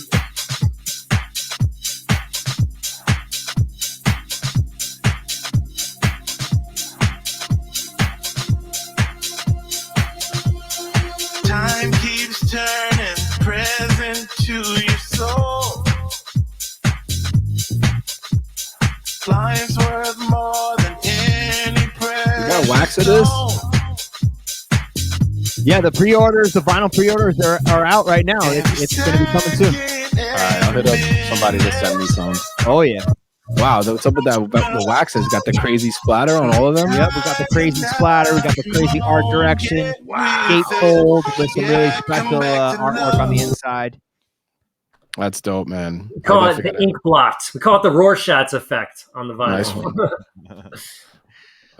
time keeps turning present to your soul. Life's worth more than any present. You got wax of this? Yeah, the pre-orders, the vinyl pre-orders are out right now. It's going to be coming soon. All right, I'll hit up somebody to send me some. Oh, yeah. Wow, what's up with that? The wax has got the crazy splatter on all of them? Yep, we got the crazy splatter. We got the crazy art direction. Gatefold with some really special artwork on the inside. That's dope, man. We call it the ink blot. We call it the Rorschach effect on the vinyl. Nice one.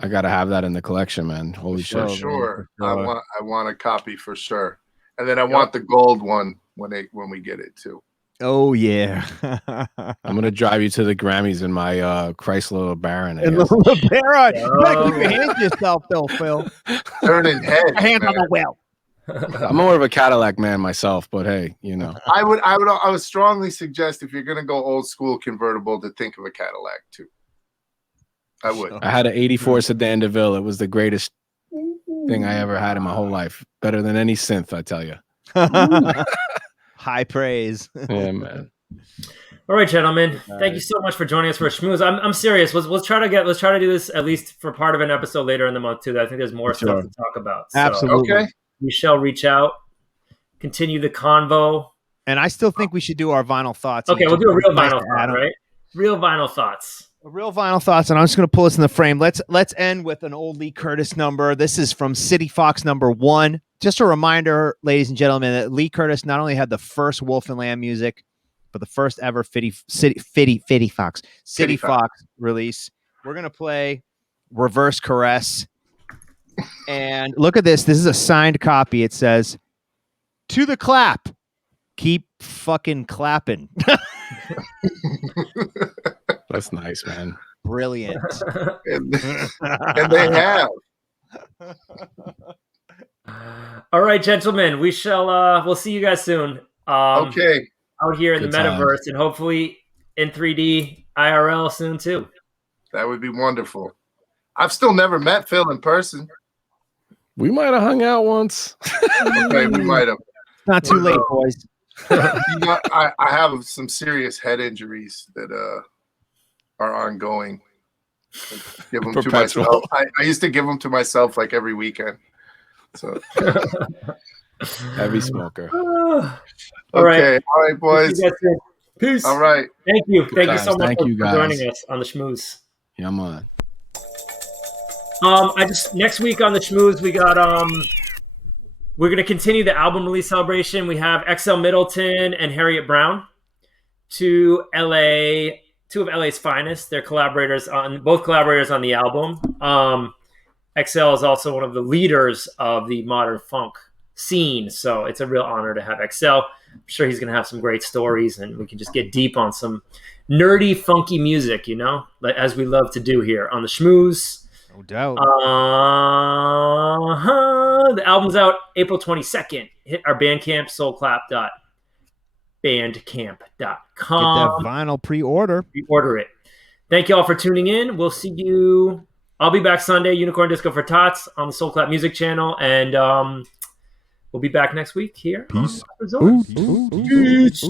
I gotta have that in the collection, man. Holy shit! For sure. I want a copy for sure, and then I want the gold one when we get it too. Oh yeah. I'm gonna drive you to the Grammys in my Chrysler LeBaron. And the LeBaron. You gotta keep your hands to yourself, though, Phil. Turning heads. Hands on the wheel. I'm more of a Cadillac man myself, but hey, you know. I would strongly suggest if you're gonna go old school convertible to think of a Cadillac too. I would. I had an '84 sedan DeVille. It was the greatest thing I ever had in my whole life. Better than any synth, I tell you. High praise. Yeah, man. All right, gentlemen. Thank you so much for joining us for a schmooze. I'm serious. Let's try to do this at least for part of an episode later in the month too. I think there's more stuff to talk about. So, Absolutely. Okay. We shall reach out, continue the convo. And I still think we should do our vinyl thoughts. Okay, we'll do a real vinyl thought, right? Real vinyl thoughts. Real vinyl thoughts, and I'm just going to pull this in the frame. Let's end with an old Lee Curtis number. This is from City Fox #1. Just a reminder, ladies and gentlemen, that Lee Curtis not only had the first Wolf and Lamb music, but the first ever City Fox release. We're going to play Reverse Caress. And look at this. This is a signed copy. It says, "To the clap. Keep fucking clapping." That's nice, man. Brilliant. and they have. All right, gentlemen. We'll see you guys soon. Okay. Out here in Good the metaverse and hopefully in 3D IRL soon too. That would be wonderful. I've still never met Phil in person. We might have hung out once. Okay, we might have. Not too late, boys. I have some serious head injuries that are ongoing. Give them to myself. I used to give them to myself like every weekend. So heavy smoker. All right, boys. Peace. All right. Thank you so much for guys. joining us on the schmooze. Yeah, man. Next week on the schmooze we got we're gonna continue the album release celebration. We have XL Middleton and Harriet Brown to LA two of LA's finest. They're both collaborators on the album. XL is also one of the leaders of the modern funk scene, so it's a real honor to have XL. I'm sure he's going to have some great stories, and we can just get deep on some nerdy, funky music, as we love to do here on the Schmooze. No doubt. The album's out April 22nd. Hit our Bandcamp, soulclap.bandcamp.com. Get that vinyl pre-order. Pre-order it. Thank you all for tuning in. We'll see you. I'll be back Sunday, Unicorn Disco for Tots on the Soul Clap Music channel, and we'll be back next week here. Peace. Peace.